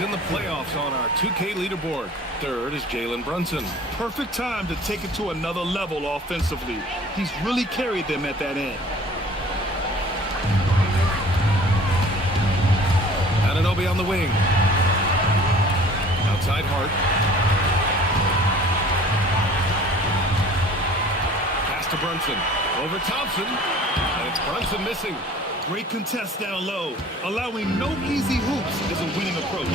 In the playoffs on our 2K leaderboard. 3rd is Jalen Brunson. Perfect time to take it to another level offensively. He's really carried them at that end. Anunoby on the wing. Outside Hart. Pass to Brunson. Over Thompson. And it's Brunson missing. Great contest down low. Allowing no easy hoops is a winning approach.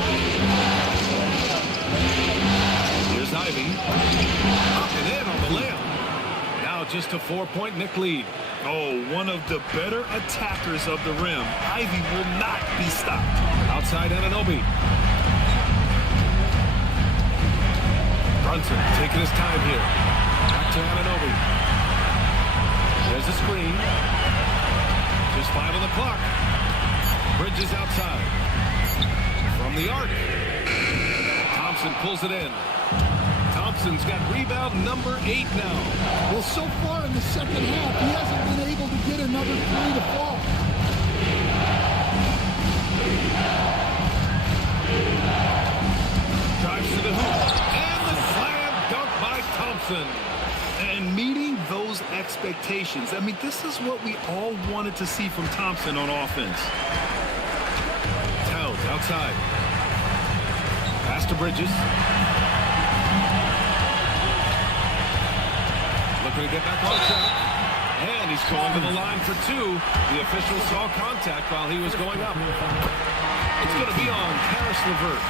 Here's Ivy. Up and in on the layup. Now just a 4-point Knick lead. Oh, one of the better attackers of the rim. Ivy will not be stopped. Outside Anunoby. Brunson taking his time here. Back to to Anunoby. There's a screen. Just 5 on the clock. Bridges outside. From the arc. Thompson pulls it in. Thompson's got rebound number 8 now. Well, so far in the second half, he hasn't been able to get another 3 to fall. Drives to the hoop. And the slam dunk by Thompson. And meeting those expectations. I mean, this is what we all wanted to see from Thompson on offense. Towns outside. Pass to Bridges. Looking to get back on track. And he's going to the line for 2. The official saw contact while he was going up. It's going to be on Karis LeVert.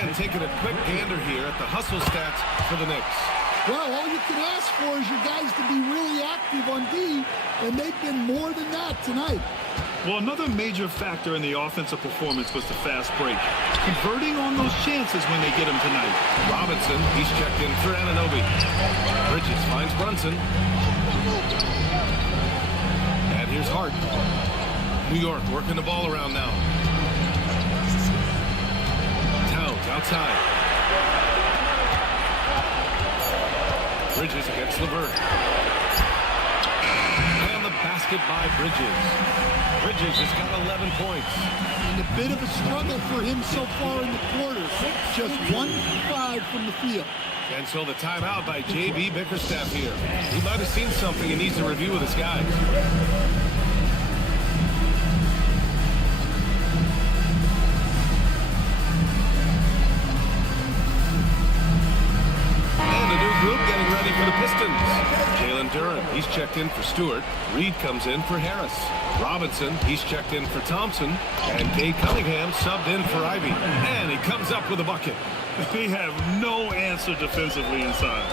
And taking a quick gander here at the hustle stats for the Knicks. Well, all you can ask for is your guys to be really active on D, and they've been more than that tonight. Well, another major factor in the offensive performance was the fast break. Converting on those chances when they get them tonight. Robinson, he's checked in for Anunoby. Bridges finds Brunson. And here's Hart. New York working the ball around now. Towns outside. Bridges against LeVert. And the basket by Bridges. Bridges has got 11 points. And a bit of a struggle for him so far in the quarter. Just 1 for 5 from the field. And so the timeout by J.B. Bickerstaff here. He might have seen something and needs to review with his guys. Getting ready for the Pistons. Jalen Duren, he's checked in for Stewart. Reed comes in for Harris. Robinson, he's checked in for Thompson. And Cade Cunningham subbed in for Ivy. And he comes up with a bucket. They have no answer defensively inside.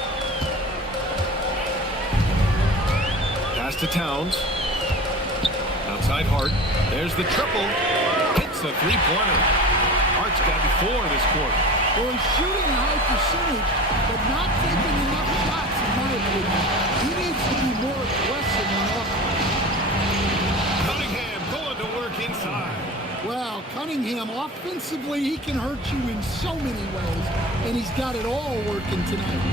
Pass to Towns. Outside Hart. There's the triple. Hits a three-pointer. Hart's got 4 this quarter. Well, he's shooting a high percentage, but not taking enough shots, in my opinion. He needs to be more aggressive on offense. Cunningham going to work inside. Well, Cunningham, offensively, he can hurt you in so many ways, and he's got it all working tonight.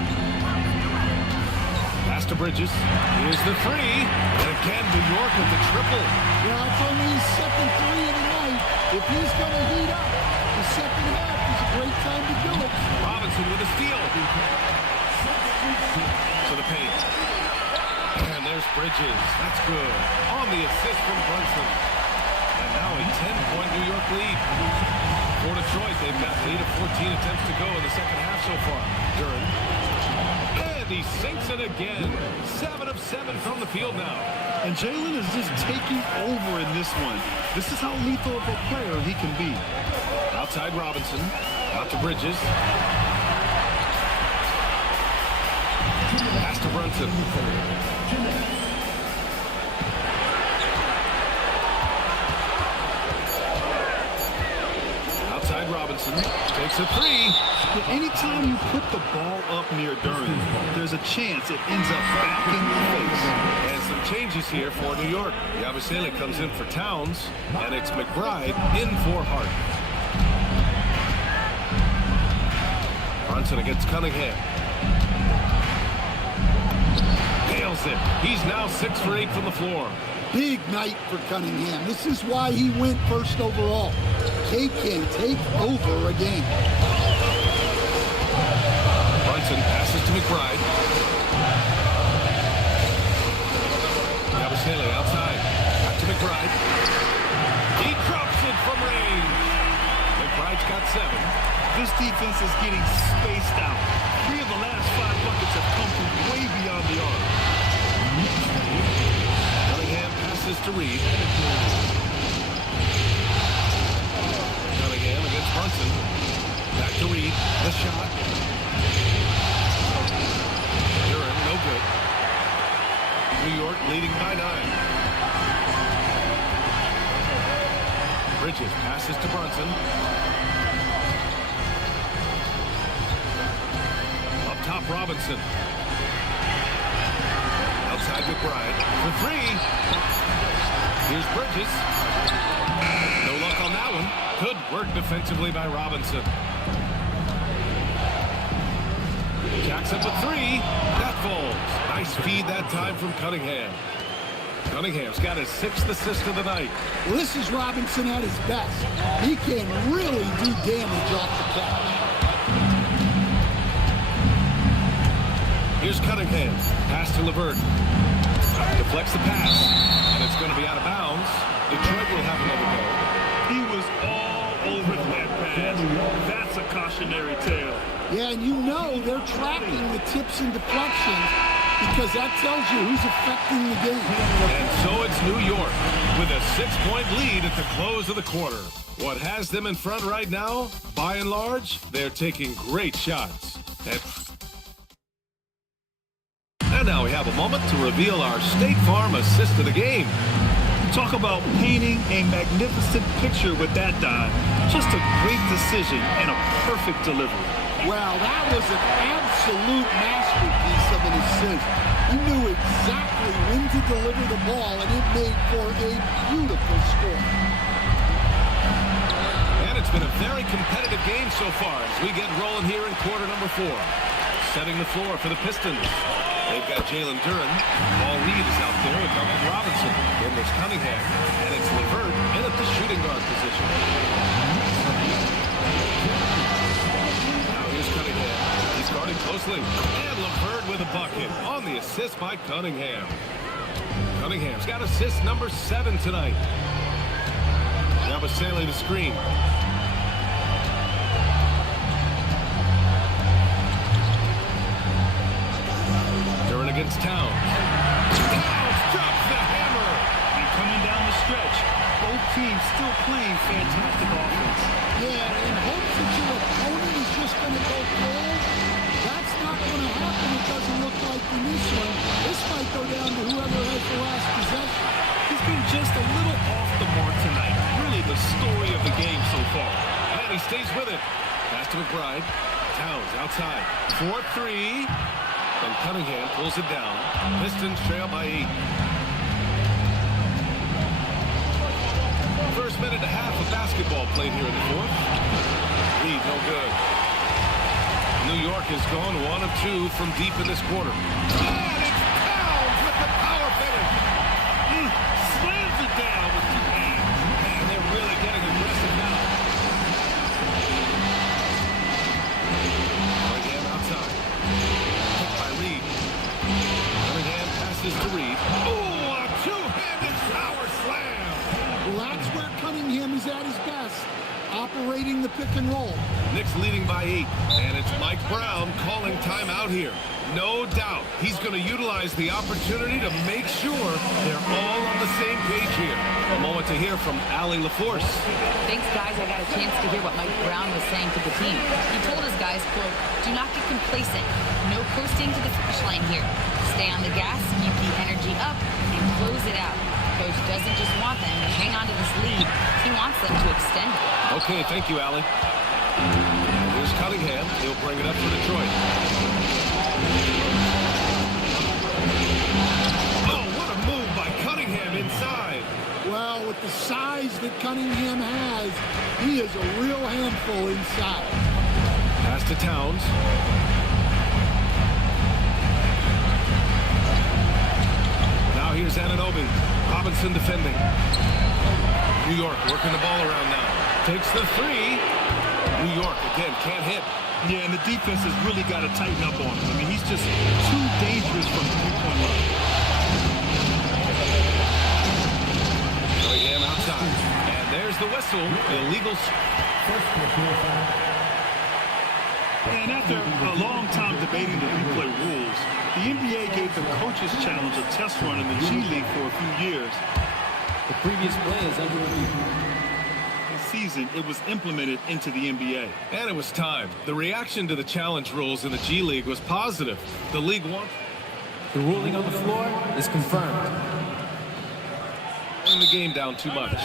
Pass to Bridges. Here's the 3. And again, New York with the triple. Well, it's only his second 3 of the night. If he's going to heat up, the second half is a great time to do it. Robinson with a steal. To the paint. And there's Bridges. That's good. On the assist from Brunson. And now a 10-point New York lead. For Detroit, they've got 8 of 14 attempts to go in the second half so far. Duren. And he sinks it again. 7 of 7 from the field now. And Jalen is just taking over in this one. This is how lethal of a player he can be. Outside Robinson. Out to Bridges. Pass to Brunson. Outside Robinson. Takes a 3. Anytime you put the ball up near Duren, there's a chance it ends up back in your face. And some changes here for New York. Yabusele comes in for Towns, and it's McBride in for Hart. Brunson against Cunningham. Nails it. He's now 6 for 8 from the floor. Big night for Cunningham. This is why he went first overall. Cade can take over a game. Brunson passes to McBride. Yabusele outside. Back to McBride. He drops it from range. McBride's got 7. This defense is getting spaced out. 3 of the last 5 buckets have come from way beyond the arc. Cunningham passes to Reed. Cunningham against Brunson. Back to Reed. The shot. Duren, no good. New York leading by 9. Bridges passes to Brunson. Up top, Robinson. Outside McBride for three. Here's Bridges. No luck on that one. Good work defensively by Robinson. Jackson with three. That falls. Nice feed that time from Cunningham. Cunningham's got his 6th assist of the night. Well, this is Robinson at his best. He can really do damage off the catch. Here's Cunningham. Pass to LeVert. Deflects the pass. And it's going to be out of bounds. Detroit will have another go. He was all over that pass. That's a cautionary tale. Yeah, and you know they're tracking the tips and deflections because that tells you who's affecting the game. And so it's New York with a 6-point lead at the close of the quarter. What has them in front right now, by and large, they're taking great shots. And now we have a moment to reveal our State Farm assist of the game. Talk about painting a magnificent picture with that dive. Just a great decision and a perfect delivery. Well, that was an absolute masterpiece of an assist. He knew exactly when to deliver the ball, and it made for a beautiful score. And it's been a very competitive game so far as we get rolling here in quarter number 4. Setting the floor for the Pistons. They've got Jalen Duren. Paul Reed is out there with Duncan Robinson. Then there's Cunningham. And it's LeVert in at the shooting guard position. Now here's Cunningham. He's guarding closely. And LeVert with a bucket on the assist by Cunningham. Cunningham's got assist number 7 tonight. Now Baselli the screen. Against Towns. Towns drops the hammer. And coming down the stretch, both teams still playing fantastic offense. Yeah, and hopes that your opponent is just going to go cold. That's not going to happen. It doesn't look like in this one. This might go down to whoever has the last possession. He's been just a little off the mark tonight. Really the story of the game so far. And he stays with it. Pass to McBride. Towns outside. 4-3. And Cunningham pulls it down. Pistons trail by 8. First minute and a half of basketball played here in the 4th. Lead no good. New York has gone 1 of 2 from deep in this quarter. And it's Towns with the power finish. Slams it down with 2 hands. And they're really getting aggressive now. Cunningham outside. To Reed. Oh, a 2-handed power slam. Well, that's where Cunningham is at his best, operating the pick and roll. Knicks leading by 8, and it's Mike Brown calling timeout here. No doubt he's going to utilize the opportunity to make sure they're all on the same page here. A moment to hear from Allie LaForce. Thanks, guys. I got a chance to hear what Mike Brown was saying to the team. He told his guys, quote, "Do not get complacent. No coasting to the finish line here. Stay on the gas, keep the energy up, and close it out. Coach doesn't just want them to hang on to this lead. He wants them to extend it." Okay, thank you, Allie. Here's Cunningham. He'll bring it up for Detroit. Oh, what a move by Cunningham inside. Well, with the size that Cunningham has, he is a real handful inside. Pass to Towns. Now here's Anunoby. Robinson defending. New York working the ball around now. Takes the 3. New York, again, can't hit. Yeah, and the defense has really got to tighten up on him. I mean, he's just too dangerous from the 3-point line. Cunningham outside. And there's the whistle. Illegal. And after a long time debating the replay rules, the NBA gave the Coaches Challenge a test run in the G League for a few years. The previous play is under review. Season, it was implemented into the NBA. And it was time. The reaction to the challenge rules in the G League was positive. The league won. The ruling on the floor is confirmed. The game down too much.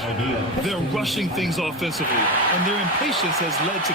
They're rushing things offensively, and their impatience has led to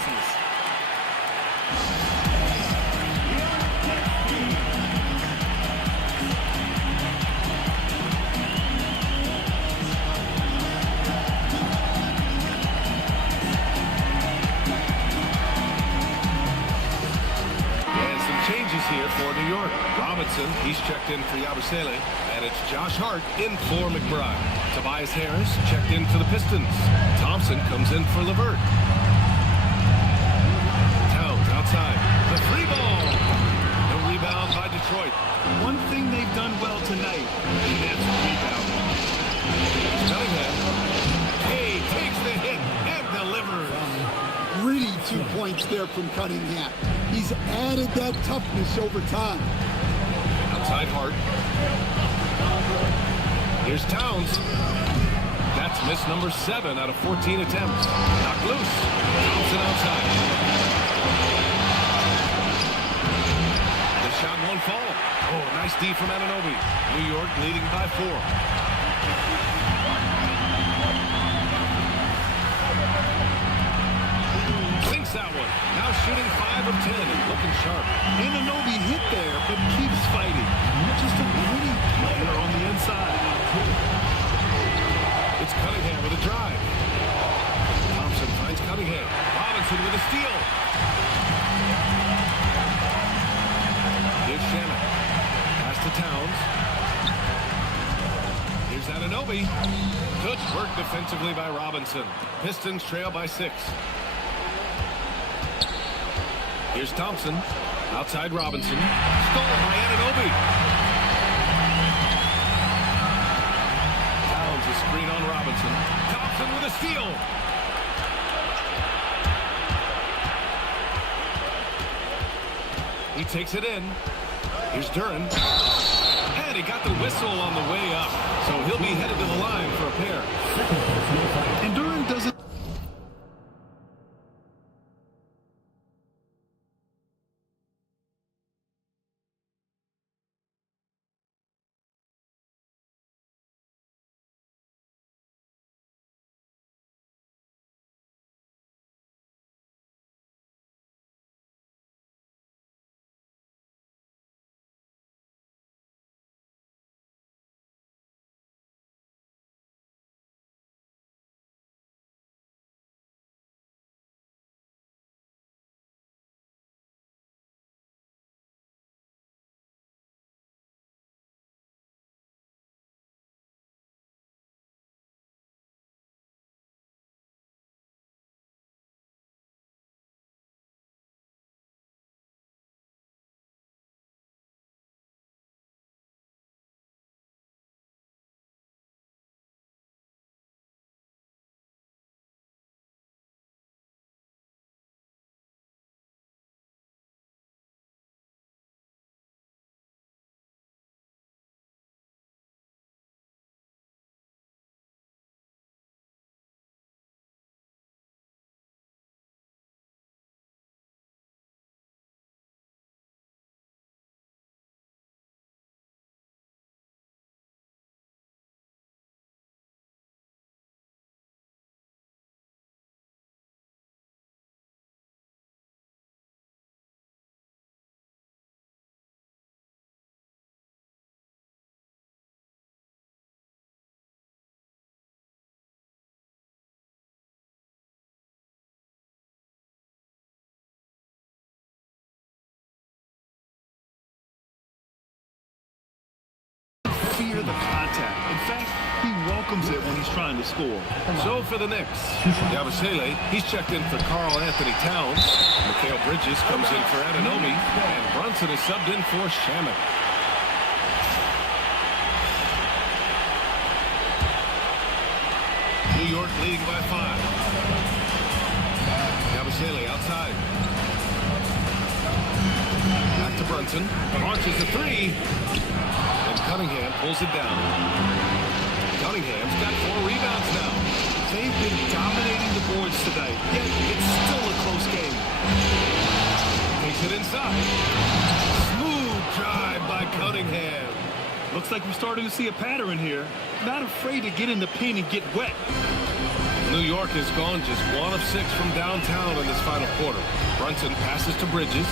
business. Changes here for New York. Robinson, he's checked in for Yabusele, and it's Josh Hart in for McBride. Tobias Harris checked in for the Pistons. Thompson comes in for LeVert. Towns outside. The free ball. The rebound by Detroit. One thing they've done well tonight, and that's rebound. Cunningham. Kay takes the hit and delivers. Gritty 2 points there from Cunningham. He's added that toughness over time. Outside Hart. Here's Towns. That's miss number 7 out of 14 attempts. Knocked loose. Thompson outside. The shot won't fall. Oh, nice D from Anunoby. New York leading by 4. That one. Now shooting 5 of 10 and looking sharp. Anunoby hit there, but keeps fighting. Just a gritty player on the inside. It's Cunningham with a drive. Thompson finds Cunningham. Robinson with a steal. Here's Shannon. Pass to Towns. Here's Anunoby. Good work defensively by Robinson. Pistons trail by 6. Here's Thompson. Outside Robinson. Stolen by Anunoby. Towns a screen on Robinson. Thompson with a steal. He takes it in. Here's Duren. And he got the whistle on the way up. So he'll be headed to the line for a pair. And Duren doesn't. Fear the contact. In fact, he welcomes it when he's trying to score. So for the Knicks, Yabusele, he's checked in for Karl Anthony Towns. Mikal Bridges comes in for Anunoby, and Brunson is subbed in for Shaman. New York leading by 5. Yabusele outside. Back to Brunson. Launches the 3. And Cunningham pulls it down. Cunningham's got 4 rebounds now. They've been dominating the boards tonight, yet it's still a close game. Takes it inside. Smooth drive by Cunningham. Looks like we're starting to see a pattern here. Not afraid to get in the paint and get wet. New York has gone just 1 of 6 from downtown in this final quarter. Brunson passes to Bridges.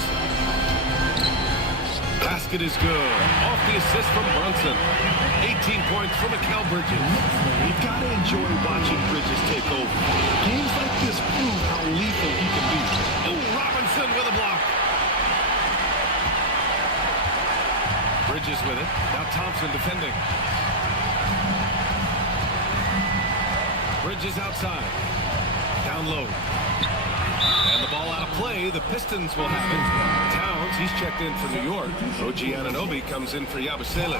Basket is good. Off the assist from Brunson. 18 points from Mikal Bridges. You've got to enjoy watching Bridges take over. Games like this prove how lethal he can be. Oh, Robinson with a block. Bridges with it. Now Thompson defending. Bridges outside. Down low. And the ball out of play. The Pistons will have it. Towns, he's checked in for New York. OG Anunoby comes in for Yabusele.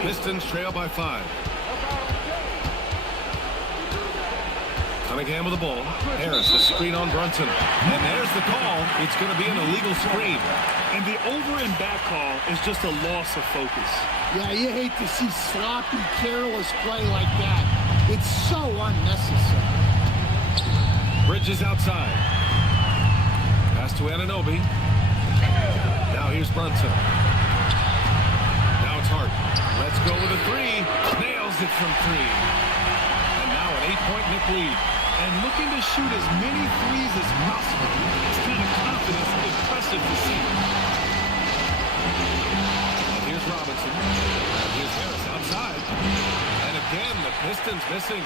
Pistons trail by 5. Cunningham with the ball. Harris, a screen on Brunson. And there's the call. It's going to be an illegal screen. And the over and back call is just a loss of focus. Yeah, you hate to see sloppy, careless play like that. It's so unnecessary. Bridges outside. Pass to Anunoby. Now here's Brunson. Now it's Hart. Let's go with a 3. Nails it from 3. And now an 8-point Knick lead. And looking to shoot as many threes as possible. This kind of confidence is impressive to see. And here's Robinson. And here's Harris outside. And again, the Pistons missing.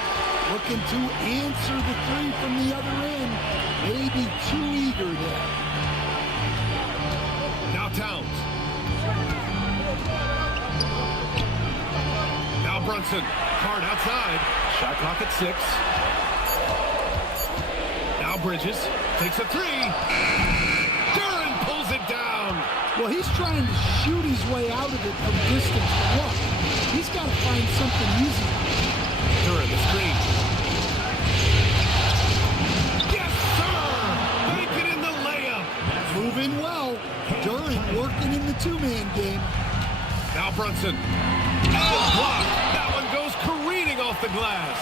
Looking to answer the 3 from the other end. Maybe too eager there. Now Towns. Now Brunson. Hard outside. Shot clock at 6. Now Bridges takes a 3. Duran pulls it down. Well, he's trying to shoot his way out of it from distance. Look, he's got to find something easy. Duran the screen. Yes, sir! Make it in the layup. Moving well. Duran working in the 2-man game. Now Brunson. Oh, block. That one goes careening off the glass.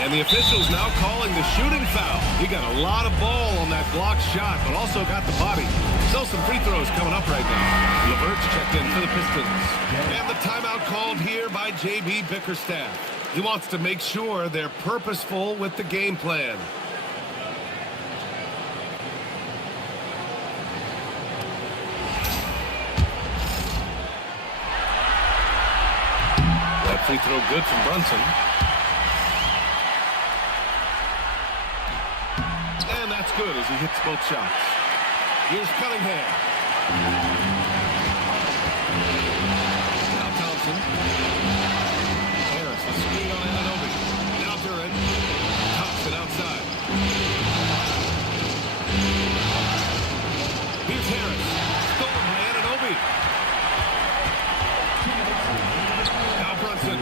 And the officials now calling the shooting foul. He got a lot of ball on that blocked shot, but also got the body. Still some free throws coming up right now. LeVert's checked in for the Pistons. And the timeout called here by J.B. Bickerstaff. He wants to make sure they're purposeful with the game plan. That free throw good from Brunson. And that's good as he hits both shots. Here's Cunningham. Now Thompson. Harris, a screen on Anunoby. Now Duran. Thompson outside. Here's Harris. Stolen by Anunoby. Now Brunson.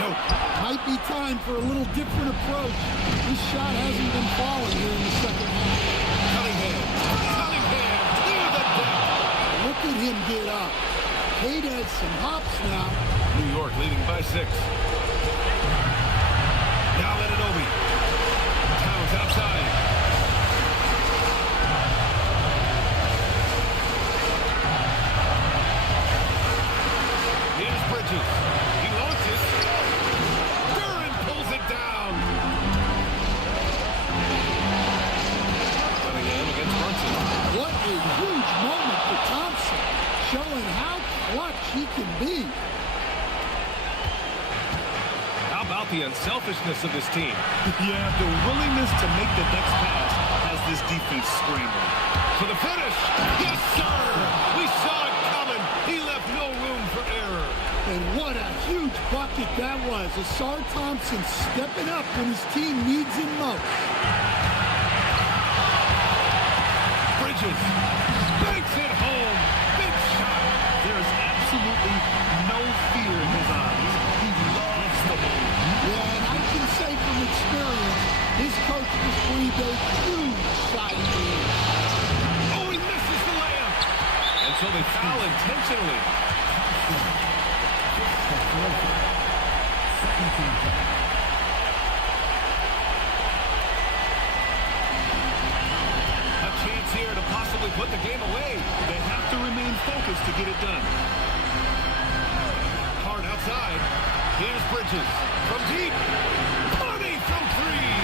Nope. Might be time for a little different approach. This shot hasn't been falling here in the second half. Cunningham. Cunningham. Clear the deck. Look at him get up. Cade has some hops now. New York leading by 6. Now Anunoby. Towns outside. Here's Bridges. He launches. Duran pulls it down. Cunningham against Brunson. What a huge moment for Thompson, showing how clutch he can be. How about the unselfishness of this team? Yeah, the willingness to make the next pass has this defense scrambling. For the finish. Yes, sir. We saw it coming. He left no room for error. And what a huge bucket that was. Asar Thompson stepping up when his team needs him most. Bridges banks it home. Big shot. There is absolutely no fear in his eyes. He loves the ball. Yeah, and I can say from experience, his coach just breathed a huge shot in the air. Oh, he misses the layup. And so they foul intentionally. second team. A chance here to possibly put the game away. They have to remain focused to get it done. Hard outside. Here's Bridges from deep. Money from three.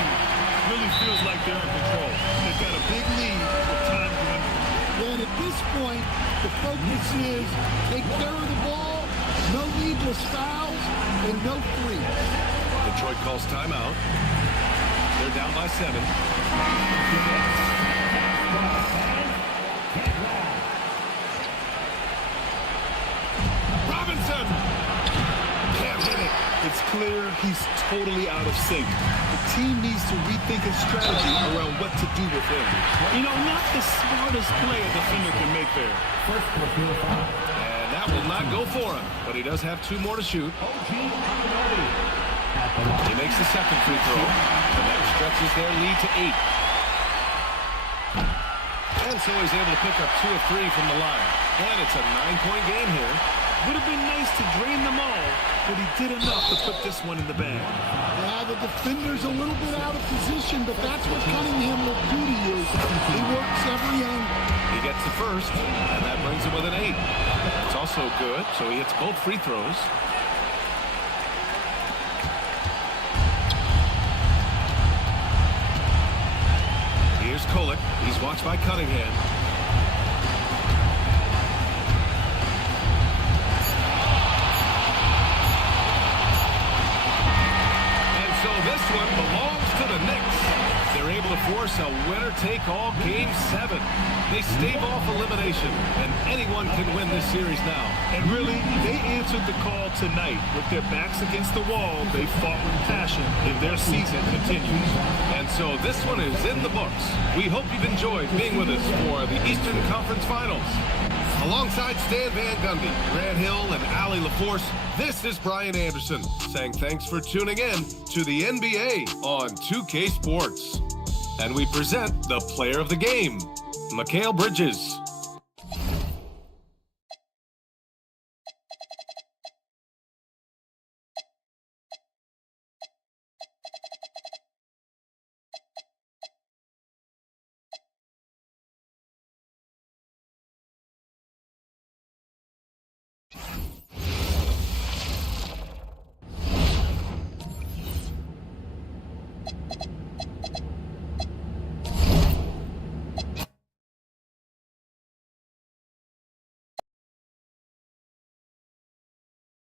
Really feels like they're in control. They've got a big lead with time dwindling. And at this point, the focus is take care of the ball, no needless fouls, and no threes. Detroit calls timeout. They're down by 7. Robinson can't hit it. It's clear he's totally out of sync. The team needs to rethink its strategy around what to do with him. You know, not the smartest play a defender can make there. And that will not go for him, but he does have 2 more to shoot. He makes the second free throw, and that stretches their lead to 8. And so he's able to pick up 2 of 3 from the line. And it's a 9-point game here. Would have been nice to drain them all, but he did enough to put this one in the bag. Yeah, the defender's a little bit out of position, but that's what Cunningham will do to you. He works every angle. He gets the first, and that brings him with an 8. It's also good, so he hits both free throws. Here's Kolek. He's watched by Cunningham. And so this one belongs to the Knicks. They're able to force a winner-take-all Game 7. They stave off elimination, and anyone can win this series now. And really, they answered the call tonight. With their backs against the wall, they fought with passion, and their season continues. And so this one is in the books. We hope you've enjoyed being with us for the Eastern Conference Finals. Alongside Stan Van Gundy, Grant Hill, and Allie LaForce, this is Brian Anderson saying thanks for tuning in to the NBA on 2K Sports. And we present the player of the game, Mikal Bridges.